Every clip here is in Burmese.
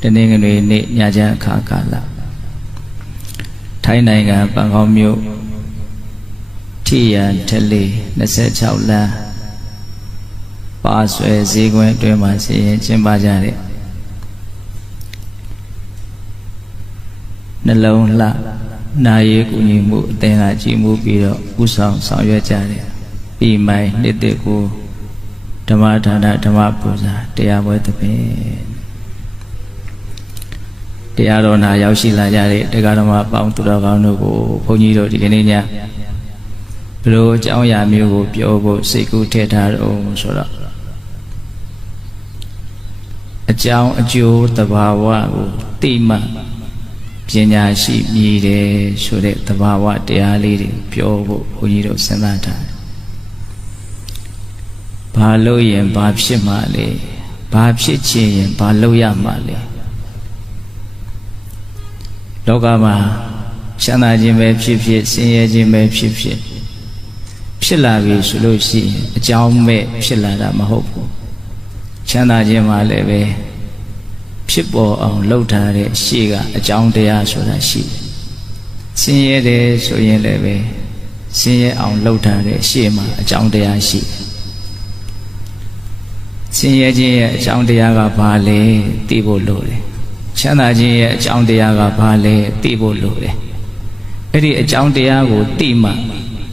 တနင်္ဂနွေနေ့ညချမ်းအခါကာလထိုင်းနိုင်ငံပန်ကောင်းမြို့ထိရန်ထလေး26လမ်းပါဆွဲဈေးကွင်းအတွင်းမှာစီရင်ကျင်းပကြတဲ့နှလုံးလှနာရေးကူညီမှုအသင်းကကြီးမှုပြီးတော့ဥဆောင်ဆောင်ရွက်ကြတယ်ပြီးမိုင်းနှစ်သက်ကိုဓမ္မဒါနဓမ္မပူဇာတရားပွဲသဖြင့်တရားတော်နာရောက်ရှိလာကြတဲ့တရားဓမ္မပေါင်းသူတော်ကောင်းတို့ကိုဘုန်းကြီးတို့ဒီကနေ့ညဘယ်လိုအကြောင်းအရာမျိုးကိုပြောဖို့စိတ်ကူးထည့်ထားတော့ဆိုတော့အကြောင်းအကျိုးသဘာဝကိုသိမှပညာရှိမြည်တယ်ဆိုတဲ့သဘာဝတရားလေးတွေပြောဖို့ဘုန်းကြီးတို့စဉ်းစားထားတယ်။ဘာလို့ရင်ဘာဖြစ်မှလဲ။ဘာဖြစ်ချင်ရင်ဘာလုပ်ရမှလဲ။လောကမှာချမ်းသာခြင်းပဲဖြစ်ဖြစ်ဆင်းရဲခြင်းပဲဖြစ်ဖြစ်ဖြစ်လာပြီဆိုလို့ရှိရင်အကြောင်းမဲ့ဖြစ်လာတာမဟုတ်ဘူး။ချမ်းသာခြင်းမှလည်းပဲဖြစ်ပေါ်အောင်လှုပ်ထားတဲ့ရှေ့ကအကြောင်းတရားဆိုတာရှိတယ်။ဆင်းရဲတယ်ဆိုရင်လည်းပဲဆင်းရဲအောင်လှုပ်ထားတဲ့ရှေ့မှာအကြောင်းတရားရှိတယ်။ဆင်းရဲခြင်းရဲ့အကြောင်းတရားကဘာလဲသိဖို့လိုတယ်။ချမ်းသာခြင်းရဲ့အကြောင်းတရားကဘာလဲသိဖို့လိုတယ်။အဲ့ဒီအကြောင်းတရားကိုသိမှ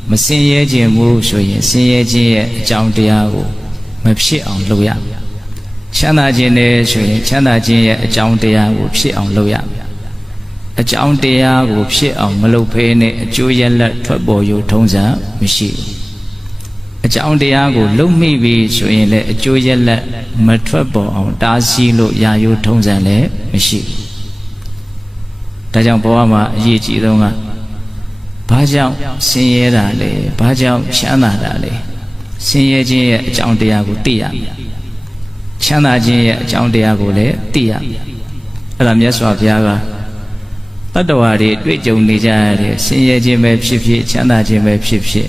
မဆင်းရဲခြင်းဘူးဆိုရင်ဆင်းရဲခြင်းရဲ့အကြောင်းတရားကိုမဖြစ်အောင်လုပ်ရမယ်။ချမ်းသာခြင်းနဲ့ဆိုရင်ချမ်းသာခြင်းရဲ့အကြောင်းတရားကိုဖြစ်အောင်လုပ်ရမယ်။အကြောင်းတရားကိုဖြစ်အောင်မလုပ်ဘဲနဲ့အကျိုးရလဒ်ထွက်ပေါ်ရုံထုံးစံမရှိဘူး။အကြောင်းတရားကိုလုပ်မိပြီဆိုရင်လည်းအကျိုးရလဒ်မထွက်ပေါ်အောင်တားဆီးလို့ရာယုထုံးစံလည်းမရှိဘူး။ဒါကြောင့်ဘဝမှာအရေးကြီးဆုံးကဘာကြောင့်ဆင်းရဲတာလဲ။ဘာကြောင့်ချမ်းသာတာလဲ။ဆင်းရဲခြင်းရဲ့အကြောင်းတရားကိုသိရမယ်။ချမ်းသာခြင်းရဲ့အကြောင်းတရားကိုလည်းသိရမယ်။အဲ့ဒါမြတ်စွာဘုရားကတတ္တဝါတွေတွေ့ကြုံနေကြရတဲ့ဆင်းရဲခြင်းပဲဖြစ်ဖြစ်ချမ်းသာခြင်းပဲဖြစ်ဖြစ်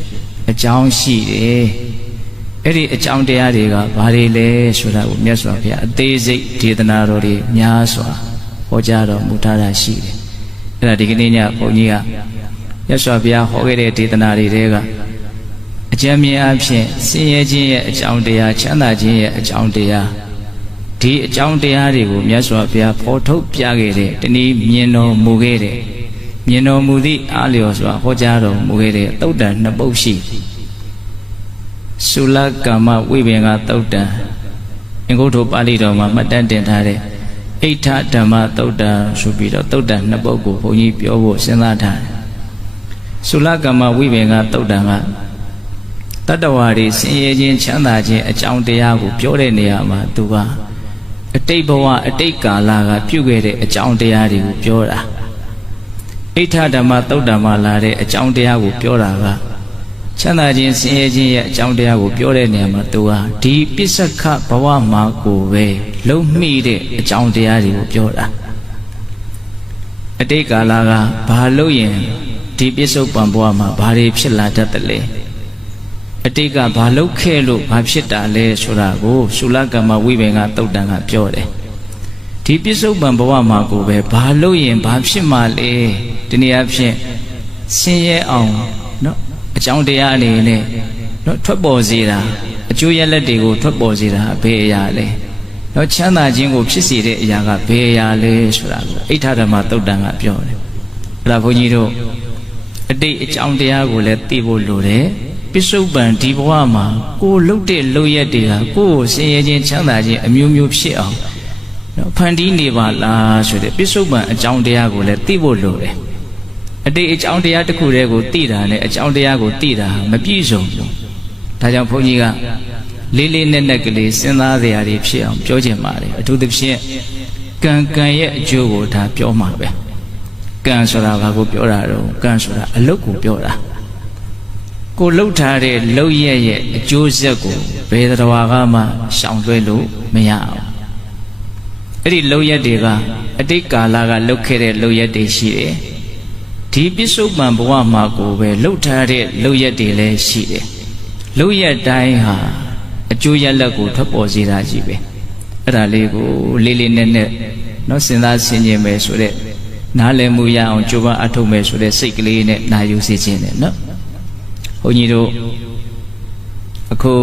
အကြောင်းရှိတယ်။အဲ့ဒီအကြောင်းတရားတွေကဘာတွေလဲဆိုတာကိုမြတ်စွာဘုရားအသေးစိတ်ဒေသနာတော်တွေများစွာဟောကြားတော်မူထားတာရှိတယ်။အဲ့ဒါဒီကနေ့ညဘုန်းကြီးကမြတ်စွာဘုရားဟောခဲ့တဲ့ဒေသနာတွေထဲကအကျဉ်းမြင်အဖြစ်ဆင်းရဲခြင်းရဲ့အကြောင်းတရားချမ်းသာခြင်းရဲ့အကြောင်းတရားဒီအကြောင်းတရားတွေကိုမြတ်စွာဘုရားဖော်ထုတ်ပြခဲ့တဲ့တနည်းမြင်တော်မူခဲ့တဲ့မြင်တော်မူသည့်အားလျော်စွာဟောကြားတော်မူခဲ့တဲ့သုတ်တံနှစ်ပုဒ်ရှိသုလကမ္မဝိပင်္ဂသုတ်တံအင်္ဂုတ္တပါဠိတော်မှာမှတ်တမ်းတင်ထားတဲ့အိဋ္ဌဓမ္မသုတ်တံဆိုပြီးတော့သုတ်တံနှစ်ပုဒ်ကိုဘုန်းကြီးပြောဖို့စဉ်းစားထားတယ်သုလကမ္မဝိပင်္ဂသုတ်တံကတတ္တဝါတွေဆင်းရဲခြင်းချမ်းသာခြင်းအကြောင်းတရားကိုပြောတဲ့နေရာမှာသူကအတိတ်ဘဝအတိတ်ကာလကပြုခဲ့တဲ့အကြောင်းတရားတွေကိုပြောတာအိဋ္ဌဓမ္မသုတ်တံမှာလာတဲ့အကြောင်းတရားကိုပြောတာကချမ်းသာခြင်းဆင်းရဲခြင်းရဲ့အကြောင်းတရားကိုပြောတဲ့နေရာမှာသူကဒီပစ္စကဘဝမှာကိုပဲလုံးမိတဲ့အကြောင်းတရားတွေကိုပြောတာအတိတ်ကာလကဘာလို့ရင်ဒီပစ္စုပန်ဘဝမှာဘာတွေဖြစ်လာတတ်တယ်လဲအတိတ်ကဘာလုပ်ခဲ့လို့ဘာဖြစ်တာလဲဆိုတာကိုသုလကမ္မဝိပင်္ဂသုတ်တံကပြောတယ်ဒီပစ္စုပန်ဘဝမှာကိုပဲဘာလုပ်ရင်ဘာဖြစ်မှလဲဒီနေ့အဖြစ်ဆင်းရဲအောင်နော်အကြောင်းတရားအနေနဲ့နော်ထွက်ပေါ်စေတာအကျိုးရလဒ်တွေကိုထွက်ပေါ်စေတာဘယ်အရာလဲနော်ချမ်းသာခြင်းကိုဖြစ်စေတဲ့အရာကဘယ်အရာလဲဆိုတာကိုအိဋ္ဌဓမ္မသုတ်တံကပြောတယ်အဲ့ဒါဘုန်းကြီးတို့အတိတ်အကြောင်းတရားကိုလည်းသိဖို့လိုတယ်ပစ္စုပန်ဒီဘဝမှာကိုလှုပ်တဲ့လှုပ်ရက်တွေကကိုယ်ဆင်းရဲခြင်းချမ်းသာခြင်းအမျိုးမျိုးဖြစ်အောင်နော်ဖန်တီးနေပါလားဆိုတဲ့ပစ္စုပန်အကြောင်းတရားကိုလည်းသိဖို့လိုတယ်အတိတ်အကြောင်းတရားတစ်ခုတည်းကိုသိတာနဲ့အကြောင်းတရားကိုသိတာမပြည့်စုံဘူးဒါကြောင့်ဘုန်းကြီးကလေးလေးနက်နက်ကလေးစဉ်းစားစရာတွေဖြစ်အောင်ပြောချင်ပါတယ်အထူးသဖြင့်ကံရဲ့အကျိုးကိုဒါပြောမှာပဲကံဆိုတာဘာကိုပြောတာတော့ကံဆိုတာအလုတ်ကိုပြောတာကိုလှုပ်ထားတဲ့လှုပ်ရဲ့အကျိုးဆက်ကိုဘယ်တော်ကမှရှောင်လွှဲလို့မရအောင်အဲ့ဒီလှုပ်ရက်တွေကအတိတ်ကာလကလှုပ်ခဲ့တဲ့လှုပ်ရက်တွေရှိတယ်ဒီပစ္စုပန်ဘဝမှာကိုပဲလှုပ်ထားတဲ့လှုပ်ရက်တွေလည်းရှိတယ်လှုပ်ရက်တိုင်းဟာအကျိုးရလဒ်ကိုထွက်ပေါ်စေတာကြီးပဲအဲ့ဒါလေးကိုလေးလေးနက်နက် နော်စဉ်းစားဆင်ခြင်မယ်ဆိုတဲ့နားလည်မှုရအောင်ကြိုးပမ်းအထောက်မယ်ဆိုတဲ့စိတ်ကလေးနဲ့နာယူစေခြင်းနဲ့နော်ဘုန်းကြီးတို့အခု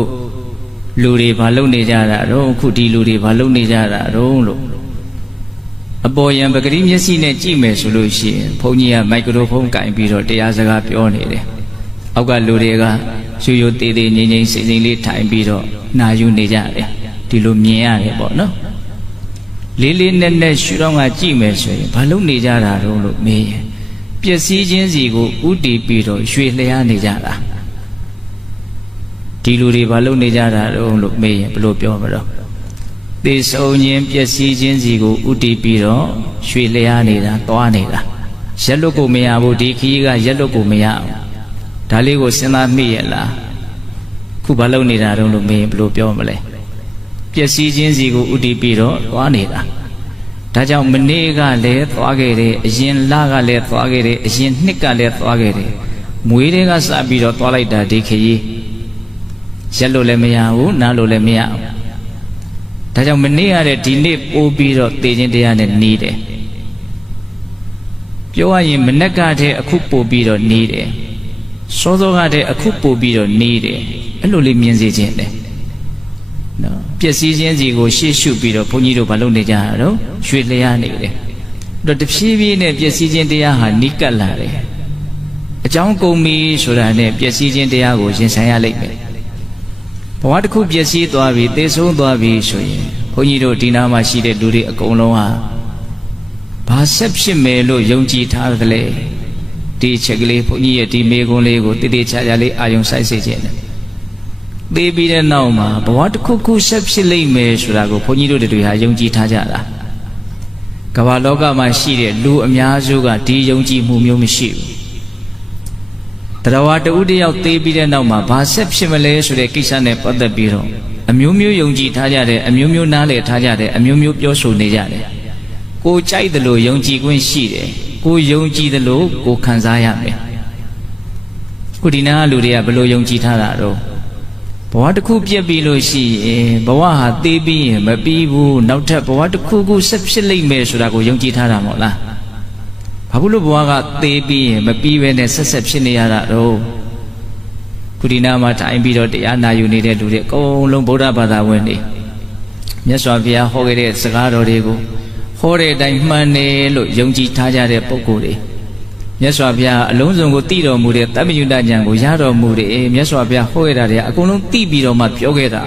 လူတွေဘာလုပ်နေကြတာတော့အခုဒီလူတွေဘာလုပ်နေကြတာတော့လို့အပေါ်ယံပဂတိမျက်စိနဲ့ကြည့်မယ်ဆိုလို့ရှိရင်ဘုန်းကြီးကမိုက်ကရိုဖုန်းကင်ပြီးတော့တရားစကားပြောနေတယ်အောက်ကလူတွေကရိုးရိုးသေးသေးငြိမ်ငြိမ်စိမ့်စိမ့်လေးထိုင်ပြီးတော့နာယူနေကြတယ်ဒီလိုမြင်ရတယ်ပေါ့နော်လေးလေးနက်နက်ရှုတော့ငါကြည့်မယ်ဆိုရင်ဘာလုပ်နေကြတာတော့လို့မေးရင်ပျက်စီးခြင်းစီကိုဥတည်ပြီးတော့ရွှေလျားနေကြတာဒီလူတွေဘာလုပ်နေကြတာတော့လို့မေးရင်ဘယ်လိုပြောမလို့သေဆုံးခြင်းပျက်စီးခြင်းစီကိုဥတည်ပြီးတော့ရွှေလျားနေတာသွားနေတာရက်လွတ်ကိုမရဘူးဒီခကြီးကရက်လွတ်ကိုမရအောင်ဒါလေးကိုစဉ်းစားမိရဲ့လားခုဘာလုပ်နေတာတော့လို့မေးရင်ဘယ်လိုပြောမလဲပျက်စီးခြင်းစီကိုဥတည်ပြီးတော့သွားနေတာဒါကြောင့်မနေ့ကလည်းသွားခဲ့တယ်အရင်လကလည်းသွားခဲ့တယ်အရင်နှစ်ကလည်းသွားခဲ့တယ်မွေးတွေကစပြီးတော့သွားလိုက်တာဒီခကြီးရက်လို့လည်းမရဘူးနားလို့လည်းမရဘူးဒါကြောင့်မနေ့ရတဲ့ဒီနေ့ပို့ပြီးတော့သေခြင်းတရားနဲ့နေတယ်ပြောရရင်မနက်ကတည်းအခုပို့ပြီးတော့နေတယ်စောစောကတည်းအခုပို့ပြီးတော့နေတယ်အဲ့လိုလေးမြင်စေခြင်းတယ်နော်ပျက်စီးခြင်းစီကိုရှေ့ရှုပြီးတော့ဘုန်းကြီးတို့ဘာလုပ်နေကြတာတော့ရွှေလျားနေတယ်တော့တဖြည်းဖြည်းနဲ့ပျက်စီးခြင်းတရားဟာနီးကပ်လာတယ်အကြောင်းကုန်ပြီဆိုတာနဲ့ပျက်စီးခြင်းတရားကိုရင်ဆိုင်ရလိမ့်မယ်ဘဝတစ်ခုပျက်စီးသွားပြီသေဆုံးသွားပြီဆိုရင်ဘုန်းကြီးတို့ဒီနားမှာရှိတဲ့လူတွေအကုန်လုံးဟာဘာဆက်ဖြစ်မယ်လို့ယုံကြည်ထားကြလဲဒီချက်ကလေးဘုန်းကြီးရဲ့ဒီမေကွန်းလေးကိုတည်တည်ချာချာလေးအာယုံစိုက်စေခြင်းနဲ့သေပြီးတဲ့နောက်မှာဘဝတစ်ခုခုဆက်ဖြစ်လိမ့်မယ်ဆိုတာကိုဘုန်းကြီးတို့တွေဟာယုံကြည်ထားကြတာကမ္ဘာလောကမှာရှိတဲ့လူအများစုကဒီယုံကြည်မှုမျိုးမရှိဘူးတရားတူတယောက်သေပြီးတဲ့နောက်မှာဘာဆက်ဖြစ်မလဲဆိုတဲ့ကိစ္စနဲ့ပတ်သက်ပြီးတော့အမျိုးမျိုးယုံကြည်ထားကြတယ်အမျိုးမျိုးနားလည်ထားကြတယ်အမျိုးမျိုးပြောဆိုနေကြတယ်ကိုကြိုက်တယ်လို့ယုံကြည်ခွင့်ရှိတယ်ကိုယုံကြည်တယ်လို့ကိုခံစားရမယ်ခုဒီနားလူတွေကဘယ်လိုယုံကြည်ထားတာတော့ဘဝတစ်ခုပြည့်ပြီလို့ရှိရင်ဘဝဟာသေပြီးရင်မပြီးဘူးနောက်ထပ်ဘဝတစ်ခုခုဆက်ဖြစ်လိမ့်မယ်ဆိုတာကိုယုံကြည်ထားတာမဟုတ်လားဘာဖြစ်လို့ဘဝကသေပြီးရင်မပြီးပဲနဲ့ဆက်ဖြစ်နေရတာတော့ခုဒီနာမှာထိုင်ပြီးတော့တရားနာယူနေတဲ့လူတွေအကုန်လုံးဗုဒ္ဓဘာသာဝင်တွေမြတ်စွာဘုရားဟောခဲ့တဲ့စကားတော်တွေကိုဟောတဲ့အတိုင်းမှန်တယ်လို့ယုံကြည်ထားကြတဲ့ပုဂ္ဂိုလ်တွေမြတ်စွာဘုရားအလုံးစုံကိုသိတော်မူတဲ့တမ္ပယုတ္တဉာဏ်ကိုရတော်မူတဲ့မြတ်စွာဘုရားဟောခဲ့တာတွေအကုန်လုံးသိပြီးတော့မှပြောခဲ့တာ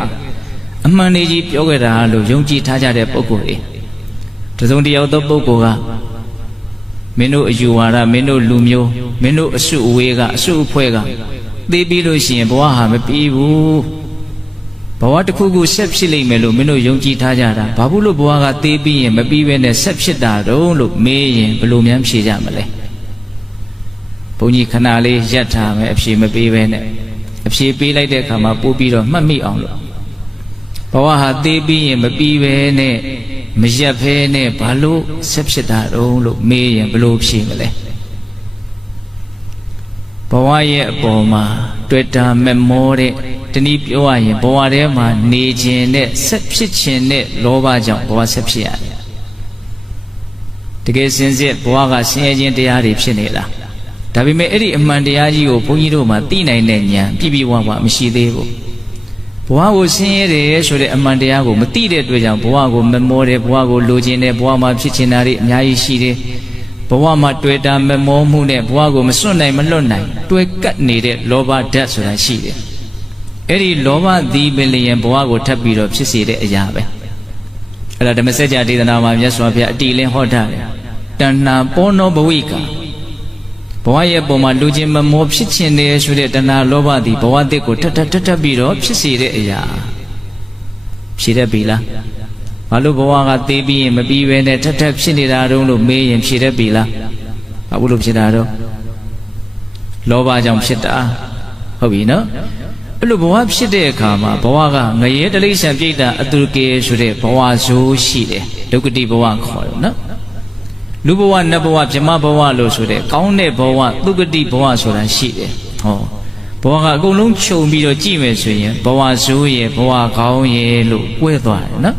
အမှန်တည်းကြီးပြောခဲ့တာလို့ယုံကြည်ထားကြတဲ့ပုဂ္ဂိုလ်တွေတစုံတယောက်သောပုဂ္ဂိုလ်ကမင်းတို့အယူဝါဒမင်းတို့လူမျိုးမင်းတို့အစုအဝေးကအစုအဖွဲ့ကသိပြီးလို့ရှိရင်ဘဝဟာမပြီးဘူးဘဝတစ်ခုခုဆက်ဖြစ်လိမ့်မယ်လို့မင်းတို့ယုံကြည်ထားကြတာဘာဖြစ်လို့ဘဝကသိပြီးရင်မပြီးပဲနဲ့ဆက်ဖြစ်တာတော့လို့မေးရင်ဘယ်လိုများဖြေကြမလဲဘုန်းကြီးခဏလေးရပ်ထားမယ်အဖြေမပေးပဲနဲ့အဖြေပေးလိုက်တဲ့အခါမှာပို့ပြီးတော့မှတ်မိအောင်လို့ဘဝဟာသိပြီးရင်မပြီးပဲနဲ့မရက်ဖဲနဲ့ဘာလို့ဆက်ဖြစ်တာတော့လို့မေးရင်ဘယ်လိုဖြေမလဲဘဝရဲ့အပေါ်မှာတွေ့တာမမောတဲ့တနည်းပြောရရင်ဘဝထဲမှာနေခြင်းနဲ့ဆက်ဖြစ်ခြင်းနဲ့လောဘကြောင့်ဘဝဆက်ဖြစ်ရတယ်တကယ်စင်စစ်ဘဝကဆင်းရဲခြင်းတရားတွေဖြစ်နေလားဒါပေမဲ့အဲ့ဒီအမှန်တရားကြီးကိုဘုန်းကြီးတို့မှာသိနိုင်တဲ့ဉာဏ်ပြည့်ပြည့်ဝဝမရှိသေးဘူးဘဝကိုဆင်းရဲတယ်ဆိုတဲ့အမှန်တရားကိုမသိတဲ့အတွက်ကြောင့်ဘဝကိုမမောတယ်ဘဝကိုလိုချင်တယ်ဘဝမှာဖြစ်ချင်တာတွေအများကြီးရှိတယ်ဘဝမှာတွေ့တာမမောမှုနဲ့ဘဝကိုမစွန့်နိုင်မလွတ်နိုင်တွေ့ကပ်နေတဲ့လောဘဓာတ်ဆိုတာရှိတယ်အဲ့ဒီလောဘသည်ပင်လျင်ဘဝကိုထပ်ပြီးတော့ဖြစ်စေတဲ့အရာပဲအဲ့ဒါဓမ္မစကြာဒေသနာမှာမြတ်စွာဘုရားအတိလင်းဟောထားတယ်တဏ္ဏပေါနောဘဝိကဘဝရဲ့ပုံမှာလူချင်းမမောဖြစ်ခြင်းတယ်ဆိုတဲ့တဏှာလောဘသည်ဘဝတစ်ကိုထပ်ပြီးတော့ဖြစ်စေတဲ့အရာဖြေတတ်ပြီလားဘာလို့ဘဝကသေပြီးရင်မပြီးပဲနဲ့ထပ်ဖြစ်နေတာတုံးလို့မေးရင်ဖြေတတ်ပြီလားဘာလို့ဖြစ်တာတော့လောဘကြောင့်ဖြစ်တာဟုတ်ပြီနော်အဲ့လိုဘဝဖြစ်တဲ့အခါမှာဘဝကငရဲတိရစ္ဆာန်ပြိတ္တာအတုကေဆိုတဲ့ဘဝဆိုးရှိတယ်ဒုက္ခတိဘဝခေါ်တယ်နော်လူဘဝနတ်ဘဝဗြဟ္မဘဝလို့ဆိုတဲ့ကောင်းတဲ့ဘဝသုဂတိဘဝဆိုတာရှိတယ်ဟောဘဝကအကုန်လုံးခြုံပြီးတော့ကြည့်မယ်ဆိုရင်ဘဝဆိုးရဲ့ဘဝကောင်းရဲ့လို့꿰သွားတယ်နော်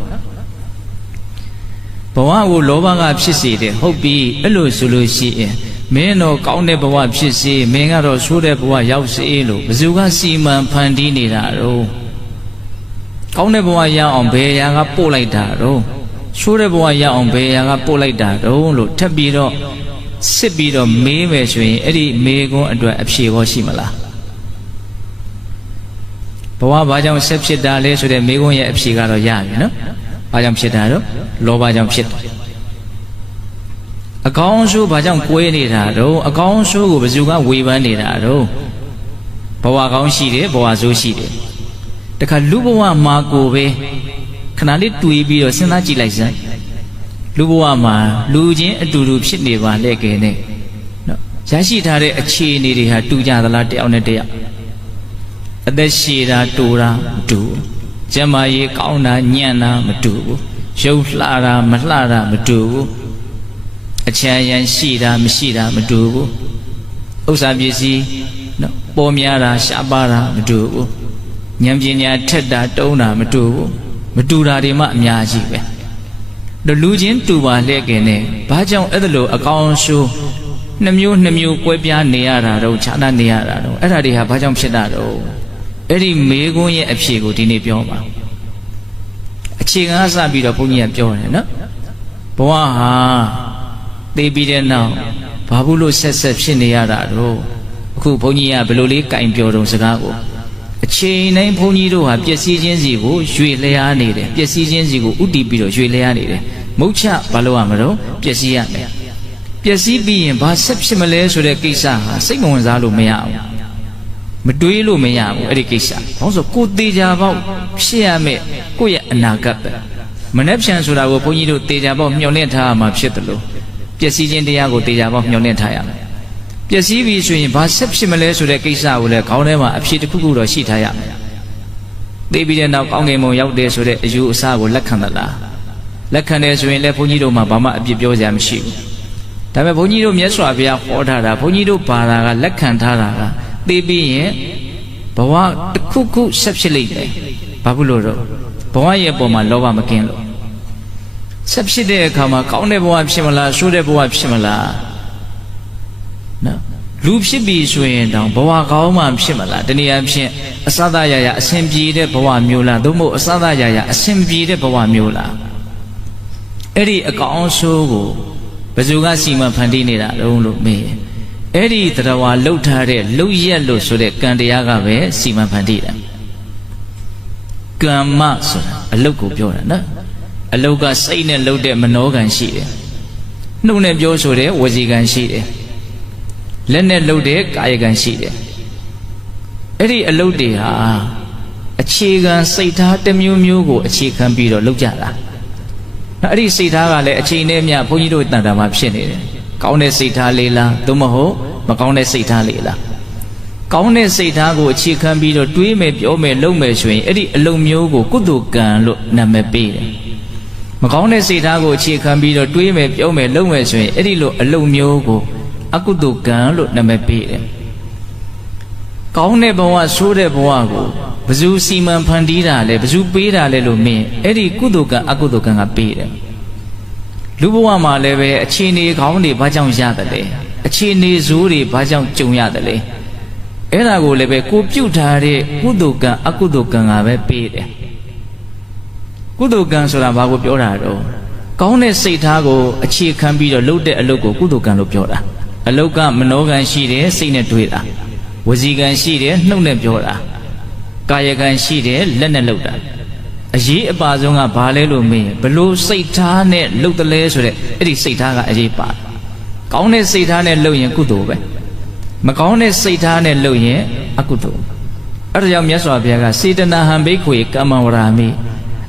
ဘဝကိုလောဘကဖြစ်စေတယ်ဟုတ်ပြီအဲ့လိုဆိုလို့ရှိရင်မင်းတော့ကောင်းတဲ့ဘဝဖြစ်စေမင်းကတော့ဆိုးတဲ့ဘဝရောက်စေလို့ဘယ်သူကစီမံဖန်တီးနေတာတော့ကောင်းတဲ့ဘဝရအောင်ဘယ်ရာကပို့လိုက်တာတော့ဆိုးတဲ့ဘဝရအောင်ဘယ်ရာကပို့လိုက်တာတော့လို့ထပ်ပြီးတော့စစ်ပြီးတော့မေးမယ်ဆိုရင်အဲ့ဒီမေးခွန်းအတွက်အဖြေရောရှိမလားဘဝဘာကြောင့်ဆက်ဖြစ်တာလဲဆိုတဲ့မေးခွန်းရဲ့အဖြေကတော့ရပြီနော်ဘာကြောင့်ဖြစ်တာတော့လောဘကြောင့်ဖြစ်တယ်အကောင်းဆိုးဘာကြောင့်ကွဲနေတာတော့အကောင်းဆိုးကိုဘယ်သူကဝေဖန်နေတာတော့ဘဝကောင်းရှိတယ်ဘဝဆိုးရှိတယ်တခါလူဘဝမှာကိုပဲခဏလေးတွေးပြီးတော့စဉ်းစားကြည့်လိုက်စမ်းလူဘဝမှာလူချင်းအတူတူဖြစ်နေပါလေကဲနဲ့နော်ရရှိထားတဲ့အခြေအနေတွေဟာတူကြသလားတယောက်နဲ့တယောက်အသက်ရှည်တာတူတာမတူဘူးကျန်းမာရေးကောင်းတာညံ့တာမတူဘူးရုပ်လှတာမလှတာမတူဘူးအချမ်းရန်ရှိတာမရှိတာမတူဘူးဥစ္စာပစ္စည်းနော်ပေါ်များတာရှားပါတာမတူဘူးဉာဏ်ပညာထက်တာတုံးတာမတူဘူးမတူတာတွေမှအများကြီးပဲလူချင်းတူပါလေကင်နဲ့ဘာကြောင့်အဲ့ဒါလိုအကောင်းဆိုးနှမျိုးကွဲပြားနေရတာတော့ခြားနာနေရတာတော့အဲ့ဒါတွေဟာဘာကြောင့်ဖြစ်တာတော့အဲ့ဒီမေးခွန်းရဲ့အဖြေကိုဒီနေ့ပြောပါအခြေခံစပြီးတော့ဘုန်းကြီးကပြောတယ်နော်ဘဝဟာသိပြီးတဲ့နောက်ဘာဘူးလို့ဆက်ဖြစ်နေရတာတော့အခုဘုန်းကြီးကဘယ်လိုလေးကင်ပြောတော့စကားကိုအချိန်တိုင်းဘုန်းကြီးတို့ဟာပျက်စီးခြင်းစီကိုရွေလျားနေတယ်ပျက်စီးခြင်းစီကိုဥတည်ပြီးတော့ရွေလျားနေတယ်မုတ်ချဘာလို့ရမလို့ပျက်စီးရမယ်ပျက်စီးပြီးရင်ဘာဆက်ဖြစ်မလဲဆိုတဲ့ကိစ္စဟာစိတ်မဝင်စားလို့မရဘူးမတွေးလို့မရဘူးအဲ့ဒီကိစ္စဘာလို့ဆိုကိုသေးကြပေါက်ဖြစ်ရမယ်ကိုယ့်ရဲ့အနာဂတ်ပဲမနှက်ဖြန်ဆိုတာကိုဘုန်းကြီးတို့သေချာပေါက်မျှော်လင့်ထားရမှာဖြစ်တယ်လို့ပျက်စီးခြင်းတရားကိုသေချာပေါက်မျှော်လင့်ထားရမယ်ပျက်စီးပြီဆိုရင်ဘာဆက်ဖြစ်မလဲဆိုတဲ့ကိစ္စကိုလည်းခေါင်းထဲမှာအဖြေတစ်ခုခုတော့ရှိထားရမယ်သိပြီးတဲ့နောက်ကောင်းကင်ဘုံရောက်တယ်ဆိုတဲ့အယူအဆကိုလက်ခံသလားလက်ခံတယ်ဆိုရင်လည်းဘုန်းကြီးတို့မှာဘာမှအပြစ်ပြောစရာမရှိဘူးဒါပေမဲ့ဘုန်းကြီးတို့မြတ်စွာဘုရားဟောထားတာဘုန်းကြီးတို့ဘာသာကလက်ခံထားတာကသိပြီးရင်ဘဝတစ်ခုခုဆက်ဖြစ်လိမ့်မယ်ဘာဖြစ်လို့တော့ဘဝရဲ့ပုံမှာလောဘမကင်းလို့ဆက်ဖြစ်တဲ့အခါမှာကောင်းတဲ့ဘဝဖြစ်မလားဆိုးတဲ့ဘဝဖြစ်မလားနော်လူဖြစ်ပြီဆိုရင်တောင်ဘဝကောင်းမှဖြစ်မလားတနည်းအားဖြင့်အစသရရအစဉ်ပြေတဲ့ဘဝမျိုးလားသို့မဟုတ်အစသရရအစဉ်ပြေတဲ့ဘဝမျိုးလားအဲ့ဒီအကောင်းဆိုးကိုဘယ်သူကစီမံဖန်တီးနေတာတုံးလို့မေးအဲ့ဒီတရားဝါလှုပ်ထားတဲ့လှုပ်ရက်လို့ဆိုတဲ့ကံတရားကပဲစီမံဖန်တီးတာကမ္မဆိုတာအလုတ်ကိုပြောတာနော်အလုတ်ကစိတ်နဲ့လှုပ်တဲ့မနောကံရှိတယ်နှုတ်နဲ့ပြောဆိုတဲ့ဝစီကံရှိတယ်လက်နဲ့လှုပ်တဲ့ကာယကံရှိတယ်အဲ့ဒီအလုတ်တွေဟာအခြေခံစိတ်ထားတစ်မျိုးမျိုးကိုအခြေခံပြီးတော့လှုပ်ကြတာအဲ့ဒီစိတ်ထားကလည်းအချိန်နဲ့မျှဘုန်းကြီးတို့တန်တာမှာဖြစ်နေတယ်ကောင်းတဲ့စိတ်ထားလေးလားသို့မဟုတ်မကောင်းတဲ့စိတ်ထားလေးလားကောင်းတဲ့စိတ်ထားကိုအခြေခံပြီးတော့တွေးမယ်ပြောမယ်လုပ်မယ်ဆိုရင်အဲ့ဒီအလုံးမျိုးကိုကုသိုလ်ကံလို့နာမည်ပေးတယ်မကောင်းတဲ့စိတ်ထားကိုအခြေခံပြီးတော့တွေးမယ်ပြောမယ်လုပ်မယ်ဆိုရင်အဲ့ဒီလိုအလုံးမျိုးကိုအကုသိုလ်ကံလို့နာမည်ပေးတယ်ကောင်းတဲ့ဘဝဆိုးတဲ့ဘဝကိုဘယ်သူစီမံဖန်တီးတာလဲဘယ်သူပေးတာလဲလို့မင်းအဲ့ဒီကုသိုလ်ကံအကုသိုလ်ကံကပေးတယ်လူဘဝမှာလည်းပဲအခြေအနေကောင်းတွေဘာကြောင့်ရတယ်လဲအခြေအနေဆိုးတွေဘာကြောင့်ကြုံရတယ်လဲအဲ့ဒါကိုလည်းပဲကိုပြုတ်ထားတဲ့ကုသိုလ်ကံအကုသိုလ်ကံကပဲပေးတယ်ကုသိုလ်ကံဆိုတာဘာကိုပြောတာတော့ကောင်းတဲ့စိတ်ထားကိုအခြေခံပြီးတော့လုပ်တဲ့အလုပ်ကိုကုသိုလ်ကံလို့ပြောတာအလုပ်ကမနောကံရှိတယ်စိတ်နဲ့တွေးတာဝစီကံရှိတယ်နှုတ်နဲ့ပြောတာကာယကံရှိတယ်လက်နဲ့လုပ်တာအရေးအပါဆုံးကဘာလဲလို့မေးရင်ဘလို့စိတ်ထားနဲ့လုပ်တယ်လဲဆိုတဲ့အဲ့ဒီစိတ်ထားကအရေးပါကောင်းတဲ့စိတ်ထားနဲ့လုပ်ရင်ကုသိုလ်ပဲမကောင်းတဲ့စိတ်ထားနဲ့လုပ်ရင်အကုသိုလ်အဲ့ဒါကြောင့်မြတ်စွာဘုရားကစေတနာဟံဘိက္ခွေကမ္မဝရာမိ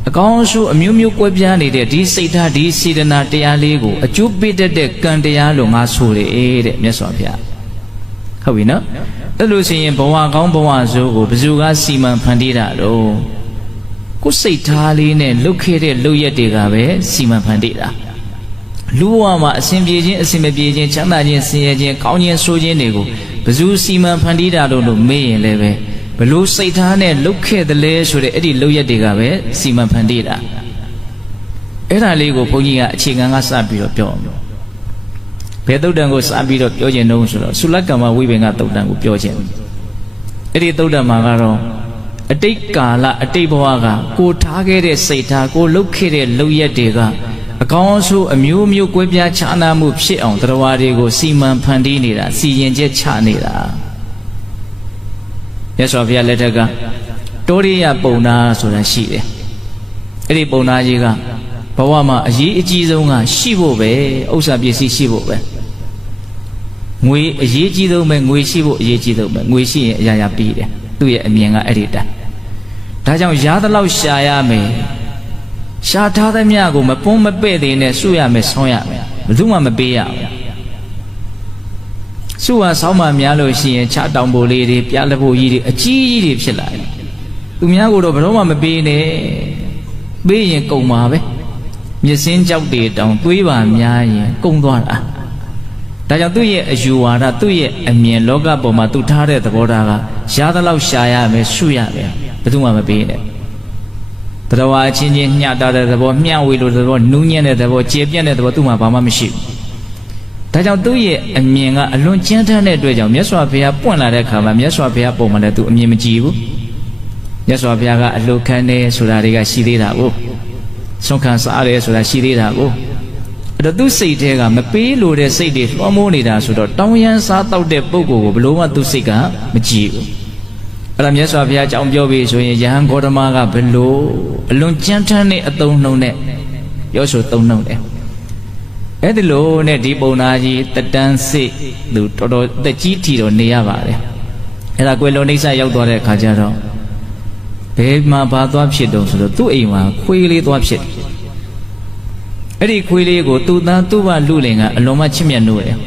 အကောင်းအဆိုးအမျိုးမျိုးကွဲပြားနေတဲ့ဒီစိတ်ထားဒီစေတနာတရားလေးကိုအကျိုးပေးတတ်တဲ့ကံတရားလို့ငါဆိုတယ်တဲ့မြတ်စွာဘုရားဟုတ်ပြီနော်အဲ့လိုဆိုရင်ဘဝကောင်းဘဝဆိုးကိုဘယ်သူကစီမံဖန်တီးတာတော့ကိုယ်စိတ်ထားလေးနဲ့လှုပ်ခဲ့တဲ့လှုပ်ရက်တွေကပဲစီမံဖန်တီးတာလူဘဝမှာအစဉ်ပြေခြင်းအစဉ်မပြေခြင်းချမ်းသာခြင်းဆင်းရဲခြင်းကောင်းခြင်းဆိုးခြင်းတွေကိုဘယ်သူစီမံဖန်တီးတာလို့မေးရင်လည်းပဲဘလို့စိတ်ထားနဲ့လှုပ်ခဲ့တယ်လဲဆိုတဲ့အဲ့ဒီလှုပ်ရက်တွေကပဲစီမံဖန်တီးတာ အဲ့ဒါလေးကိုဘုန်းကြီးကအခြေခံကစပြီးတော့ပြောအောင်ဘယ်သုတ်တံကိုစပြီးတော့ပြောခြင်းတုံးဆိုတော့သုလကမ္မဝိပင်္ဂသုတ်တံကိုပြောခြင်းအဲ့ဒီသုတ်တံမှာကတော့အတိတ်ကာလအတိတ်ဘဝကကိုထားခဲ့တဲ့စိတ်ထားကိုလှုပ်ခဲ့တဲ့လုပ်ရက်တွေကအကောင်းဆုံးအမျိုးမျိုးကွဲပြားခြားနားမှုဖြစ်အောင်တရားတွေကိုစီမံဖန်တီးနေတာစီရင်ချက်ချနေတာမြတ်စွာဘုရားလက်ထက်ကတောရိယပုံနာဆိုတာရှိတယ်အဲ့ဒီပုံနာကြီးကဘဝမှာအရေးအကြီးဆုံးကရှိဖို့ပဲဥစ္စာပစ္စည်းရှိဖို့ပဲငွေအရေးကြီးဆုံးပဲငွေရှိဖို့အရေးကြီးဆုံးပဲငွေရှိရင်အရာရာပြီးတယ်သူ့ရဲ့အမြင်ကအဲ့ဒီတည်းဒါကြောင့်ရားသလောက်ရှာရမယ်ရှာထားသမျှကိုမပွန်းမပဲ့သေးနဲ့စုရမယ်ဆောင်းရမယ်ဘယ်သူမှမပေးရဘူးစုဟာဆောင်းမှများလို့ရှိရင်ခြားတောင်ပိုလေးတွေပြားလက်ဖို့ကြီးတွေအကြီးကြီးတွေဖြစ်လာတယ်သူများကတော့ဘယ်တော့မှမပေးနဲ့ပေးရင်ကုန်ပါပဲမြစ်စင်းကြောက်တွေတောင်သွေးပါများရင်ကုန်သွားတာဒါကြောင့်သူ့ရဲ့အယူဝါဒသူ့ရဲ့အမြင်လောကပေါ်မှာသူထားတဲ့သဘောထားကရားသလောက်ရှာရမယ်စုရမယ်ဘယ်သူမှမပေးနဲ့တရားဝါချင်းချင်းညှတာတဲ့သဘောမျှဝေလို့သဘောနူးညံ့တဲ့သဘောကျေပြတ်တဲ့သဘောသူ့မှာဘာမှမရှိဘူးဒါကြောင့်သူ့ရဲ့အမြင်ကအလွန်ကျဉ်းထမ်းတဲ့အတွက်ကြောင့်မြတ်စွာဘုရားပွင့်လာတဲ့အခါမှာမြတ်စွာဘုရားပုံမှန်လည်းသူအမြင်မကြည့်ဘူးမြတ်စွာဘုရားကအလှခံတယ်ဆိုတာတွေကရှိသေးတာကိုဆုံးခံစားရတယ်ဆိုတာရှိသေးတာကိုအဲ့တော့သူ့စိတ်ထဲကမပေးလို့တဲ့စိတ်တွေလွှမ်းမိုးနေတာဆိုတော့တောင်းရမ်းစားတောက်တဲ့ပုဂ္ဂိုလ်ကိုဘလို့မှသူ့စိတ်ကမကြည့်ဘူးအဲ့ဒါမြတ်စွာဘုရားအကြောင်းပြောပြီးဆိုရင်ယဟန်ဂေါတမကဘလို့အလွန်ကြမ်းတမ်းတဲ့အသုံးနှုန်းနဲ့ပြောဆိုသုံးနှုန်းတယ်အဲ့ဒီလိုနဲ့ဒီပုံနာကြီးတတန်းစိတ်သူတော်တော်သက်ကြီးထီတော့နေရပါတယ်အဲ့ဒါကွယ်လွန်နှိမ့်ဆက်ရောက်သွားတဲ့အခါကျတော့ဘယ်မှာဘာသွားဖြစ်တုံးဆိုတော့သူ့အိမ်မှာခွေးလေးသွားဖြစ်အဲ့ဒီခွေးလေးကိုသူ့သားသူ့ဘလူလင်ကအလွန်မှချစ်မြတ်နိုးတယ်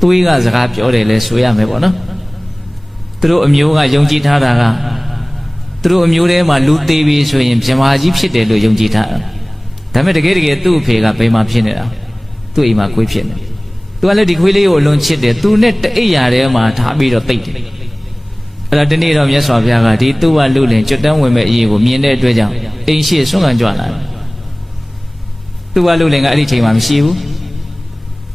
သွေးကစကားပြောတယ်လဲဆိုရမယ်ပေါ့နော်သူတို့အမျိုးကယုံကြည်ထားတာကသူတို့အမျိုးထဲမှာလူသေးပြီဆိုရင်ဗြဟ္မာကြီးဖြစ်တယ်လို့ယုံကြည်ထားတာဒါပေမဲ့တကယ်သူ့အဖေကဘယ်မှာဖြစ်နေတာသူ့အိမ်မှာခွေးဖြစ်နေသူကလည်းဒီခွေးလေးကိုအလွန်ချစ်တယ်သူနဲ့တအိပ်ရာထဲမှာထားပြီးတော့တိတ်တယ်အဲ့ဒါဒီနေ့တော့မြတ်စွာဘုရားကဒီသူ့ဘလူလင်ကျွတ်တန်းဝင်မဲ့အရေးကိုမြင်တဲ့အတွက်ကြောင့်အိမ်ရှိဆွမ်းခံကြွလာတယ်သူ့ဘလူလင်ကအဲ့ဒီချိန်မှာမရှိဘူး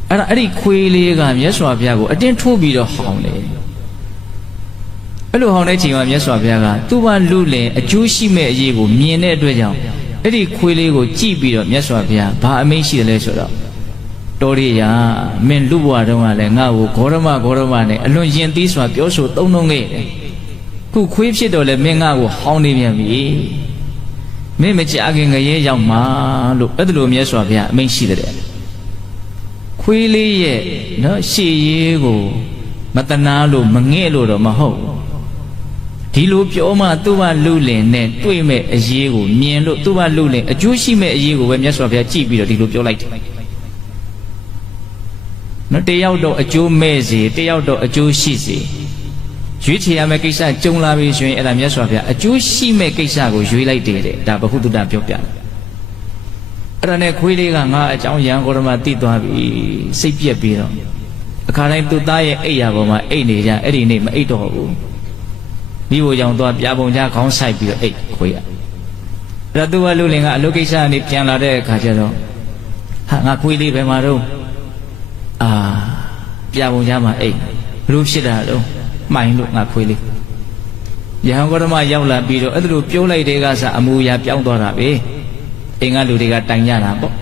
အဲ့ဒီခွေးလေးကမြတ်စွာဘုရားကိုအတင်းထိုးပြီးတော့ဟောင်းတယ်အဲ့လိုဟောင်းတဲ့ချိန်မှာမြတ်စွာဘုရားကသူ့ဘလူလင်အကျိုးရှိမဲ့အရေးကိုမြင်တဲ့အတွက်ကြောင့်အဲ့ဒီခွေးလေးကိုကြည့်ပြီးတော့မြတ်စွာဘုရားဘာအမိန့်ရှိတယ်လဲဆိုတော့တော်ရရမင်းလူဘဝတုန်းကလည်းငါ့ကိုဂေါရမနဲ့အလွန်ယဉ်သီးစွာပြောဆိုသုံးနှုန်းခဲ့တယ်ခုခွေးဖြစ်တော့လဲမင်းငါ့ကိုဟောင်းနေပြန်ပြီမင်းမကြခင်ငရဲရောက်မှာလို့အဲ့ဒါလိုမြတ်စွာဘုရားအမိန့်ရှိတယ်ခွေးလေးရဲ့နော်ရှေ့ရေးကိုမတနာလို့မငဲ့လို့တော့မဟုတ်ဒီလိုပြောမှသူ့ဘလူလင်နဲ့တွေ့မဲ့အရေးကိုမြင်လို့သူ့ဘလူလင်အကျိုးရှိမဲ့အရေးကိုပဲမြတ်စွာဘုရားကြည့်ပြီးတော့ဒီလိုပြောလိုက်တယ်နော်တယောက်တော့အကျိုးမဲ့စေတယောက်တော့အကျိုးရှိစေရွေးချယ်ရမယ့်ကိစ္စကြုံလာပြီဆိုရင်အဲ့ဒါမြတ်စွာဘုရားအကျိုးရှိမဲ့ကိစ္စကိုရွေးလိုက်တယ်တဲ့ဒါဗဟုသုတပြောပြတယ်အဲ့ဒါနဲ့ခွေးလေးကငါအကြောင်းရန်ဂေါရမသိသွားပြီစိတ်ပြက်ပြီးတော့အခါတိုင်းသူ့သားရဲ့အိပ်ရာပေါ်မှာအိပ်နေကြအဲ့ဒီနေ့မအိပ်တော့ဘူးမိဖို့ကြောင့်သွားပြပုံချခေါင်းဆိုင်ပြီးတော့အိပ်ခွေးရအဲ့ဒါသူ့ဘလူလင်ကအလုပ်ကိစ္စကနေပြန်လာတဲ့အခါကျတော့ဟာငါခွေးလေးပဲမှာတော့ပြပုံချမှာအိပ်ဘလို့ဖြစ်တာတော့မှိုင်လို့ငါခွေးလေးယဟန်ဂေါတမရောက်လာပြီးတော့အဲ့ဒါလိုပြောလိုက်တဲ့ကစားအမူအရာပြောင်းသွားတာပဲအိမ်ကလူတွေကတိုင်ကြတာပေါ့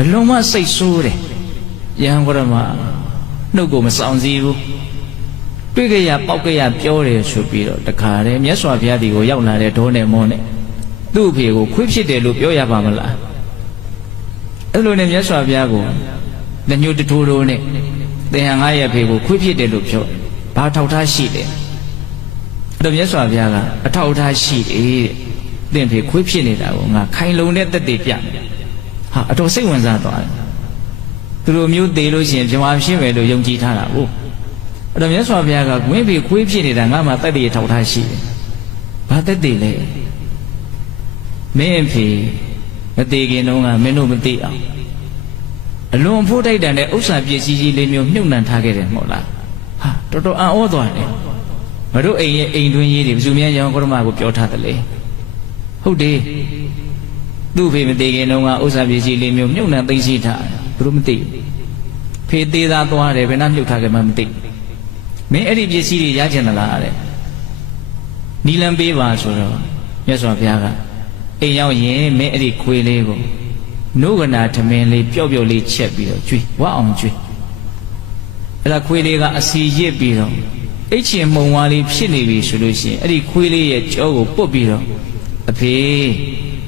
အလုံးမစိတ်ဆိုးတယ်ယဟန်ဂေါတမနှုတ်ကိုမဆောင်စည်းဘူးတွေ့ကြရပေါက်ကြရပြောတယ်ဆိုပြီးတော့တခါတည်းမြတ်စွာဘုရားဒီကိုရောက်လာတဲ့ဒေါနဲ့မောနဲ့သူ့အဖေကိုခွေးဖြစ်တယ်လို့ပြောရပါမလားအဲ့လိုနဲ့မြတ်စွာဘုရားကိုလက်ညှိုးတထိုးထိုးနဲ့သင်ဟန်ငါရဲ့အဖေကိုခွေးဖြစ်တယ်လို့ပြောဘာထောက်ထားရှိတယ်အဲ့တော့မြတ်စွာဘုရားကအထောက်ထားရှိတယ်တဲ့သင်ဖေခွေးဖြစ်နေတာကိုငါခိုင်လုံတဲ့သက်သေပြမယ်ဟာအတော်စိတ်ဝင်စားသွားတယ်သူတို့မျိုးသေးလို့ရှိရင်ပြမဖြစ်မယ်လို့ယုံကြည်ထားတာဟုတ်အဲ့တော့မြတ်စွာဘုရားကဝင်းဖေခွေးဖြစ်နေတာငါမှသက်သေထောက်ထားရှိတယ်ဘာသက်သေလဲမင်းအဖေမသေးခင်တုန်းကမင်းတို့မသိအောင်အလွန်ဖို့တိုက်တန်တဲ့ဥစ္စာပစ္စည်းကြီးလေးမျိုးမြုပ်နှံထားခဲ့တယ်မဟုတ်လားဟာတော်တော်အံ့ဩသွားတယ်မတို့အိမ်ရဲ့အိမ်တွင်းကြီးတွေဘယ်သူများရောင်ဂေါတမကိုပြောထားတယ်လေဟုတ်တယ်မ သူ့ဖေမသေးခင်တုန်းကဥစ္စာပစ္စည်းလေးမျိုးမြုပ်နှံသိမ်းရှိထားဘယ်လိုမသိဘူးဖေသေးသားသွားတယ်ဘယ်နှမြုပ်ထားကြမှမသိမင်းအဲ့ဒီပစ္စည်းတွေရချင်သလားတဲ့နီလံပေးပါဆိုတော့မြတ်စွာဘုရားကအိမ်ရောက်ရင်မင်းအဲ့ဒီခွေလေးကိုနိုးကနာထမင်းလေးပျော့ပျော့လေးချက်ပြီးတော့ကျွေးဝအောင်ကျွေးအဲ့ဒါခွေလေးကအစီရစ်ပြီးတော့အိတ်ချင်မှုံဝါးလေးဖြစ်နေပြီဆိုလို့ရှိရင်အဲ့ဒီခွေလေးရဲ့ကြောကိုပုတ်ပြီးတော့အဖေ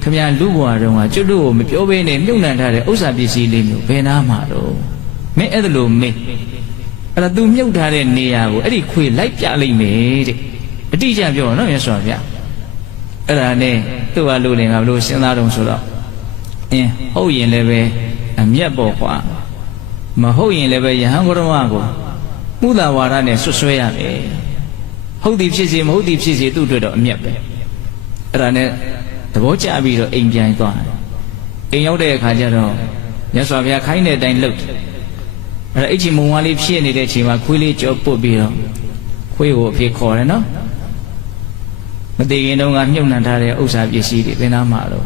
ခမရလူဘွားတုန်းကကျွတ်တို့ကိုမပြောဘဲနဲ့မြုပ်နှံထားတဲ့ဥစ္စာပစ္စည်းလေးမျိုးဘယ်နာမှာတော့မင်းအဲ့ဒါလို့မေးအဲ့ဒါ तू မြုပ်ထားတဲ့နေရာကိုအဲ့ဒီခွေလိုက်ပြလိုက်မယ်တဲ့အတိအကျပြောနော်မြတ်စွာဘုရားအဲ့ဒါနဲ့သူ့ဟာလူလင်ကဘလို့စဉ်းစားတော့ဆိုတော့ဟုတ်ရင်လည်းပဲအမျက်ပေါ်ကွာမဟုတ်ရင်လည်းပဲယဟန်ဂရမကိုမူသာဝါဒနဲ့ဆွဆွဲရမယ်ဟုတ်သည်ဖြစ်စေမဟုတ်သည်ဖြစ်စေသူ့အတွက်တော့အမျက်ပဲအဲ့ဒါနဲ့သဘောကျပြီးတော့အိမ်ပြန်သွားတယ်အိမ်ရောက်တဲ့အခါကျတော့မြတ်စွာဘုရားခိုင်းတဲ့အတိုင်းလုပ်တယ်အဲ့ဒါအိတ်ချီမုံဝါးလေးဖြစ်နေတဲ့အချိန်မှာခွေးလေးကြောပုတ်ပြီးတော့ခွေးကိုအဖေခေါ်တယ်နော်မသေးခင်တုန်းကမြုပ်နှံထားတဲ့ဥစ္စာပစ္စည်းတွေဘယ်နာမှာတော့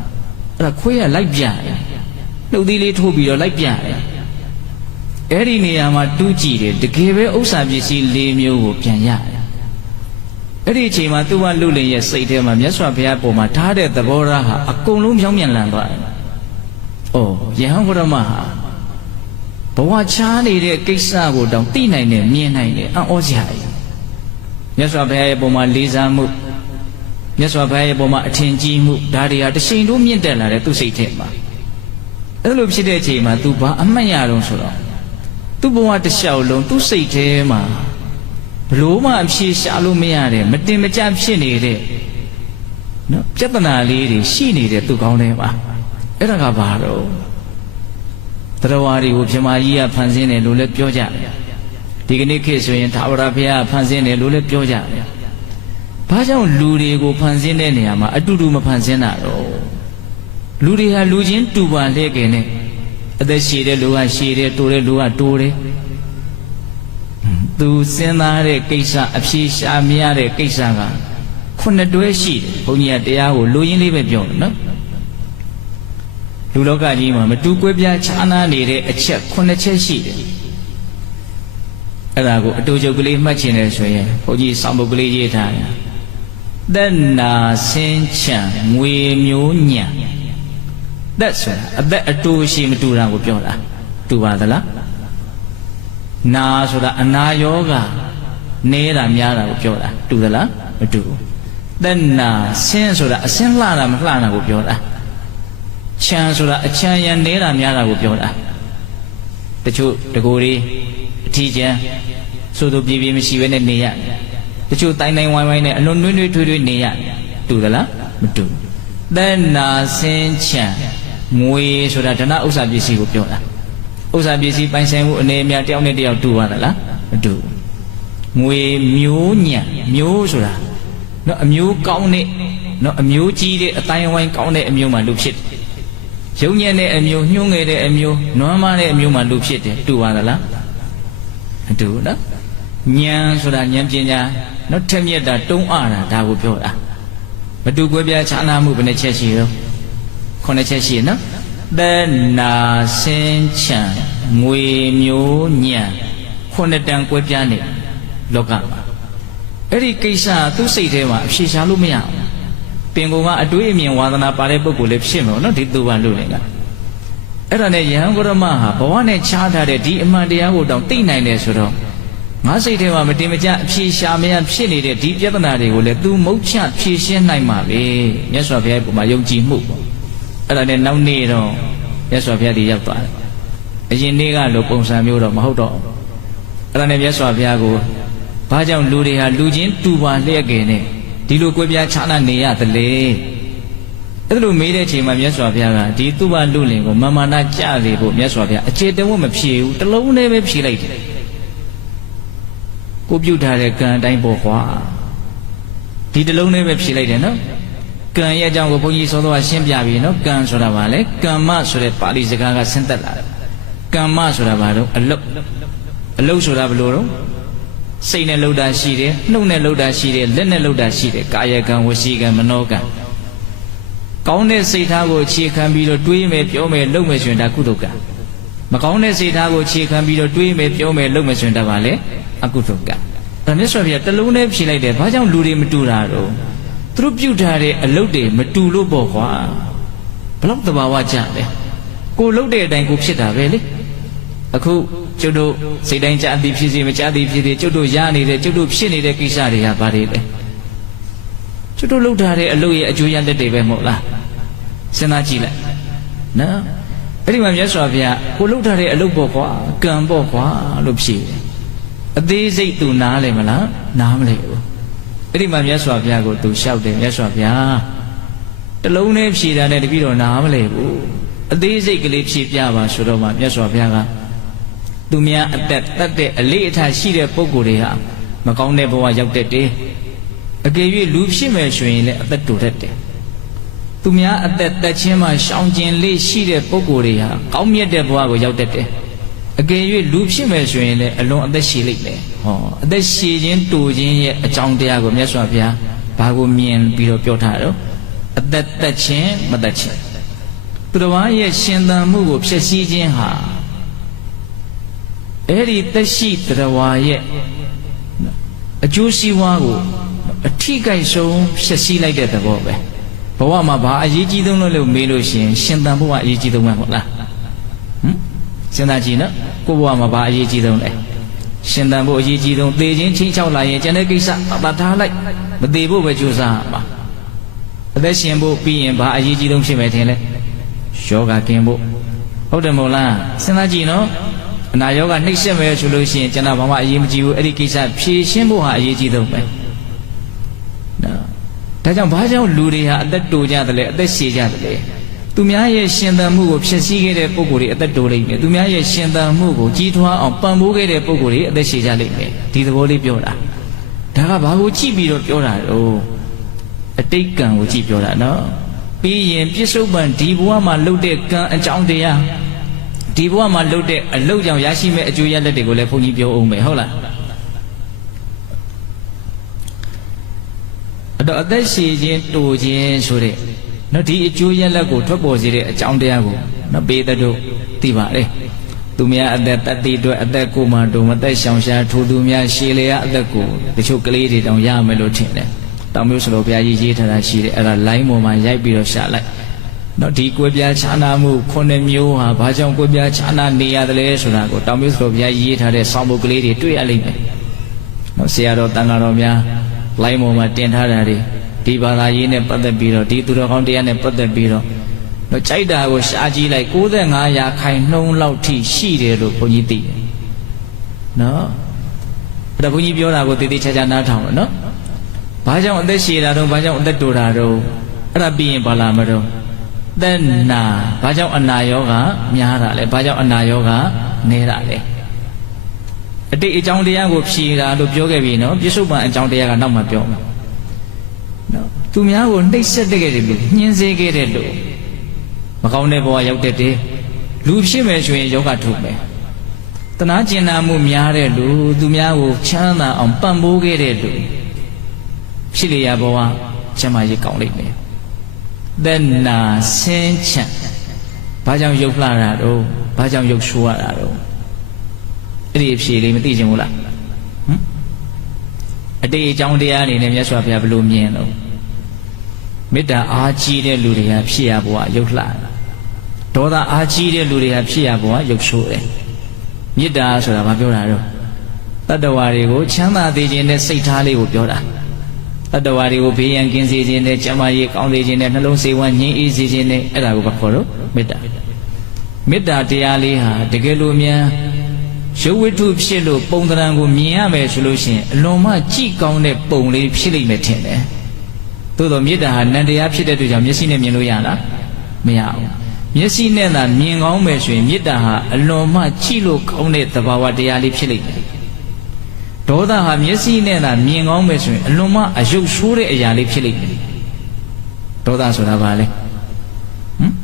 အဲ့ဒါခွေးကလိုက်ပြတယ်နှုတ်သီးလေးထိုးပြီးတော့လိုက်ပြတယ်အဲ့ဒီနေရာမှာတူးကြည့်တယ်တကယ်ပဲဥစ္စာပစ္စည်း၄မျိုးကိုပြန်ရတယ်အဲ့ဒီအချိန်မှာသူကလူလင်ရဲ့စိတ်ထဲမှာမြတ်စွာဘုရားပုံမှာထားတဲ့သဘောထားဟာအကုန်လုံးဖြောင်းပြန်လန်သွားတယ်။အော်ယဟန်ဂရမဟာဘဝချားနေတဲ့ကိစ္စကိုတောင်သိနိုင်တယ်မြင်နိုင်တယ်အံ့ဩစရာကြီး။မြတ်စွာဘုရားရဲ့ပုံမှာလေးစားမှုမြတ်စွာဘုရားရဲ့ပုံမှာအထင်ကြီးမှုဒါတွေဟာတရှိန်တို့မြင့်တက်လာတဲ့သူ့စိတ်ထဲမှာအဲ့လိုဖြစ်တဲ့အချိန်မှာ तू ဘာအမှတ်ရတော့ဆိုတော့သူ့ဘဝတစ်လျှောက်လုံးသူ့စိတ်ထဲမှာဘလို့မှအဖြေရှာလို့မရတဲ့မတင်မကျဖြစ်နေတဲ့နော်ပြဿနာလေးတွေရှိနေတဲ့သူကောင်းထဲမှာအဲ့ဒါကဘာတော့တရားတွေကိုပြမကြီးကဖန်ဆင်းတယ်လို့လည်းပြောကြတယ်ဒီကနေ့ခေတ်ဆိုရင်သာဝရဘုရားဖန်ဆင်းတယ်လို့လည်းပြောကြတယ်ဘာကြောင့်လူတွေကိုဖန်ဆင်းတဲ့နေရာမှာအတူတူမဖန်ဆင်းတာတော့လူတွေဟာလူချင်းတူပါလေခင်နဲ့အသက်ရှည်တဲ့လူကရှည်တယ်တိုးတဲ့လူကတိုးတယ်သူစဉ်းစားတဲ့ကိစ္စအဖြေရှာမရတဲ့ကိစ္စက9တွဲရှိတယ်ဘုန်းကြီးကတရားကိုလူရင်းလေးပဲပြောတယ်နော်လူလောကကြီးမှာမတူကွဲပြားခြားနားနေတဲ့အချက်9ချက်ရှိတယ်အဲ့ဒါကိုအတူချုပ်ကလေးမှတ်ချင်တယ်ဆိုရင်ဘုန်းကြီးစောင့်ပုတ်ကလေးရေးထားတယ်သက်နာစင်းချံငွေမျိုးညံသက်ဆိုတာအသက်အတူရှိမတူတာကိုပြောတာတူပါသလားနာဆိုတာအနာယောဂနေတာများတာကိုပြောတာတူသလားမတူဘူးသက်နာဆင်းဆိုတာအဆင်းလှတာမလှတာကိုပြောတာချမ်းဆိုတာအချမ်းရံနေတာများတာကိုပြောတာတချို့တကူတွေအထီးကျန်ဆိုသူပြေပြေမရှိဘဲနဲ့နေရတချို့တိုင်းတိုင်းဝိုင်းဝိုင်းနဲ့အလွန်နှွေးနှွေးထွေးထွေးနေရတူသလားမတူသက်နာဆင်းချမ်းငွေဆိုတာဓနဥစ္စာပစ္စည်းကိုပြောတာဥစ္စာပစ္စည်းပိုင်ဆိုင်မှုအနေအများတယောက်နဲ့တယောက်တူပါသလားမတူငွေမျိုးညံမျိုးဆိုတာနော်အမျိုးကောင်းတဲ့နော်အမျိုးကြီးတဲ့အတိုင်းဝိုင်းကောင်းတဲ့အမျိုးမှလူဖြစ်တယ်ရုံညံ့တဲ့အမျိုးညှိုးငယ်တဲ့အမျိုးနွမ်းမတဲ့အမျိုးမှလူဖြစ်တယ်တူပါသလားမတူနော်ဉာဏ်ဆိုတာဉာဏ်ပညာနော်ထက်မြက်တာတုံးအတာဒါကိုပြောတာမတူကွဲပြားခြားနားမှုဘယ်နှချက်ရှိရော9ချက်ရှိနော်သက်နာစင်းချံငွေမျိုးညံ9တန်ကွဲပြားနေလောကမှာအဲ့ဒီကိစ္စသူ့စိတ်ထဲမှာအဖြေရှာလို့မရဘူးပင်ကောင်ကအတွေးအမြင်ဝါသနာပါတဲ့ပုဂ္ဂိုလ်လည်းဖြစ်မှာနော်ဒီသူပါလို့လည်းကအဲ့ဒါနဲ့ယဟန်ဂရမဟာဘဝနဲ့ခြားထားတဲ့ဒီအမှန်တရားကိုတောင်သိနိုင်တယ်ဆိုတော့ငါစိတ်ထဲမှာမတင်မကျအဖြေရှာမရဖြစ်နေတဲ့ဒီပြဿနာတွေကိုလည်းသူမုတ်ချဖြေရှင်းနိုင်မှာပဲမြတ်စွာဘုရားရဲ့ပုံမှာယုံကြည်မှုပေါ့အဲ့ဒါနဲ့နောက်နေ့တော့မြတ်စွာဘုရားဒီရောက်သွားတယ်အရင်နေ့ကလိုပုံစံမျိုးတော့မဟုတ်တော့အဲ့ဒါနဲ့မြတ်စွာဘုရားကိုဘာကြောင့်လူတွေဟာလူချင်းတူပါလျက်ကယ်နဲ့ဒီလိုကွဲပြားခြားနားနေရသလဲအဲ့လိုမေးတဲ့အချိန်မှာမြတ်စွာဘုရားကဒီသူ့ဘာလူလင်ကိုမာနကြလေဖို့မြတ်စွာဘုရားအခြေတဝတ်မဖြေဘူးတလုံးနဲ့ပဲဖြေလိုက်တယ်ကိုပြုတ်ထားတဲ့ကံအတိုင်းပေါ့ကွာဒီတလုံးနဲ့ပဲဖြေလိုက်တယ်နော်ကံရဲ့အကြောင်းကိုဘုန်းကြီးစောစောကရှင်းပြပြီနော်ကံဆိုတာဘာလဲကမ္မဆိုတဲ့ပါဠိစကားကဆင်းသက်လာတယ်ကမ္မဆိုတာဘာလို့အလုတ်ဆိုတာဘယ်လိုတော့စိတ်နဲ့လှုပ်တာရှိတယ်နှုတ်နဲ့လှုပ်တာရှိတယ်လက်နဲ့လှုပ်တာရှိတယ်ကာယကံဝစီကံမနောကံ ကောင်းတဲ့စိတ်ထားကိုအခြေခံပြီးတော့တွေးမယ်ပြောမယ်လုပ်မယ်ဆိုရင်ဒါကုသိုလ်ကံမကောင်းတဲ့စိတ်ထားကိုအခြေခံပြီးတော့တွေးမယ်ပြောမယ်လုပ်မယ်ဆိုရင်ဒါပါလေအကုသိုလ်ကံဒါမြတ်စွာဘုရားတလုံးနဲ့ဖြေလိုက်တယ်ဘာကြောင့်လူတွေမတူတာတော့သူတို့ပြုတ်ထားတဲ့အလုပ်တွေမတူလို့ပေါ့ကွာဘလောက်တဘာဝကြလဲကိုလုပ်တဲ့အတိုင်းကိုဖြစ်တာပဲလေအခုကျုပ်တို့စိတ်တိုင်းကြားသည်ဖြစ်စေမကြားသည်ဖြစ်စေကျုပ်တို့ရနေတဲ့ကျုပ်တို့ဖြစ်နေတဲ့ကိစ္စတွေကဘာတွေလဲကျုပ်တို့လုပ်ထားတဲ့အလုပ်ရဲ့အကျိုးရလဒ်တွေပဲမဟုတ်လားစဉ်းစားကြည့်လိုက်နော်အဲ့ဒီမှာမြတ်စွာဘုရားကိုလုပ်ထားတဲ့အလုပ်ပေါ့ကွာကံပေါ့ကွာလို့ဖြေတယ်အသေးစိတ်သူနားလဲမလားနားမလဲဘူးအဲ့ဒီမှာမြတ်စွာဘုရားကိုသူလျှောက်တယ်မြတ်စွာဘုရားတလုံးနဲ့ဖြေတာနဲ့တပည့်တော်နားမလဲဘူးအသေးစိတ်ကလေးဖြေပြပါဆိုတော့မှမြတ်စွာဘုရားကသူများအသက်တတ်တဲ့အလေးအထားရှိတဲ့ပုဂ္ဂိုလ်တွေဟာမကောင်းတဲ့ဘဝရောက်တတ်တယ်အကယ်၍လူဖြစ်မယ်ဆိုရင်လည်းအသက်တူတတ်တယ်သူများအသက်တက်ချင်းမှရှောင်ကျင်လေးရှိတဲ့ပုဂ္ဂိုလ်တွေဟာကောင်းမြတ်တဲ့ဘဝကိုရောက်တတ်တယ်အကယ်၍လူဖြစ်မယ်ဆိုရင်လည်းအလွန်အသက်ရှည်လိမ့်မယ်ဟောအသက်ရှည်ခြင်းတူခြင်းရဲ့အကြောင်းတရားကိုမြတ်စွာဘုရားဘာကိုမြင်ပြီးတော့ပြောထားတော့အသက်တက်ခြင်းမတက်ခြင်းသူတော်ဘာရဲ့ရှင်သန်မှုကိုဖျက်ဆီးခြင်းဟာအဲ့ဒီသက်ရှိတရားရဲ့အကျိုးစီးပွားကိုအထိကိစ္စဆုံးဖျက်ဆီးလိုက်တဲ့သဘောပဲဘဝမှာဘာအရေးကြီးဆုံးလို့မေးလို့ရှိရင်ရှင်သန်ဖို့ကအရေးကြီးဆုံးပဲဟုတ်လားစဉ်းစားကြည့်နော်ကိုယ့်ဘဝမှာဘာအရေးကြီးဆုံးလဲရှင်သန်ဖို့အရေးကြီးဆုံးသေခြင်းချင်းချောက်လာရင်ကျန်တဲ့ကိစ္စသတ်ထားလိုက်မသေးဖို့ပဲကြိုးစားပါအသက်ရှင်ဖို့ပြီးရင်ဘာအရေးကြီးဆုံးဖြစ်မယ်ထင်လဲယောဂကင်းဖို့ဟုတ်တယ်မဟုတ်လားစဉ်းစားကြည့်နော်အနာယောဂနှိမ့်ဆက်မယ်ဆိုလို့ရှိရင်ကျန်တာဘာမှအရေးမကြီးဘူးအဲ့ဒီကိစ္စဖြေရှင်းဖို့ဟာအရေးကြီးဆုံးပဲနော်ဒါကြောင့်ဘာကြောင့်လူတွေဟာအသက်တိုကြတယ်လဲအသက်ရှည်ကြတယ်လဲသူများရဲ့ရှင်သန်မှုကိုဖျက်ဆီးခဲ့တဲ့ပုံကိုယ်တွေအသက်တိုလိမ့်မယ်သူများရဲ့ရှင်သန်မှုကိုကြီးထွားအောင်ပံ့ပိုးခဲ့တဲ့ပုံကိုယ်တွေအသက်ရှည်ကြလိမ့်မယ်ဒီသဘောလေးပြောတာဒါကဘာကိုကြည့်ပြီးတော့ပြောတာတော့အတိတ်ကံကိုကြည့်ပြောတာနော်ပြီးရင်ပြစ္ဆုတ်ပံဒီဘဝမှာလုပ်တဲ့ကံအကြောင်းတရားဒီဘဝမှာလုပ်တဲ့အလုပ်ကြောင့်ရရှိမဲ့အကျိုးရလဒ်တွေကိုလည်းဘုန်းကြီးပြောအောင်မယ်ဟုတ်လားအဲ့တော့အသက်ရှည်ခြင်းတိုခြင်းဆိုတဲ့နော်ဒီအကျိုးရလဒ်ကိုထွက်ပေါ်စေတဲ့အကြောင်းတရားကိုနော်ပေးတဲ့တို့သိပါလေသူများအသက်တတ်တဲ့အတွက်အသက်ကိုမှတို့မသက်ရှောင်ရှားထိုသူများရှည်လေရအသက်ကိုတချို့ကလေးတွေတောင်ရမယ်လို့ထင်တယ်တောင်မျိုးစလို့ဘုရားကြီးရေးထားတာရှိတယ်အဲ့ဒါလိုင်းပေါ်မှာရိုက်ပြီးတော့ရှာလိုက်နော်ဒီကွဲပြားခြားနာမှု9မျိုးဟာဘာကြောင့်ကွဲပြားခြားနာနေရတယ်လဲဆိုတာကိုတောင်မျိုးစလို့ဘုရားရေးထားတဲ့ဆောင်းပုဒ်ကလေးတွေတွေ့ရလိမ့်မယ်နော်ဆရာတော်တန်ဃာတော်များလိုင်းပေါ်မှာတင်ထားတာတွေဒီဘာသာရေးနဲ့ပတ်သက်ပြီးတော့ဒီသူတော်ကောင်းတရားနဲ့ပတ်သက်ပြီးတော့ကြိုက်တာကိုရှားကြည့်လိုက်95ရာခိုင်နှုန်းလောက်ထိရှိတယ်လို့ဘုန်းကြီးသိတယ်နော်အဲ့ဒါဘုန်းကြီးပြောတာကိုတည်တည်ချာချာနားထောင်လို့နော်ဘာကြောင့်အသက်ရှည်တာတော့ဘာကြောင့်အသက်တိုတာတော့အဲ့ဒါပြီးရင်ဘာလာမတော့သက်နာဘာကြောင့်အနာယောဂများတာလဲဘာကြောင့်အနာယောဂနည်းတာလဲအတိတ်အကြောင်းတရားကိုဖြေတာလို့ပြောခဲ့ပြီနော်ပြစ္ဆုတ်ပံအကြောင်းတရားကနောက်မှပြောမှာနော်သူများကိုနှိပ်စက်တဲ့ခဲ့တယ်လို့ညှင်းဆဲခဲ့တဲ့လို့မကောင်းတဲ့ဘဝရောက်တဲ့တဲ့လူဖြစ်မယ်ဆိုရင်ယောဂထုတ်မယ်တနာကျင်နာမှုများတဲ့လူသူများကိုချမ်းသာအောင်ပံ့ပိုးခဲ့တဲ့လူဖြစ်လျာဘဝချမ်းသာရေးကောင်းလိမ့်မယ်သက်နာဆင်းချမ်းဘာကြောင့်ရုပ်လှတာတော့ဘာကြောင့်ရုပ်ဆိုးရတာတော့အဲ့ဒီအဖြေလေးမသိချင်ဘူးလားအတိတ်အကြောင်းတရားအနေနဲ့မြတ်စွာဘုရားဘယ်လိုမြင်လို့မေတ္တာအားကြီးတဲ့လူတွေဟာဖြစ်ရဘဝရုပ်လှတာဒေါသအားကြီးတဲ့လူတွေဟာဖြစ်ရဘဝရုပ်ဆိုးတယ်မေတ္တာဆိုတာဘာပြောတာတော့တတ္တဝါတွေကိုချမ်းသာစေခြင်းနဲ့စိတ်ထားလေးကိုပြောတာတတ္တဝါတွေကိုဘေးရန်ကင်းစေခြင်းနဲ့ကျမ်းမာရေးကောင်းစေခြင်းနဲ့နှလုံးစိတ်ဝမ်းငြိမ်းအေးစေခြင်းနဲ့အဲ့ဒါကိုဘာခေါ်တော့မေတ္တာမေတ္တာတရားလေးဟာတကယ်လို့များရုပ်ဝတ္ထုဖြစ်လို့ပုံသဏ္ဍာန်ကိုမြင်ရမယ်ဆိုလို့ရှိရင်အလွန်မှကြည်ကောင်းတဲ့ပုံလေးဖြစ်လိမ့်မယ်ထင်တယ်သို့တော့မေတ္တာဟာနံတရားဖြစ်တဲ့အတွက်ကြောင့်မျက်စိနဲ့မြင်လို့ရလားမရဘူးမျက်စိနဲ့သာမြင်ကောင်းမယ်ဆိုရင်မေတ္တာဟာအလွန်မှကြည်လို့ကောင်းတဲ့သဘာဝတရားလေးဖြစ်လိမ့်မယ်ဒေါသဟာမျက်စိနဲ့သာမြင်ကောင်းမယ်ဆိုရင်အလွန်မှအယုတ်ဆိုးတဲ့အရာလေးဖြစ်လိမ့်မယ်ဒေါသဆိုတာဘာလဲ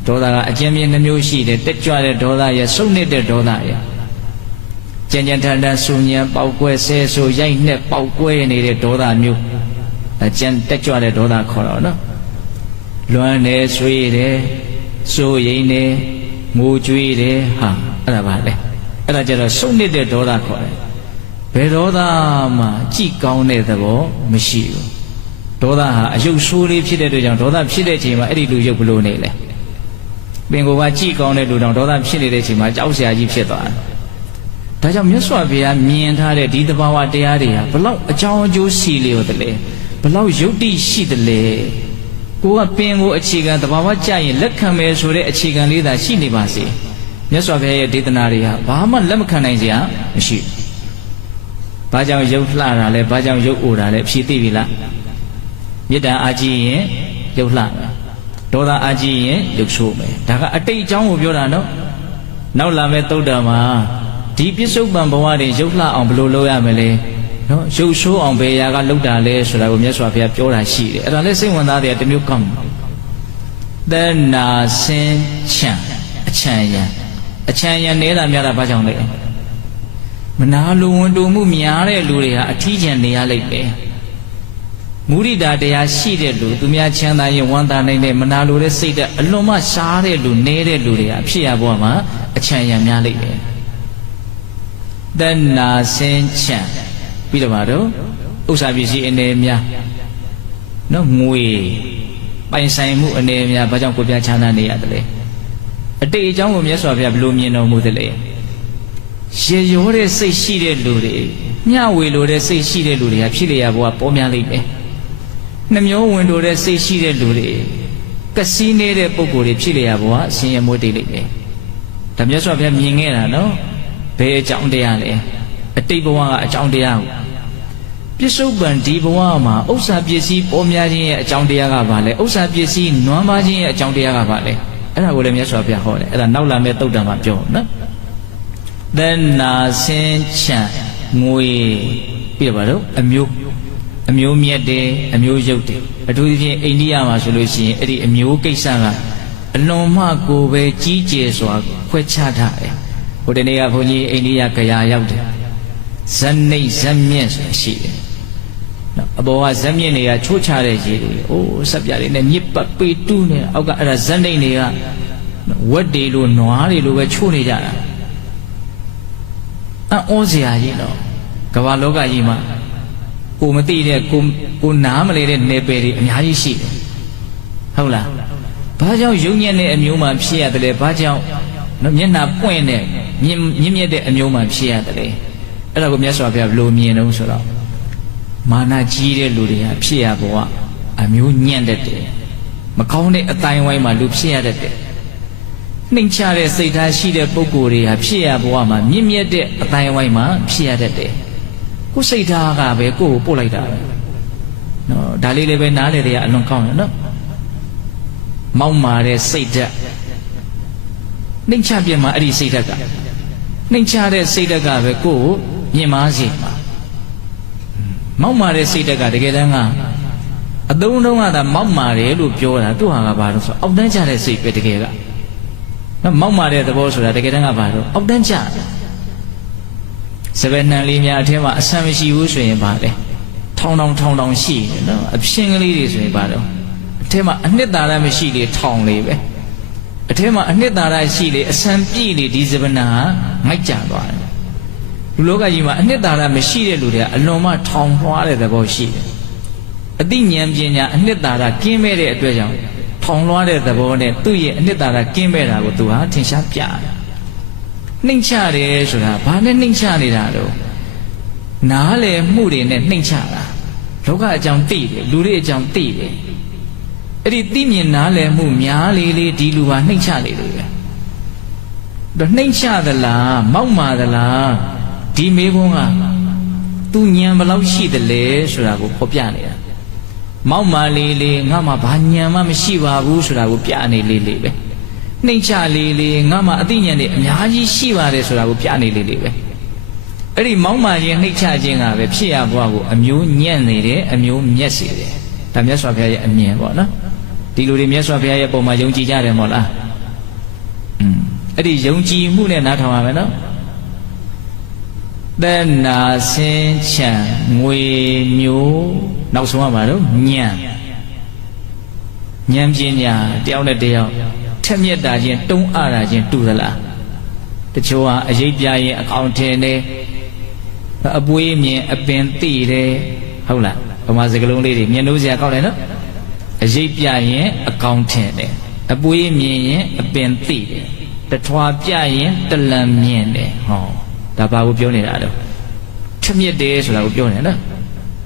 ဒေါသကအကျဉ်းပြင်းနှမျိုးရှိတယ်တက်ကြွတဲ့ဒေါသရဲ့စုံနေတဲ့ဒေါသရဲ့ကြံကြံထန်ထန်ဆူညံပေါက်ကွဲဆဲဆိုရိုက်နှက်ပေါက်ကွဲနေတဲ့ဒေါသမျိုးအကျဉ်းတက်ကြွတဲ့ဒေါသခေါ်တော့နော် လွမ်းတယ်ဆွေးတယ်စိုးရိမ်တယ်ငိုကြွေးတယ်ဟာအဲ့ဒါပါလေအဲ့ဒါကြတော့စုံနေတဲ့ဒေါသခေါ်တယ်ဘယ်ဒေါသမှကြည်ကောင်းတဲ့သဘောမရှိဘူးဒေါသဟာအယုတ်ဆိုးလေးဖြစ်တဲ့အတွက်ကြောင့်ဒေါသဖြစ်တဲ့အချိန်မှာအဲ့ဒီလူရုပ်ဘလို့နေလဲပင်ကိုယ်ကကြည်ကောင်းတဲ့လူတောင်ဒေါသဖြစ်နေတဲ့အချိန်မှာကြောက်စရာကြီးဖြစ်သွားတယ်ဒါကြောင့်မြတ်စွာဘုရားမြင်ထားတဲ့ဒီသဘာဝတရားတွေဟာဘလောက်အကြောင်းအကျိုးရှိလျော်တယ်လဲဘလောက်ယုတ်တိရှိတယ်လဲကိုကပင်ကိုအခြေခံသဘာဝကြရင်လက်ခံမယ်ဆိုတဲ့အခြေခံလေးသာရှိနေပါစေမြတ်စွာဘုရားရဲ့ဒေသနာတွေဟာဘာမှလက်မခံနိုင်စရာမရှိဘူးဘာကြောင့်ယုတ်လှတာလဲဘာကြောင့်ယုတ်အိုတာလဲဖြေသိပြီလားမေတ္တာအာကြီးရင်ယုတ်လှမယ်ဒေါသအာကြီးရင်ယုတ်ဆိုးမယ်ဒါကအတိတ်အကြောင်းကိုပြောတာနော်နောက်လာမဲ့သုတ္တမှာဒီပြစ္ဆုတ်ပံဘဝတွေရုပ်လှအောင်ဘယ်လိုလုပ်ရမလဲနော်ရုပ်ဆိုးအောင်ဘယ်ရာကလုပ်တာလဲဆိုတာကိုမြတ်စွာဘုရားပြောတာရှိတယ်အဲ့ဒါလည်းစိတ်ဝင်စားတယ်တမျိုးကောင်းသနာစင်ချံအချံရံနေတာများတာဘာကြောင့်လဲမနာလိုဝန်တိုမှုများတဲ့လူတွေဟာအထီးကျန်နေရလိမ့်မယ်မုရိဒာတရားရှိတဲ့လူသူများချမ်းသာရင်ဝမ်းသာနိုင်တဲ့မနာလိုတဲ့စိတ်တဲ့အလွန်မှရှားတဲ့လူနေတဲ့လူတွေဟာဖြစ်ရဘဝမှာအချံရံများလိမ့်မယ်တဏှာစင်ချံပြီးတော့တော့ဥစ္စာပစ္စည်းအနေများနော်ငွေပိုင်ဆိုင်မှုအနေများဘာကြောင့်ကိုပြချမ်းသာနေရတယ်လဲအတိတ်အကြောင်းကိုမြတ်စွာဘုရားဘယ်လိုမြင်တော်မူသလဲရေရောတဲ့စိတ်ရှိတဲ့လူတွေမျှဝေလိုတဲ့စိတ်ရှိတဲ့လူတွေကဖြစ်လျာဘဝပေါ်များလိမ့်မယ်နှမျောဝင်လိုတဲ့စိတ်ရှိတဲ့လူတွေကစီးနေတဲ့ပုံကိုယ်တွေဖြစ်လျာဘဝဆင်းရဲမွေးတိတ်လိမ့်မယ်ဒါမြတ်စွာဘုရားမြင်ခဲ့တာနော်ဘယ်အကြောင်းတရားလဲအတိတ်ဘဝကအကြောင်းတရားကိုပြစ္ဆုတ်ပံဒီဘဝမှာဥစ္စာပစ္စည်းပေါ်များခြင်းရဲ့အကြောင်းတရားကဘာလဲဥစ္စာပစ္စည်းနွမ်းပါခြင်းရဲ့အကြောင်းတရားကဘာလဲအဲ့ဒါကိုလည်းမြတ်စွာဘုရားဟောတယ်အဲ့ဒါနောက်လာမယ့်သုတ္တံမှာပြောနော်သနာစင်ချံငွေပြီးတော့အမျိုးမြတ်တယ်အမျိုးရုပ်တယ်အထူးသဖြင့်အိန္ဒိယမှာဆိုလို့ရှိရင်အဲ့ဒီအမျိုးကိစ္စကအလွန်မှကိုပဲကြီးကျယ်စွာခွဲခြားထားတယ်ဟိုတနေ့ကဘုန်းကြီးအိန္ဒိယကရာရောက်တယ်ဇက်နိတ်ဇက်မြင့်ဆိုတာရှိတယ်နော်အပေါ်ကဇက်မြင့်တွေကချိုးချတဲ့ရေတွေအိုးဆက်ပြတွေနဲ့ညစ်ပတ်ပေတူးနေအောက်ကအဲ့ဒါဇက်နိတ်တွေကဝက်တွေလိုနွားတွေလိုပဲချိုးနေကြတာအော်စရာကြီးတော့ကမ္ဘာလောကကြီးမှာကိုမသိတဲ့ကိုနားမလဲတဲ့နယ်ပယ်တွေအများကြီးရှိတယ်ဟုတ်လားဘာကြောင့်ယုံညံ့တဲ့အမျိုးမှဖြစ်ရတယ်လဲဘာကြောင့်နော်မျက်နှာပွင့်တဲ့မြင့်မြတ်တဲ့အမျိုးမှဖြစ်ရတယ်လေအဲ့ဒါကိုမြတ်စွာဘုရားဘယ်လိုမြင်တော့ဆိုတော့မာနကြီးတဲ့လူတွေဟာဖြစ်ရဘဝအမျိုးညံ့တတ်တယ်မကောင်းတဲ့အတိုင်းဝိုင်းမှာလူဖြစ်ရတတ်တယ်နှိမ်ချတဲ့စိတ်ထားရှိတဲ့ပုဂ္ဂိုလ်တွေဟာဖြစ်ရဘဝမှာမြင့်မြတ်တဲ့အတိုင်းဝိုင်းမှာဖြစ်ရတတ်တယ်ကိုယ်စိတ်ထားကပဲကိုယ့်ကိုပို့လိုက်တာပဲနော်ဒါလေးလည်းပဲနားလေတွေကအလွန်ကောင်းတယ်နော်မောက်မာတဲ့စိတ်ဓာတ်နှိမ်ချပြမှာအဲ့ဒီစိတ်ဓာတ်ကနှိမ်ချတဲ့စိတ်ဓာတ်ကပဲကိုယ်ကိုမြင်မာစေမှာမောက်မာတဲ့စိတ်ဓာတ်ကတကယ်တမ်းကအသုံးတုံးကသာမောက်မာတယ်လို့ပြောတာသူ့ဟာကဘာလို့ဆိုအောက်တန်းချတဲ့စိတ်ပဲတကယ်ကနော်မောက်မာတဲ့သဘောဆိုတာတကယ်တမ်းကဘာလို့အောက်တန်းချစပယ်နှံလေးများအထက်မှာအဆန်မရှိဘူးဆိုရင်ဘာလဲထောင်ထောင်ရှိတယ်နော်အဖြင်းကလေးတွေဆိုရင်ဘာလို့အထက်မှာအနှစ်သာရမရှိလေထောင်လေးပဲအထဲမှာအနှစ်သာရရှိလေအဆံပြည့်လေဒီစပနာငိုက်ကြသွားတယ်လူလောကကြီးမှာအနှစ်သာရမရှိတဲ့လူတွေကအလွန်မှထောင်လွှားတဲ့သဘောရှိတယ်အသိဉာဏ်ပညာအနှစ်သာရကင်းမဲ့တဲ့အတွက်ကြောင့်ထောင်လွှားတဲ့သဘောနဲ့သူ့ရဲ့အနှစ်သာရကင်းမဲ့တာကိုသူဟာထင်ရှားပြတယ်နှိမ့်ချတယ်ဆိုတာဘာနဲ့နှိမ့်ချနေတာတော့နားလေမှုတွေနဲ့နှိမ့်ချတာလောကအကြောင်းသိတယ်လူတွေအကြောင်းသိတယ်အဲ့ဒီသိမြင်နားလည်မှုများလေလေဒီလူဟာနှိမ့်ချလေလေပဲတော့နှိမ့်ချသလားမောက်မာသလားဒီမေးခွန်းကသူဉာဏ်ဘယ်လောက်ရှိသလဲဆိုတာကိုဖော်ပြနေတာမောက်မာလေလေငါမှဘာဉာဏ်မှမရှိပါဘူးဆိုတာကိုပြနေလေလေပဲနှိမ့်ချလေလေငါမှအသိဉာဏ်တွေအများကြီးရှိပါတယ်ဆိုတာကိုပြနေလေလေပဲအဲ့ဒီမောက်မာခြင်းနှိမ့်ချခြင်းကပဲဖြစ်ရဘဝကိုအမျိုးညံ့နေတယ်အမျိုးမျက်စေတယ်ဒါမြတ်စွာဘုရားရဲ့အမြင်ပေါ့နော်ဒီလိုတွေမြတ်စွာဘုရားရဲ့ပုံမှာယုံကြည်ကြတယ်မို့လားအဲ့ဒီယုံကြည်မှုနဲ့နားထောင်ရမယ်နော်တဏှာစင်ချံငွေမျိုးနောက်ဆုံးကပါတော့ညံ ဉာဏ်ပညာတယောက်နဲ့တယောက်ထက်မြက်တာချင်းတုံးအားတာချင်းတူသလားတချို့ဟာအရေးပြရင်အကောင့်ထင်တယ်အပွေးမြင်အပင်သိတယ်ဟုတ်လားဗမာစကားလုံးလေးတွေမြင်လို့စရာကောက်တယ်နော်အရေးပြရင်အကောင့်ထင်တယ်အပွေးမြင်ရင်အပင်သိတယ်တထွာပြရင်တလံမြင်တယ်ဟောဒါဘာကိုပြောနေတာတော့ထက်မြက်တယ်ဆိုတာကိုပြောနေနော်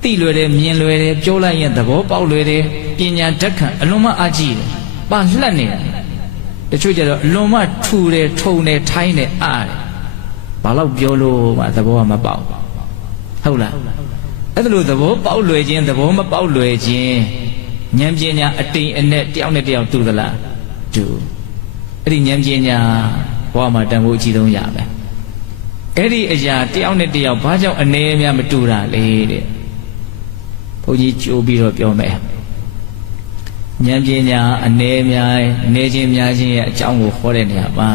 သိလွယ်တယ်မြင်လွယ်တယ်ပြောလိုက်ရင်သဘောပေါက်လွယ်တယ်ပညာဓာတ်ခံအလွန်မှအားကြီးတယ်ပါလှက်နေတာတချို့ကျတော့အလွန်မှထူတယ်ထုံတယ်ထိုင်းတယ်အားတယ်ဘာလို့ပြောလို့မှသဘောကမပေါက်ဟုတ်လားအဲ့ဒါလို့သဘောပေါက်လွယ်ခြင်းသဘောမပေါက်လွယ်ခြင်းဉာဏ်ပညာအတိမ်အနဲ့တယောက်နဲ့တယောက်တူသလားတူအဲ့ဒီဉာဏ်ပညာဘဝမှာတန်ဖိုးအကြီးဆုံးရမယ်အဲ့ဒီအရာတယောက်နဲ့တယောက်ဘာကြောင့်အနေအများမတူတာလဲတဲ့ဘုန်းကြီးကြိုးပြီးတော့ပြောမယ်ဉာဏ်ပညာအနေများနေခြင်းများခြင်းရဲ့အကြောင်းကိုဟောတဲ့နေရာမှာ